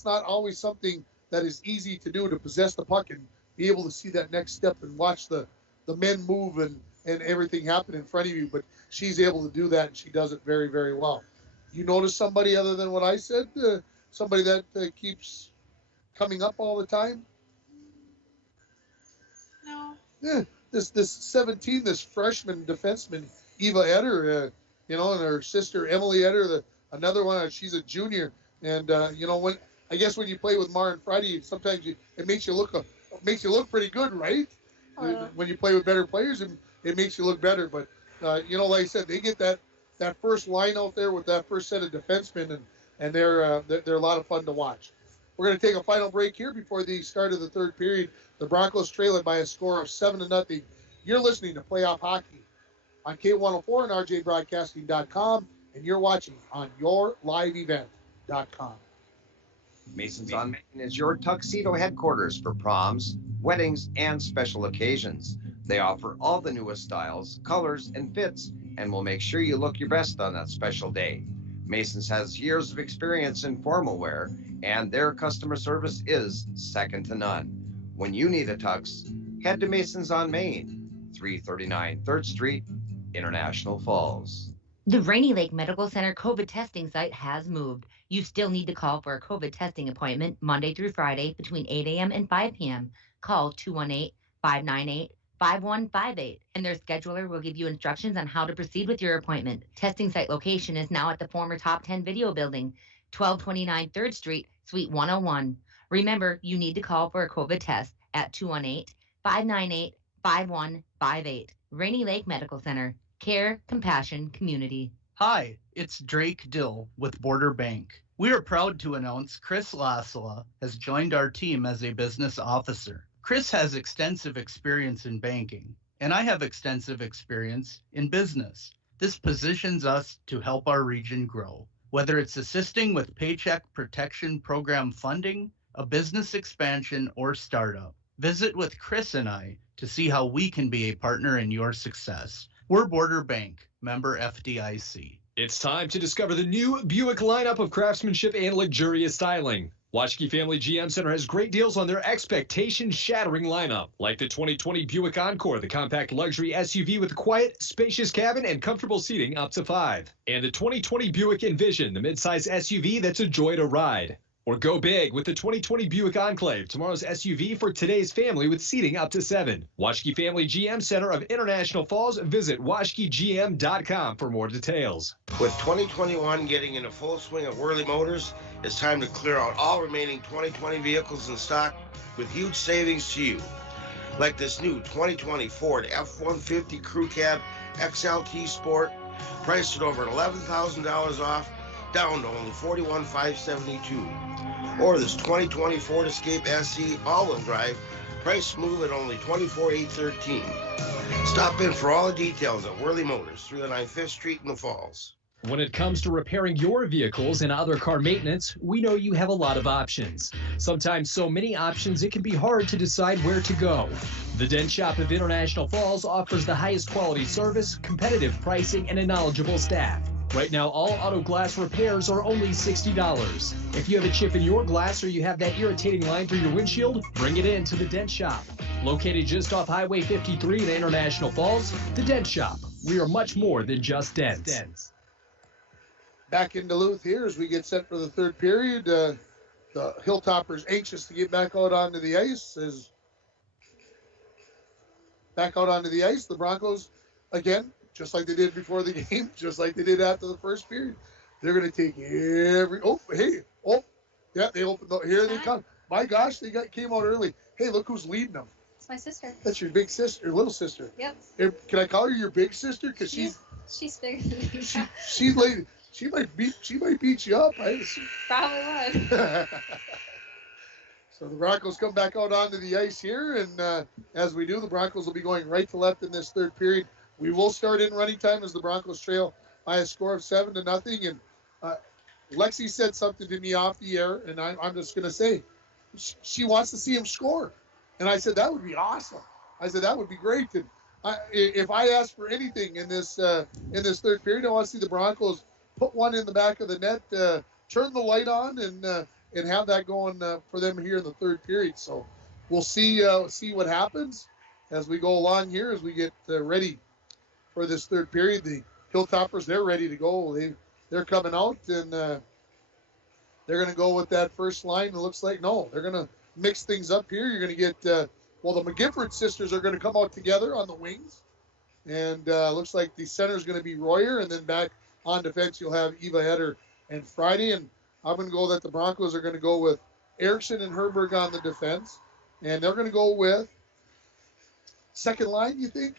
not always something that is easy to do, to possess the puck and be able to see that next step and watch the men move and everything happen in front of you. But she's able to do that, and she does it very, very well. You notice somebody other than what I said? Somebody that keeps coming up all the time? No. Yeah, this 17, this freshman defenseman, Eva Eder, and her sister Emily Eder, another one. She's a junior, and when you play with Maren Friday, sometimes it makes you look pretty good, right? When you play with better players, it makes you look better. But like I said, they get that first line out there with that first set of defensemen, and they're a lot of fun to watch. We're going to take a final break here before the start of the third period. The Broncos trail it by a score of 7-0. You're listening to Playoff Hockey on K104 and RJBroadcasting.com, and you're watching on YourLiveEvent.com. Masons on Main is your tuxedo headquarters for proms, weddings, and special occasions. They offer all the newest styles, colors, and fits, and will make sure you look your best on that special day. Masons has years of experience in formal wear, and their customer service is second to none. When you need a tux, head to Masons on Main, 339 3rd Street, International Falls. The Rainy Lake Medical Center COVID testing site has moved. You still need to call for a COVID testing appointment Monday through Friday between 8 a.m. and 5 p.m. Call 218-598-5158, and their scheduler will give you instructions on how to proceed with your appointment. Testing site location is now at the former Top 10 Video Building, 1229 3rd Street, Suite 101. Remember, you need to call for a COVID test at 218-598-5158. Rainy Lake Medical Center. Care, compassion, community. Hi, it's Drake Dill with Border Bank. We are proud to announce Chris Lasala has joined our team as a business officer. Chris has extensive experience in banking, and I have extensive experience in business. This positions us to help our region grow, whether it's assisting with Paycheck Protection Program funding, a business expansion, or startup. Visit with Chris and I to see how we can be a partner in your success. We're Border Bank, member FDIC. It's time to discover the new Buick lineup of craftsmanship and luxurious styling. Waschke Family GM Center has great deals on their expectation-shattering lineup, like the 2020 Buick Encore, the compact luxury SUV with quiet, spacious cabin and comfortable seating up to 5. And the 2020 Buick Envision, the midsize SUV that's a joy to ride. Or go big with the 2020 Buick Enclave, tomorrow's SUV for today's family with seating up to 7. Waschke Family GM Center of International Falls. Visit waschkegm.com for more details. With 2021 getting into full swing at Whirly Motors, it's time to clear out all remaining 2020 vehicles in stock with huge savings to you. Like this new 2020 Ford F-150 Crew Cab XLT Sport, priced at over $11,000 off, down to only $41,572. Or this 2020 Ford Escape SE all-wheel drive, priced smooth at only $24,813. Stop in for all the details at Whirly Motors, 309 5th Street in the Falls. When it comes to repairing your vehicles and other car maintenance, we know you have a lot of options. Sometimes so many options it can be hard to decide where to go. The Dent Shop of International Falls offers the highest quality service, competitive pricing, and a knowledgeable staff. Right now, all auto glass repairs are only $60. If you have a chip in your glass or you have that irritating line through your windshield, bring it in to the Dent Shop. Located just off Highway 53 in International Falls, the Dent Shop. We are much more than just dents. Back in Duluth here as we get set for the third period. The Hilltoppers anxious to get back out onto the ice. The Broncos, again, just like they did before the game, just like they did after the first period. They're going to take they opened the, here they come. My gosh, came out early. Hey, look who's leading them. It's my sister. That's your big sister, your little sister. Yep. Can I call her your big sister? Because she's bigger than me. she's lady. She might beat you up. Probably would. So the Broncos come back out onto the ice here, and as we do, the Broncos will be going right to left in this third period. We will start in running time as the Broncos trail by a score of 7-0. And Lexi said something to me off the air, and I'm just going to say she wants to see him score. And I said that would be awesome. I said that would be great. And if I ask for anything in this third period, I want to see the Broncos put one in the back of the net, turn the light on, and have that going for them here in the third period. So we'll see what happens as we go along here, as we get ready for this third period. The Hilltoppers, they're ready to go. They're coming out, and they're going to go with that first line. It looks like, no, they're going to mix things up here. You're going to get, the McGifford sisters are going to come out together on the wings. And looks like the center is going to be Royer, and then back on defense, you'll have Eva Eder and Friday. And I'm going to go that the Broncos are going to go with Erickson and Herberg on the defense. And they're going to go with second line, you think?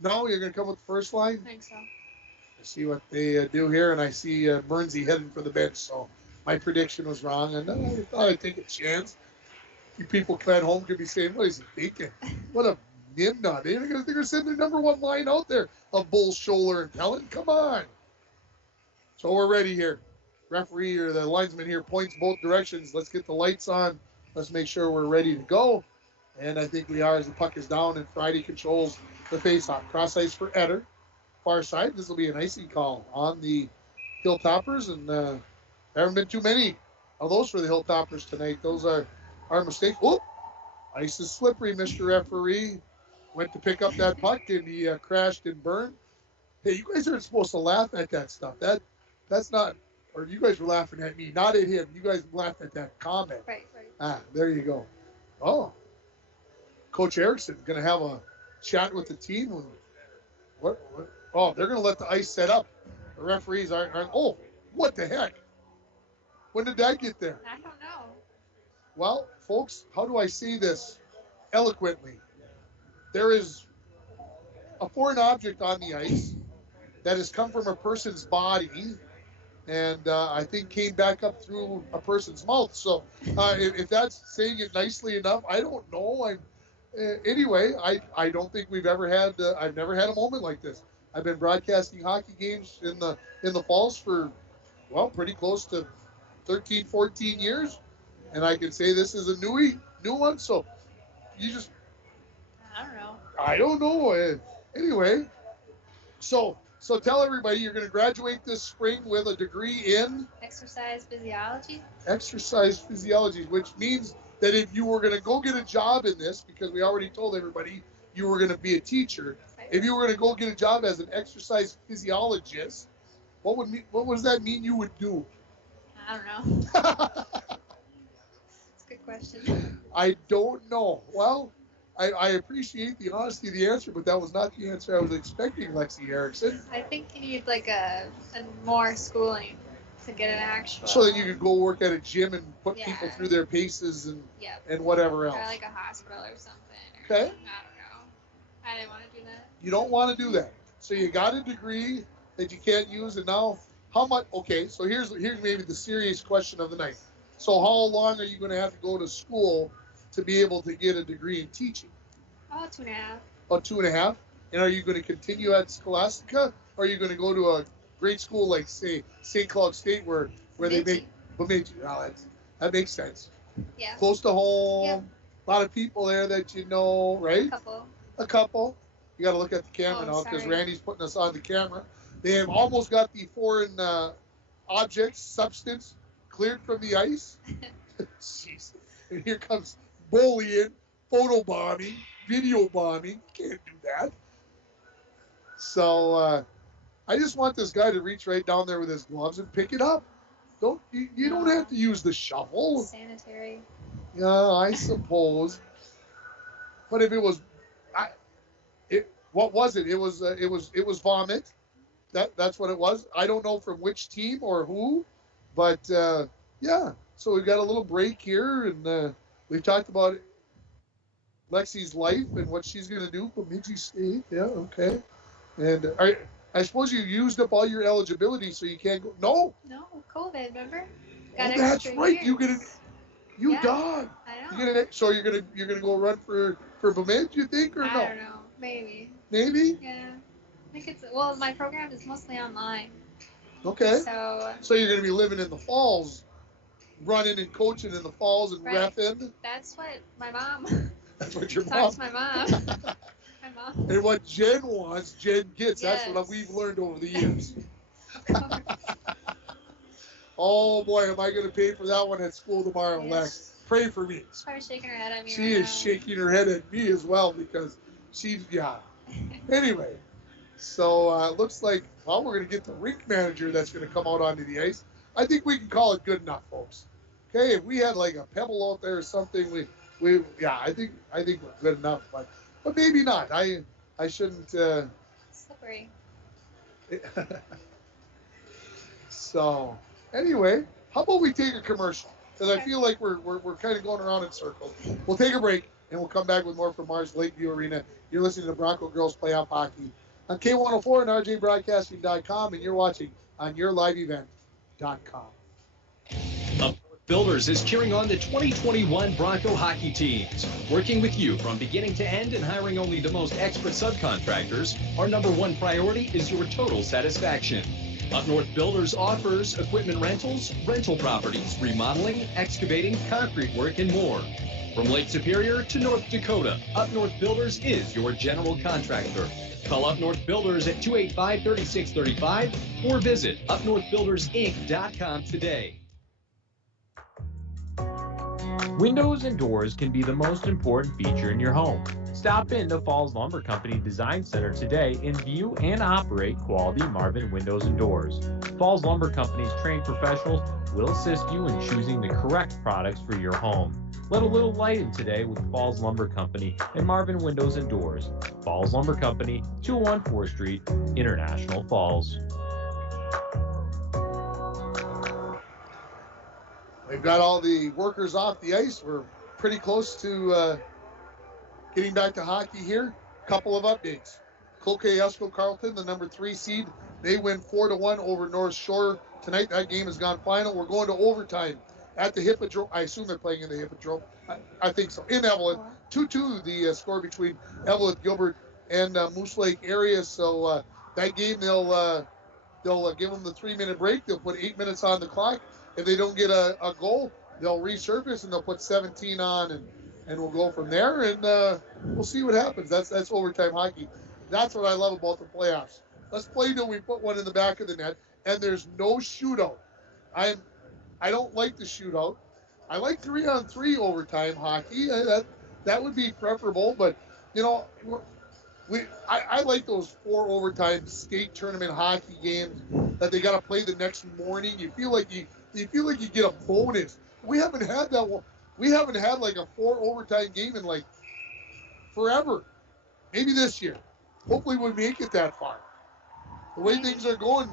No, you're going to come with the first line? I think so. I see what they do here, and I see Burnsy heading for the bench. So my prediction was wrong, and I thought I'd take a chance. You people at home could be saying, what is he thinking? What a nimnut. They're going to send their number one line out there of Bull, Scholler, and Pellin. Come on. So we're ready here. Referee or the linesman here points both directions. Let's get the lights on. Let's make sure we're ready to go. And I think we are as the puck is down and Friday controls the faceoff. Cross ice for Eder. Far side. This will be an icing call on the Hilltoppers. And there haven't been too many of those for the Hilltoppers tonight. Those are our mistakes. Whoop! Ice is slippery, Mr. Referee. Went to pick up that puck and he crashed and burned. Hey, you guys aren't supposed to laugh at that stuff. That's not, or you guys were laughing at me, not at him. You guys laughed at that comment. Right. There you go. Oh, Coach Erickson's going to have a chat with the team. What? Oh, they're going to let the ice set up. The referees aren't. Oh, what the heck? When did that get there? I don't know. Well, folks, how do I say this eloquently? There is a foreign object on the ice that has come from a person's body and I think came back up through a person's mouth. So if that's saying it nicely enough, I don't know. Anyway, I don't think we've ever had, I've never had a moment like this. I've been broadcasting hockey games in the falls for, well, pretty close to 13, 14 years. And I can say this is a new one. So you just, I don't know. I don't know. Anyway, so tell everybody you're going to graduate this spring with a degree in Exercise physiology. exercise physiology, which means that if you were going to go get a job in this, because we already told everybody you were going to be a teacher, if you were going to go get a job as an exercise physiologist, what does that mean you would do? I don't know. That's a good question. I don't know. Well, I appreciate the honesty of the answer, but that was not the answer I was expecting, Lexi Erickson. I think you need like a more schooling to get an actual. So that you could go work at a gym and put Yeah. people through their paces and Yep. and whatever else. Or like a hospital or something. Okay. I don't know. I didn't want to do that. You don't want to do that. So you got a degree that you can't use, and now how much? Okay, so here's maybe the serious question of the night. So how long are you going to have to go to school to be able to get a degree in teaching? Oh, 2.5. About 2.5. And are you going to continue at Scholastica, or are you going to go to a great school like, say, St. Cloud State, where they make Bemidji? Now that makes sense. Yeah. Close to home. Yep. A lot of people there that you know, right? A couple. You got to look at the camera now because sorry. Randy's putting us on the camera. They have almost got the foreign substance cleared from the ice. Jeez. And here comes bullying, photobombing, video bombing. You can't do that. So I just want this guy to reach right down there with his gloves and pick it up. You don't have to use the shovel. Sanitary. Yeah, I suppose. But if it was, what was it? It was vomit. That's what it was. I don't know from which team or who, but yeah. So we've got a little break here, and we've talked about Lexi's life and what she's going to do for Bemidji State. Yeah, okay. And I suppose you used up all your eligibility, so you can't go. No. No, COVID, remember? Oh, that's right. You get Yeah, dog. I know. You get so you're gonna go run for Bemidji, you think, or no? I don't know. Maybe. Maybe. Yeah. I think my program is mostly online. Okay. So you're going to be living in the falls, running and coaching in the falls and Right. reffing. that's what my mom That's what your talks mom. to my mom. My mom. And what Jen wants, Jen gets. That's what Yes. we've learned over the years. Oh boy, am I going to pay for that one at school tomorrow, Lex? Pray for me. She's probably shaking her head at me. She right is now. shaking her head at me as well because she's, yeah. Anyway, so looks like, well, we're going to get the rink manager that's going to come out onto the ice. I think we can call it good enough, folks. Okay, if we had like a pebble out there or something, yeah, I think we're good enough, but maybe not. I shouldn't. Slippery. So anyway, how about we take a commercial? Because I feel like we're kind of going around in circles. We'll take a break and we'll come back with more from Mars Lakeview Arena. You're listening to Bronco Girls Playoff Hockey on K104 and RJBroadcasting.com, and you're watching on YourLiveEvent.com. Builders is cheering on the 2021 Bronco hockey teams. Working with you from beginning to end and hiring only the most expert subcontractors, our number one priority is your total satisfaction. Up North Builders offers equipment rentals, rental properties, remodeling, excavating, concrete work, and more. From Lake Superior to North Dakota, Up North Builders is your general contractor. Call Up North Builders at 285-3635 or visit upnorthbuildersinc.com today. Windows and doors can be the most important feature in your home. Stop in to Falls Lumber Company Design Center today and view and operate quality Marvin windows and doors. Falls Lumber Company's trained professionals will assist you in choosing the correct products for your home. Let a little light in today with Falls Lumber Company and Marvin Windows and Doors. Falls Lumber Company, 201 4th Street, International Falls. We've got all the workers off the ice. We're pretty close to getting back to hockey here. Couple of updates. Cloquet Esco Carleton, the number 3 seed, they win 4-1 over North Shore tonight. That game has gone final. We're going to overtime at the Hippodrome. I assume they're playing in the Hippodrome. I think so. In Evelyn. 2-2 the score between Evelyn, Gilbert, and Moose Lake area. So That game, they'll give them the 3-minute break. They'll put 8 minutes on the clock. If they don't get a goal, they'll resurface and they'll put 17 on, and we'll go from there. And we'll see what happens. That's overtime hockey. That's what I love about the playoffs. Let's play till we put one in the back of the net, and there's no shootout. I don't like the shootout. I like 3-on-3 overtime hockey. That would be preferable, but you know, I like those 4 overtime state tournament hockey games that they got to play the next morning. You feel like you get a bonus. We haven't had that one. We haven't had like a 4 overtime game in like forever. Maybe this year. Hopefully we make it that far. The way things are going,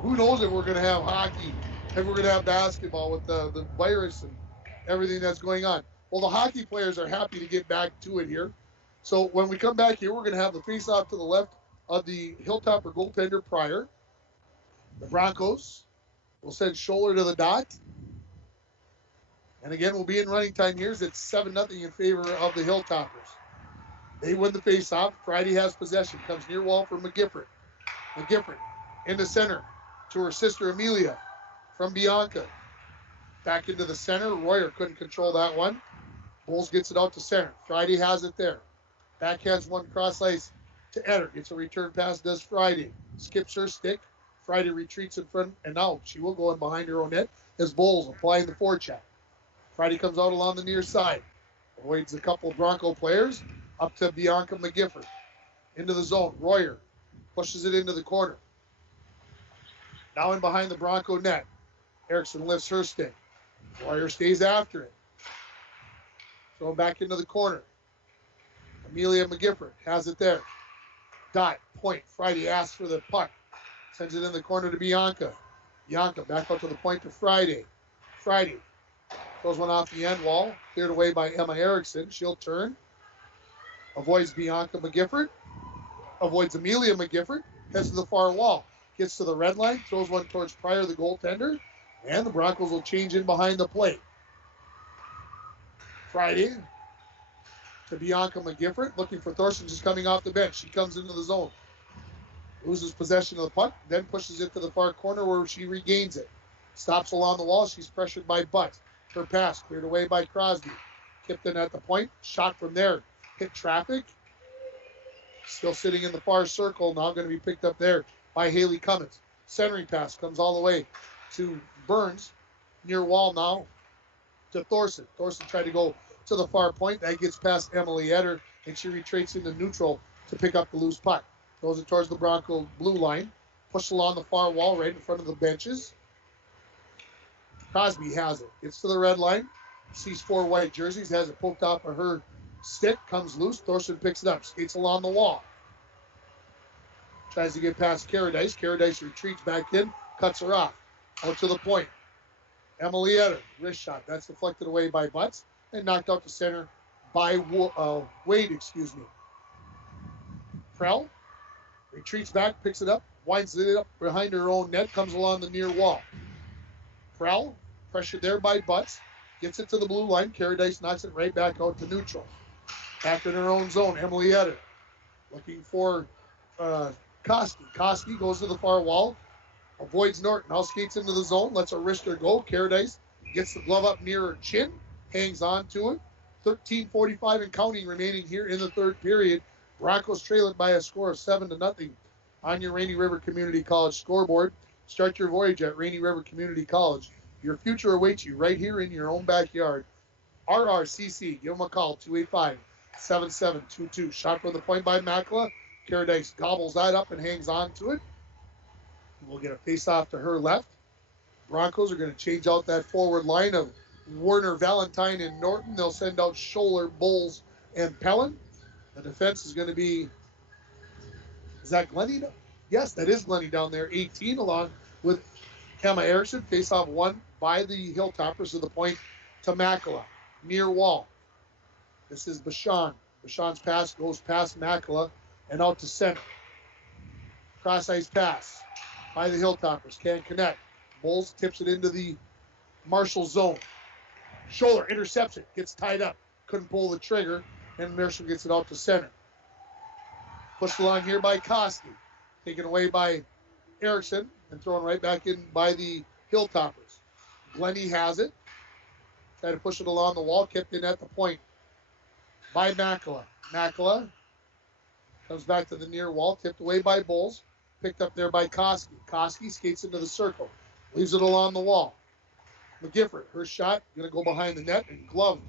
who knows if we're going to have hockey, if we're going to have basketball with the virus and everything that's going on. Well, the hockey players are happy to get back to it here. So when we come back here, we're going to have the face-off to the left of the Hilltopper goaltender Pryor. The Broncos will send Scholler to the dot. And again, we'll be in running time here. It's 7-0 in favor of the Hilltoppers. They win the face-off. Friday has possession. Comes near wall for McGifford. McGifford in the center to her sister Amelia from Bianca. Back into the center. Royer couldn't control that one. Bulls gets it out to center. Friday has it there. Backhands one cross ice to Etter. Gets a return pass, does Friday. Skips her stick. Friday retreats in front, and now she will go in behind her own net as Bulls applying the forecheck. Friday comes out along the near side. Avoids a couple of Bronco players. Up to Bianca McGifford. Into the zone. Royer pushes it into the corner. Now in behind the Bronco net. Erickson lifts her stick. Royer stays after it. Throw back into the corner. Amelia McGifford has it there. Dot, point. Friday asks for the puck. Sends it in the corner to Bianca. Bianca back out to the point to Friday. Friday throws one off the end wall. Cleared away by Emma Erickson. She'll turn. Avoids Bianca McGifford. Avoids Amelia McGifford. Heads to the far wall. Gets to the red line. Throws one towards Pryor, the goaltender. And the Broncos will change in behind the plate. Friday to Bianca McGifford. Looking for Thorson, just coming off the bench. She comes into the zone. Loses possession of the puck. Then pushes it to the far corner where she regains it. Stops along the wall. She's pressured by Butt. Her pass cleared away by Crosby. Kipton at the point. Shot from there. Hit traffic. Still sitting in the far circle. Now going to be picked up there by Haley Cummins. Centering pass comes all the way to Burns. Near wall now to Thorson. Thorson tried to go to the far point. That gets past Emily Etter, and she retreats into neutral to pick up the loose puck. Throws it towards the Bronco blue line. Pushed along the far wall right in front of the benches. Crosby has it. Gets to the red line. Sees 4 white jerseys. Has it poked off of her stick. Comes loose. Thorson picks it up. Skates along the wall. Tries to get past Caradice. Caradice retreats back in. Cuts her off. Out to the point. Emily Etter. Wrist shot. That's deflected away by Butts. And knocked out to center by Wade, Prell retreats back, picks it up, winds it up behind her own net, comes along the near wall. Prell, pressured there by Butts, gets it to the blue line. Caradice knocks it right back out to neutral. Back in her own zone, Emily Etter looking for Koski. Koski goes to the far wall, avoids Norton, now skates into the zone, lets her wrister go. Caradice gets the glove up near her chin, hangs on to it. 13:45 and counting remaining here in the third period. Broncos trail it by a score of 7-0 on your Rainy River Community College scoreboard. Start your voyage at Rainy River Community College. Your future awaits you right here in your own backyard. RRCC, give them a call, 285-7722. Shot from the point by Makla. Caradice gobbles that up and hangs on to it. We'll get a face-off to her left. Broncos are going to change out that forward line of Warner, Valentine, and Norton. They'll send out Scholler, Bowles, and Pellin. The defense is going to be, is that Glenny? Yes, that is Glenny down there, 18, along with Emma Erickson. Face-off won by the Hilltoppers to the point to Makala. Near wall. This is Bashan. Bashan's pass goes past Makala and out to center. Cross-ice pass by the Hilltoppers. Can't connect. Bowles tips it into the Marshall zone. Scholler intercepts it. Gets tied up. Couldn't pull the trigger. And Marshall gets it out to center. Pushed along here by Koski. Taken away by Erickson and thrown right back in by the Hilltoppers. Glenny has it. Try to push it along the wall. Kept in at the point by Makala. Makala comes back to the near wall. Tipped away by Bowles. Picked up there by Koski. Koski skates into the circle. Leaves it along the wall. McGifford, her shot, going to go behind the net and gloved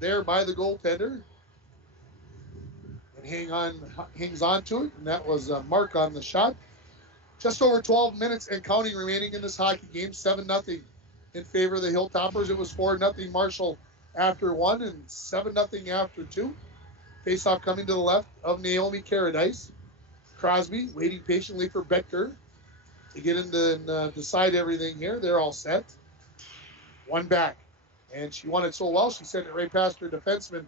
there by the goaltender. And hangs on to it, and that was a mark on the shot. Just over 12 minutes and counting remaining in this hockey game. 7-0 in favor of the Hilltoppers. It was 4-0 Marshall after one and 7-0 after two. Face-off coming to the left of Naomi Caradice. Crosby waiting patiently for Betker to get into and decide everything here. They're all set. One back. And she won it so well, she sent it right past her defenseman,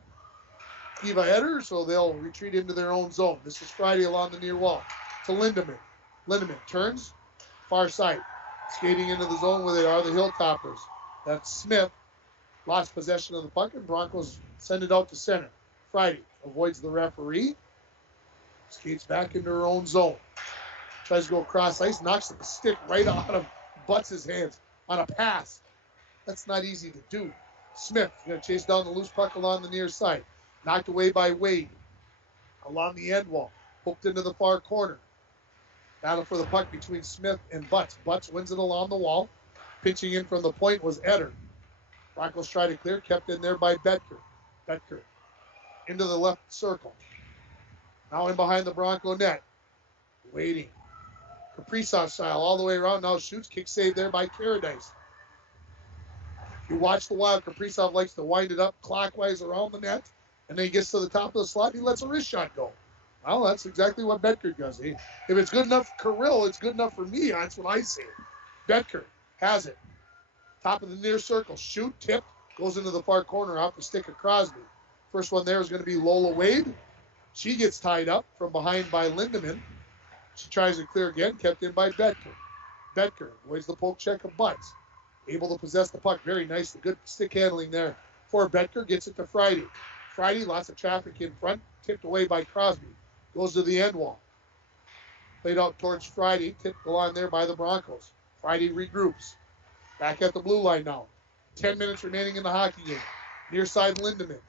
Eva Eder, so they'll retreat into their own zone. This is Friday along the near wall to Lindemann. Lindemann turns, far side. Skating into the zone with it are the Hilltoppers. That's Smith. Lost possession of the puck, and Broncos send it out to center. Friday avoids the referee. Skates back into her own zone. Tries to go across ice, knocks the stick right out of Butts' hands on a pass. That's not easy to do. Smith going to chase down the loose puck along the near side. Knocked away by Wade. Along the end wall. Hooked into the far corner. Battle for the puck between Smith and Butts. Butts wins it along the wall. Pitching in from the point was Eder. Broncos try to clear. Kept in there by Betker. Betker into the left circle. Now in behind the Bronco net. Waiting. Kaprizov style all the way around. Now shoots. Kick save there by Caradice. You watch the Wild. Kaprizov likes to wind it up clockwise around the net. And then he gets to the top of the slot. And he lets a wrist shot go. Well, that's exactly what Betker does. If it's good enough for Kirill, it's good enough for me. That's what I say. Betker has it. Top of the near circle. Shoot, tip. Goes into the far corner off the stick of Crosby. First one there is going to be Lola Wade. She gets tied up from behind by Lindemann. She tries to clear again. Kept in by Betker. Betker avoids the poke check of Butts. Able to possess the puck. Very nice. Good stick handling there for Betker. Gets it to Friday. Friday, lots of traffic in front. Tipped away by Crosby. Goes to the end wall. Played out towards Friday. Tipped along there by the Broncos. Friday regroups. Back at the blue line now. 10 minutes remaining in the hockey game. Near side Lindemann.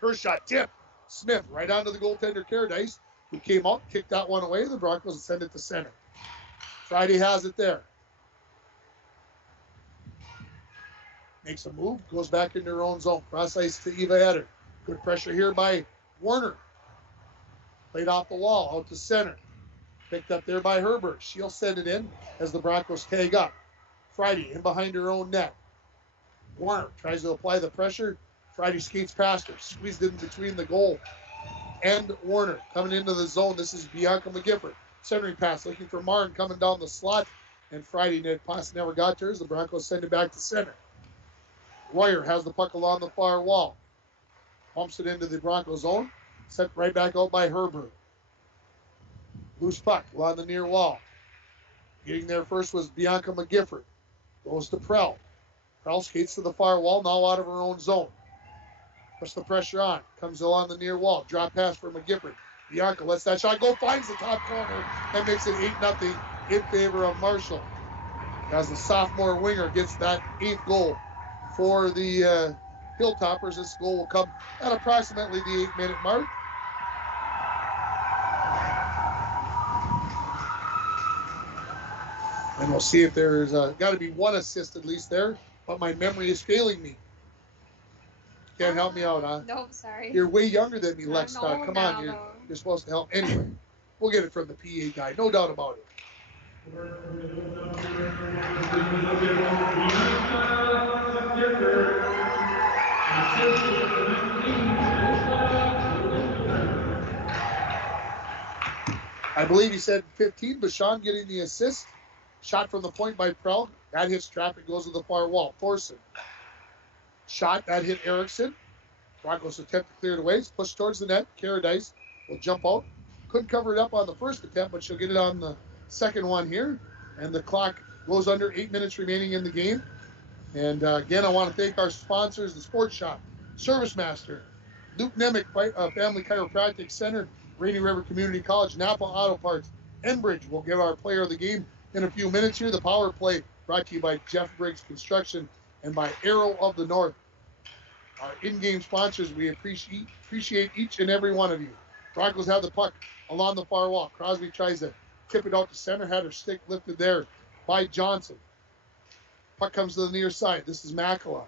Her shot tip. Smith right onto the goaltender Caradice, who came out, kicked that one away. The Broncos send it to center. Friday has it there. Makes a move. Goes back into her own zone. Cross ice to Eva Eder. Good pressure here by Warner. Played off the wall, out to center. Picked up there by Herbert. She'll send it in as the Broncos tag up. Friday in behind her own net. Warner tries to apply the pressure. Friday skates past her. Squeezed in between the goal and Warner. Coming into the zone. This is Bianca McGifford. Centering pass looking for Martin coming down the slot. And Friday pass never got to her as the Broncos send it back to center. Royer has the puck along the far wall. Pumps it into the Broncos zone. Sent right back out by Herbert. Loose puck along the near wall. Getting there first was Bianca McGifford. Goes to Prell. Prell skates to the far wall, now out of her own zone. Puts the pressure on. Comes along the near wall. Drop pass for McGifford. Bianca lets that shot go. Finds the top corner and makes it 8-0 in favor of Marshall. As the sophomore winger gets that 8th goal for the Hilltoppers. This goal will come at approximately the 8-minute mark. And we'll see if there's got to be one assist at least there, but my memory is failing me. Can't help me out, huh? Nope, sorry. You're way younger than me, Lex. No, Come no, on, no. you're supposed to help. Anyway, we'll get it from the PA guy, no doubt about it. I believe he said 15, but Sean getting the assist. Shot from the point by Prell. That hits traffic, goes to the far wall. Thorson. Shot, that hit Erickson. Broncos attempt to clear it away. It's pushed towards the net. Caradice will jump out. Couldn't cover it up on the first attempt, but she'll get it on the second one here. And the clock goes under. 8 minutes remaining in the game. And again, I want to thank our sponsors, the Sports Shop, Service Master, Luke Nemec Family Chiropractic Center, Rainy River Community College, Napa Auto Parts, Enbridge will give our player of the game in a few minutes here. The power play brought to you by Jeff Briggs Construction and by Arrow of the North. Our in-game sponsors, we appreciate each and every one of you. Broncos have the puck along the far wall. Crosby tries to tip it out to center, had her stick lifted there by Johnson. Puck comes to the near side. This is Makala.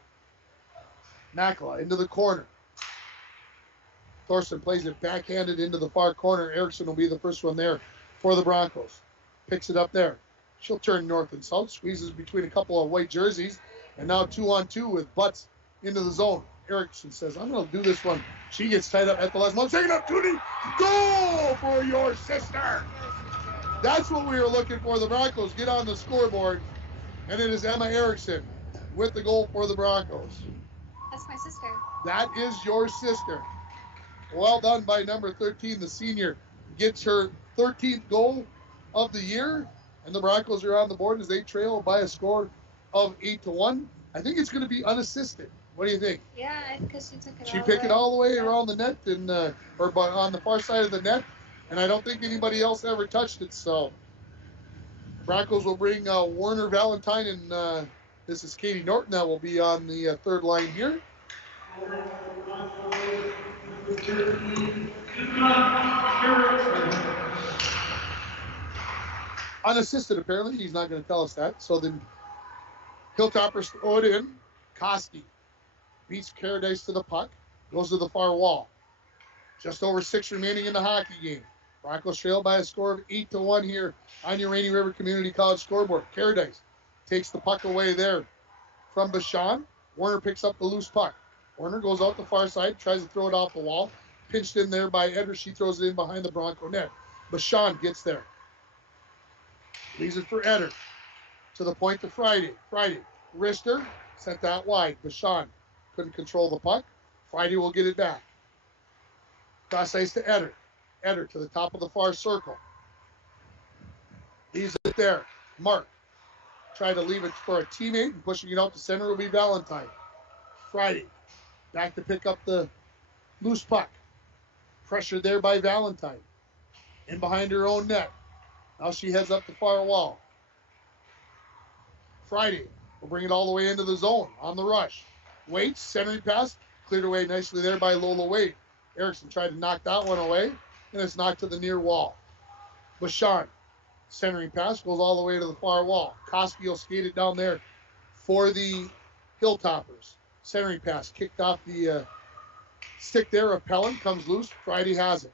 Makala into the corner. Thorson plays it backhanded into the far corner. Erickson will be the first one there for the Broncos. Picks it up there. She'll turn north and south, squeezes between a couple of white jerseys, and now 2-on-2 with Butts into the zone. Erickson says, I'm going to do this one. She gets tied up at the last moment. Second opportunity. Goal for your sister. That's what we were looking for. The Broncos get on the scoreboard, and it is Emma Erickson with the goal for the Broncos. That's my sister. That is your sister. Well done by number 13. The senior gets her 13th goal of the year, and the Broncos are on the board as they trail by a score of 8-1. I think it's going to be unassisted. What do you think? Yeah, because she took it She all picked the it way. all the way around the net and or on the far side of the net, and I don't think anybody else ever touched it. So Broncos will bring Warner Valentine, and this is Katie Norton that will be on the third line here. Unassisted, apparently. He's not going to tell us that. So then Hilltoppers throw it in. Koski beats Caradice to the puck. Goes to the far wall. Just over 6 remaining in the hockey game. Broncos trail by a score of 8-1 here on your Rainy River Community College scoreboard. Caradice takes the puck away there from Bashan. Warner picks up the loose puck. Warner goes out the far side, tries to throw it off the wall. Pinched in there by Edder. She throws it in behind the Bronco net. Bashan gets there. Leaves it for Edder. To the point to Friday. Friday. Rister sent that wide. Bashan couldn't control the puck. Friday will get it back. Cross ice to Edder. Edder to the top of the far circle. Leaves it there. Mark tried to leave it for a teammate, and pushing it out to center will be Valentine. Friday back to pick up the loose puck. Pressured there by Valentine. In behind her own net. Now she heads up the far wall. Friday will bring it all the way into the zone on the rush. Waits, centering pass, cleared away nicely there by Lola Wade. Erickson tried to knock that one away, and it's knocked to the near wall. Bashan, centering pass, goes all the way to the far wall. Koski will skate it down there for the Hilltoppers. Centering pass, kicked off the stick there of Pellin, comes loose. Friday has it.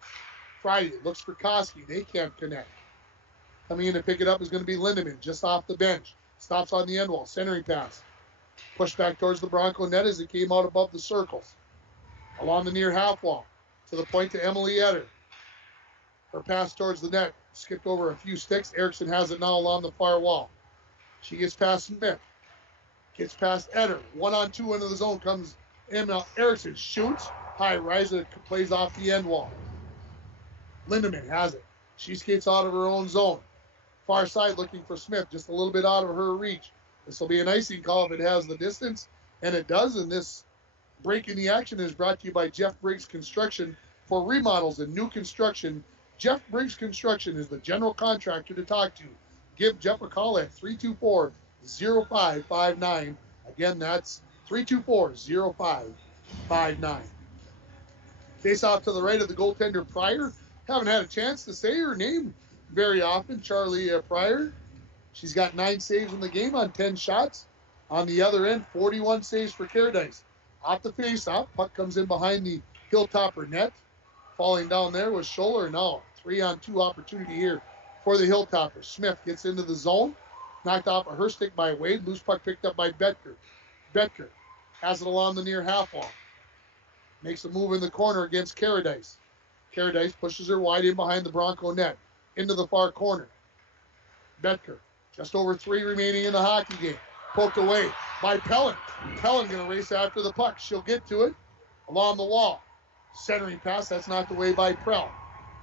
Friday looks for Koski. They can't connect. Coming in to pick it up is going to be Lindemann, just off the bench. Stops on the end wall. Centering pass. Pushed back towards the Bronco net as it came out above the circles. Along the near half wall. To the point to Emily Edder. Her pass towards the net. Skipped over a few sticks. Erickson has it now along the far wall. She gets past Smith. Gets past Edder. 1-on-2 into the zone comes Emma Erickson. Shoots. High riser plays off the end wall. Lindemann has it. She skates out of her own zone. Far side looking for Smith. Just a little bit out of her reach. This will be an icing call if it has the distance. And it does. And this break in the action is brought to you by Jeff Briggs Construction. For remodels and new construction, Jeff Briggs Construction is the general contractor to talk to. Give Jeff a call at 324-0559. Again, that's 324-0559. Face off to the right of the goaltender Pryor. Haven't had a chance to say her name very often, Charlie Pryor. She's got 9 saves in the game on 10 shots. On the other end, 41 saves for Caradice. Off the face-off, puck comes in behind the Hilltopper net. Falling down there was Scholler. Now, 3-on-2 opportunity here for the Hilltoppers. Smith gets into the zone. Knocked off of her stick by Wade. Loose puck picked up by Betker. Betker has it along the near half wall. Makes a move in the corner against Caradice. Caradice pushes her wide in behind the Bronco net. Into the far corner. Betker, just over 3 remaining in the hockey game. Poked away by Pellin. Pellin going to race after the puck. She'll get to it along the wall. Centering pass, that's knocked away by Prell.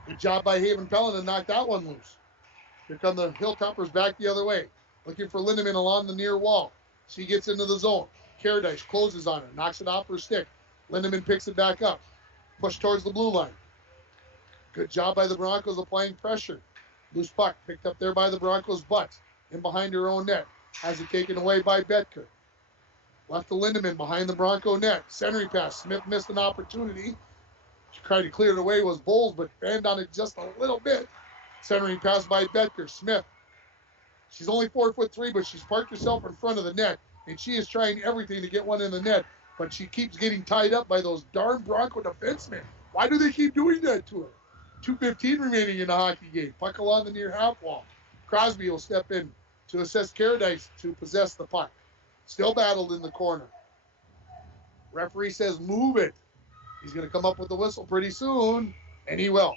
Good job by Haven Pellin to knock that one loose. Here come the Hilltoppers back the other way. Looking for Lindemann along the near wall. She gets into the zone. Caradice closes on her, knocks it off her stick. Lindemann picks it back up. Push towards the blue line. Good job by the Broncos applying pressure. Loose puck picked up there by the Broncos' butt. In behind her own net. Has it taken away by Betker. Left to Lindemann behind the Bronco net. Centering pass. Smith missed an opportunity. She tried to clear it away was Bowles, but banged on it just a little bit. Centering pass by Betker. Smith. She's only 4'3", but she's parked herself in front of the net, and she is trying everything to get one in the net, but she keeps getting tied up by those darn Bronco defensemen. Why do they keep doing that to her? 2:15 remaining in the hockey game. Puck along the near half wall. Crosby will step in to assist Caradice to possess the puck. Still battled in the corner. Referee says move it. He's going to come up with the whistle pretty soon, and he will.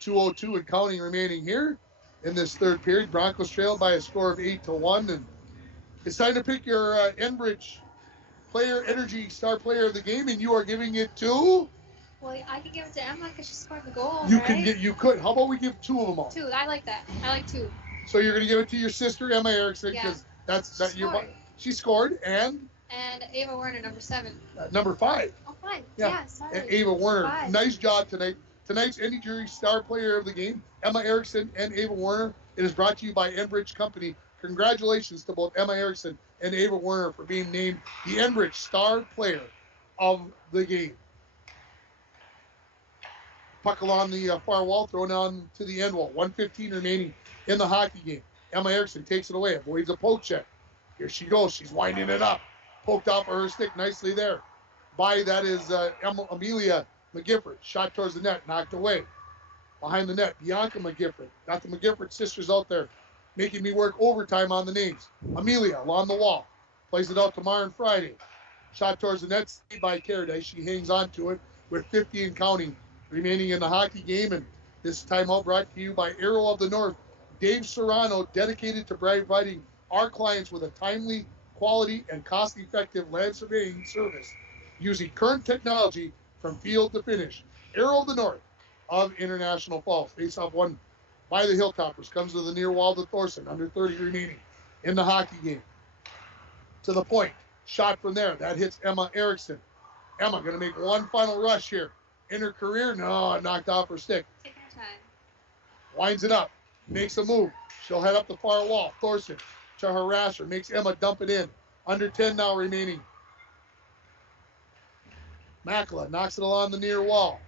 2:02 and counting remaining here in this third period. Broncos trailed by a score of 8-1, and it's time to pick your Enbridge Energy Star Player of the game, and you are giving it to. Well, I could give it to Emma because she scored the goal. You right? You could. How about we give two of them all? Two. I like that. I like two. So you're going to give it to your sister Emma Erickson because she scored, and Ava Werner, number 7. Number 5. Oh, 5. Yeah. Yeah, sorry. And Ava Werner. 5. Nice job tonight. Tonight's Energy Star Player of the game, Emma Erickson and Ava Werner. It is brought to you by Enbridge Company. Congratulations to both Emma Erickson and Ava Werner for being named the Enbridge Star Player of the game. Puck along the far wall, thrown on to the end wall. 1:15 remaining in the hockey game. Emma Erickson takes it away, avoids a poke check. Here she goes. She's winding it up. Poked off of her stick nicely there. That is Amelia McGifford. Shot towards the net, knocked away. Behind the net, Bianca McGifford. Got the McGifford sisters out there, making me work overtime on the names. Amelia along the wall. Plays it out to Maren Friday. Shot towards the net, saved by Caradice. She hangs on to it with 50 and counting remaining in the hockey game. And this timeout brought to you by Arrow of the North. Dave Serrano, dedicated to providing our clients with a timely, quality, and cost-effective land surveying service using current technology from field to finish. Arrow of the North of International Falls. Face-off won by the Hilltoppers. Comes to the near wall to Thorson. Under 30 remaining in the hockey game. To the point. Shot from there. That hits Emma Erickson. Emma going to make one final rush here. In her career, no, knocked off her stick. Take your time. Winds it up. Makes a move. She'll head up the far wall. Thorson to harass her. Makes Emma dump it in. Under 10 now remaining. Makela knocks it along the near wall.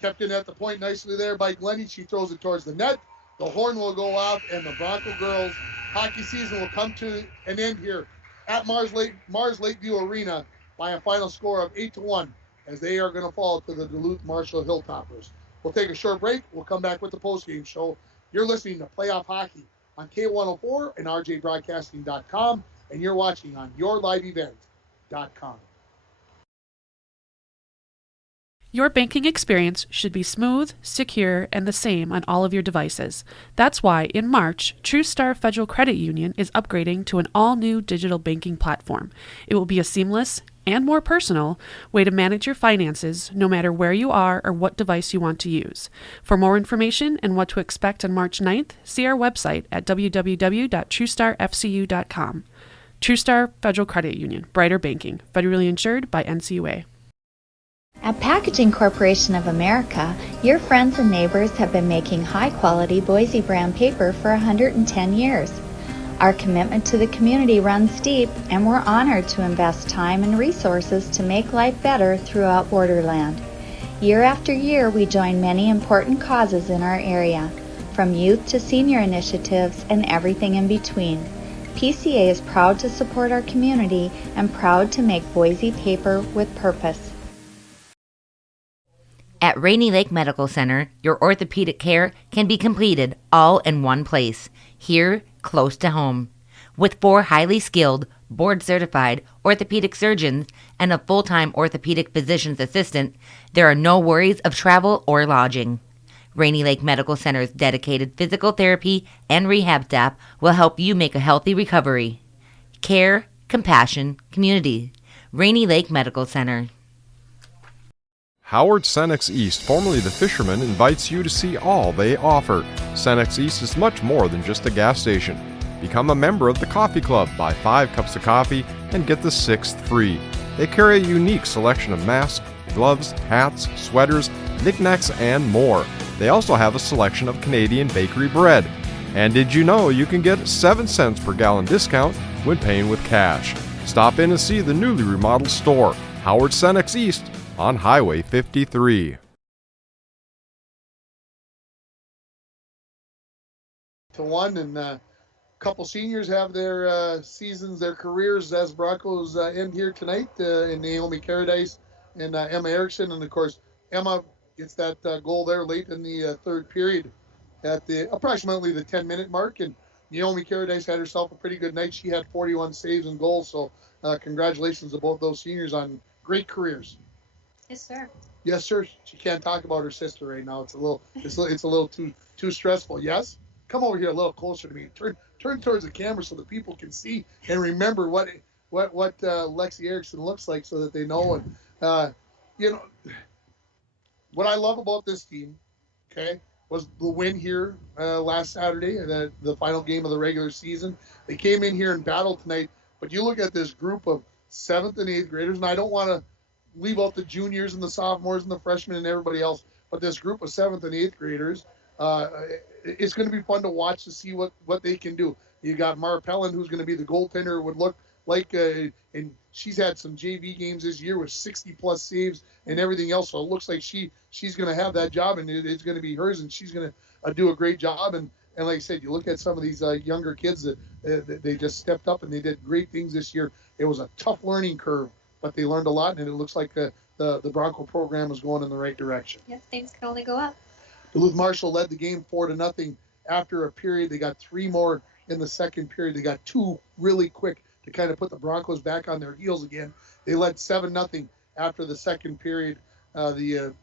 Kept in at the point nicely there by Glennie. She throws it towards the net. The horn will go off, and the Bronco girls' hockey season will come to an end here at Mars Lakeview Arena by a final score of 8-1, as they are going to fall to the Duluth Marshall Hilltoppers. We'll take a short break. We'll come back with the postgame show. You're listening to Playoff Hockey on K104 and RJBroadcasting.com, and you're watching on YourLiveEvent.com. Your banking experience should be smooth, secure, and the same on all of your devices. That's why, in March, TrueStar Federal Credit Union is upgrading to an all-new digital banking platform. It will be a seamless and more personal way to manage your finances no matter where you are or what device you want to use. For more information and what to expect on March 9th, see our website at www.truestarfcu.com. TrueStar Federal Credit Union, brighter banking, federally insured by NCUA. At Packaging Corporation of America, your friends and neighbors have been making high-quality Boise brand paper for 110 years. Our commitment to the community runs deep, and we're honored to invest time and resources to make life better throughout Borderland. Year after year, we join many important causes in our area, from youth to senior initiatives and everything in between. PCA is proud to support our community and proud to make Boise paper with purpose. At Rainy Lake Medical Center, your orthopedic care can be completed all in one place, here close to home. With 4 highly skilled, board-certified orthopedic surgeons and a full-time orthopedic physician's assistant, there are no worries of travel or lodging. Rainy Lake Medical Center's dedicated physical therapy and rehab staff will help you make a healthy recovery. Care, compassion, community. Rainy Lake Medical Center. Howard Cenex East, formerly The Fisherman, invites you to see all they offer. Cenex East is much more than just a gas station. Become a member of the Coffee Club. Buy 5 cups of coffee and get the 6th free. They carry a unique selection of masks, gloves, hats, sweaters, knickknacks, and more. They also have a selection of Canadian bakery bread. And did you know you can get 7 cents per gallon discount when paying with cash? Stop in and see the newly remodeled store, Howard Cenex East on Highway 53. To one, and a couple seniors have their seasons, their careers as Broncos end here tonight in Naomi Caradice and Emma Erickson. And of course, Emma gets that goal there late in the third period at the approximately the 10-minute mark. And Naomi Caradice had herself a pretty good night. She had 41 saves and goals. So congratulations to both those seniors on great careers. Yes, sir. Yes, sir. She can't talk about her sister right now. It's a little too stressful. Yes. Come over here a little closer to me. Turn towards the camera so the people can see and remember what Lexi Erickson looks like, so that they know. And what I love about this team, okay, was the win here last Saturday, the final game of the regular season. They came in here and battled tonight, but you look at this group of 7th and 8th graders, and I don't want to leave out the juniors and the sophomores and the freshmen and everybody else, but this group of 7th and 8th graders, it's going to be fun to watch to see what they can do. You got Mara Pellin, who's going to be the goaltender, would look like, and she's had some JV games this year with 60-plus saves and everything else, so it looks like she's going to have that job, and it's going to be hers, and she's going to do a great job. And like I said, you look at some of these younger kids that they just stepped up, and they did great things this year. It was a tough learning curve, but they learned a lot, and it looks like the Bronco program is going in the right direction. Yep, things can only go up. Duluth Marshall led the game 4-0 after a period. They got 3 more in the second period. They got 2 really quick to kind of put the Broncos back on their heels again. They led 7-0 after the second period. The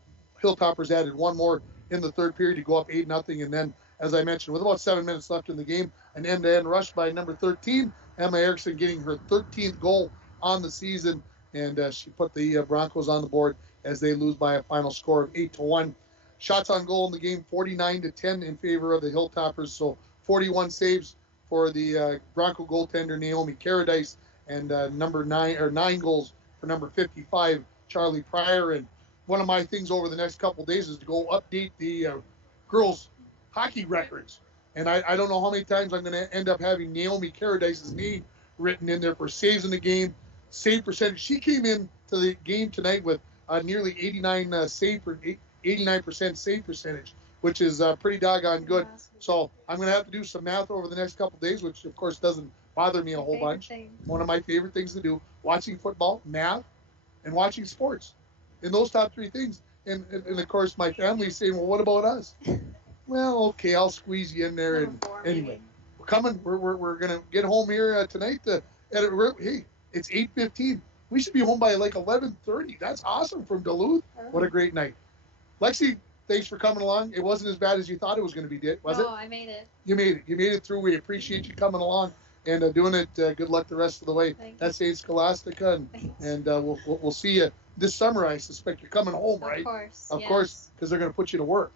Hilltoppers added 1 more in the third period to go up 8-0. And then, as I mentioned, with about 7 minutes left in the game, an end-to-end rush by number 13, Emma Erickson, getting her 13th goal on the season. And she put the Broncos on the board as they lose by a final score of 8-1. Shots on goal in the game, 49-10 in favor of the Hilltoppers. So 41 saves for the Bronco goaltender Naomi Caradice, and 9 goals for number 55 Charlie Pryor. And one of my things over the next couple of days is to go update the girls hockey records. And I don't know how many times I'm going to end up having Naomi Caradice's name written in there for saves in the game, save percentage. She came in to the game tonight with nearly 89% save percentage, which is pretty doggone good. So I'm going to have to do some math over the next couple of days, which of course doesn't bother me a whole bunch. One of my favorite things to do: watching football, math, and watching sports. In those top 3 things. And of course my family's saying, well, what about us? Well, okay, I'll squeeze you in there. And anyway, we're coming. We're going to get home here tonight. Hey, it's 8:15. We should be home by like 11:30. That's awesome from Duluth. What a great night. Lexi, thanks for coming along. It wasn't as bad as you thought it was going to be, was it? No, I made it. You made it. You made it through. We appreciate you coming along and doing it. Good luck the rest of the way. That's St. Scholastica, and we'll see you this summer. I suspect you're coming home, right? Of course, because they're going to put you to work.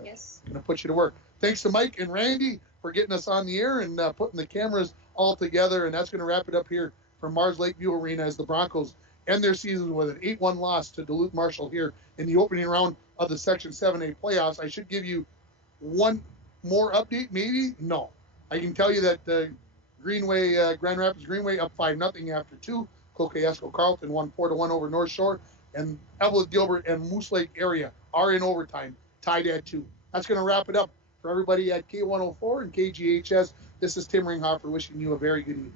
Yes. Going to put you to work. Thanks to Mike and Randy for getting us on the air and putting the cameras all together. And that's going to wrap it up here from Mars Lakeview Arena as the Broncos end their season with an 8-1 loss to Duluth Marshall here in the opening round of the Section 7A playoffs. I should give you one more update, maybe? No. I can tell you that Grand Rapids Greenway up 5-0 after 2. Cloquet-Esco Carlton won 4-1 over North Shore. And Evelyn Gilbert and Moose Lake area are in overtime, tied at 2. That's going to wrap it up for everybody at K104 and KGHS. This is Tim Ringhofer wishing you a very good evening.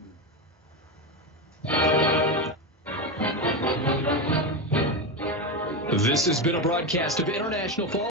This has been a broadcast of International Fall.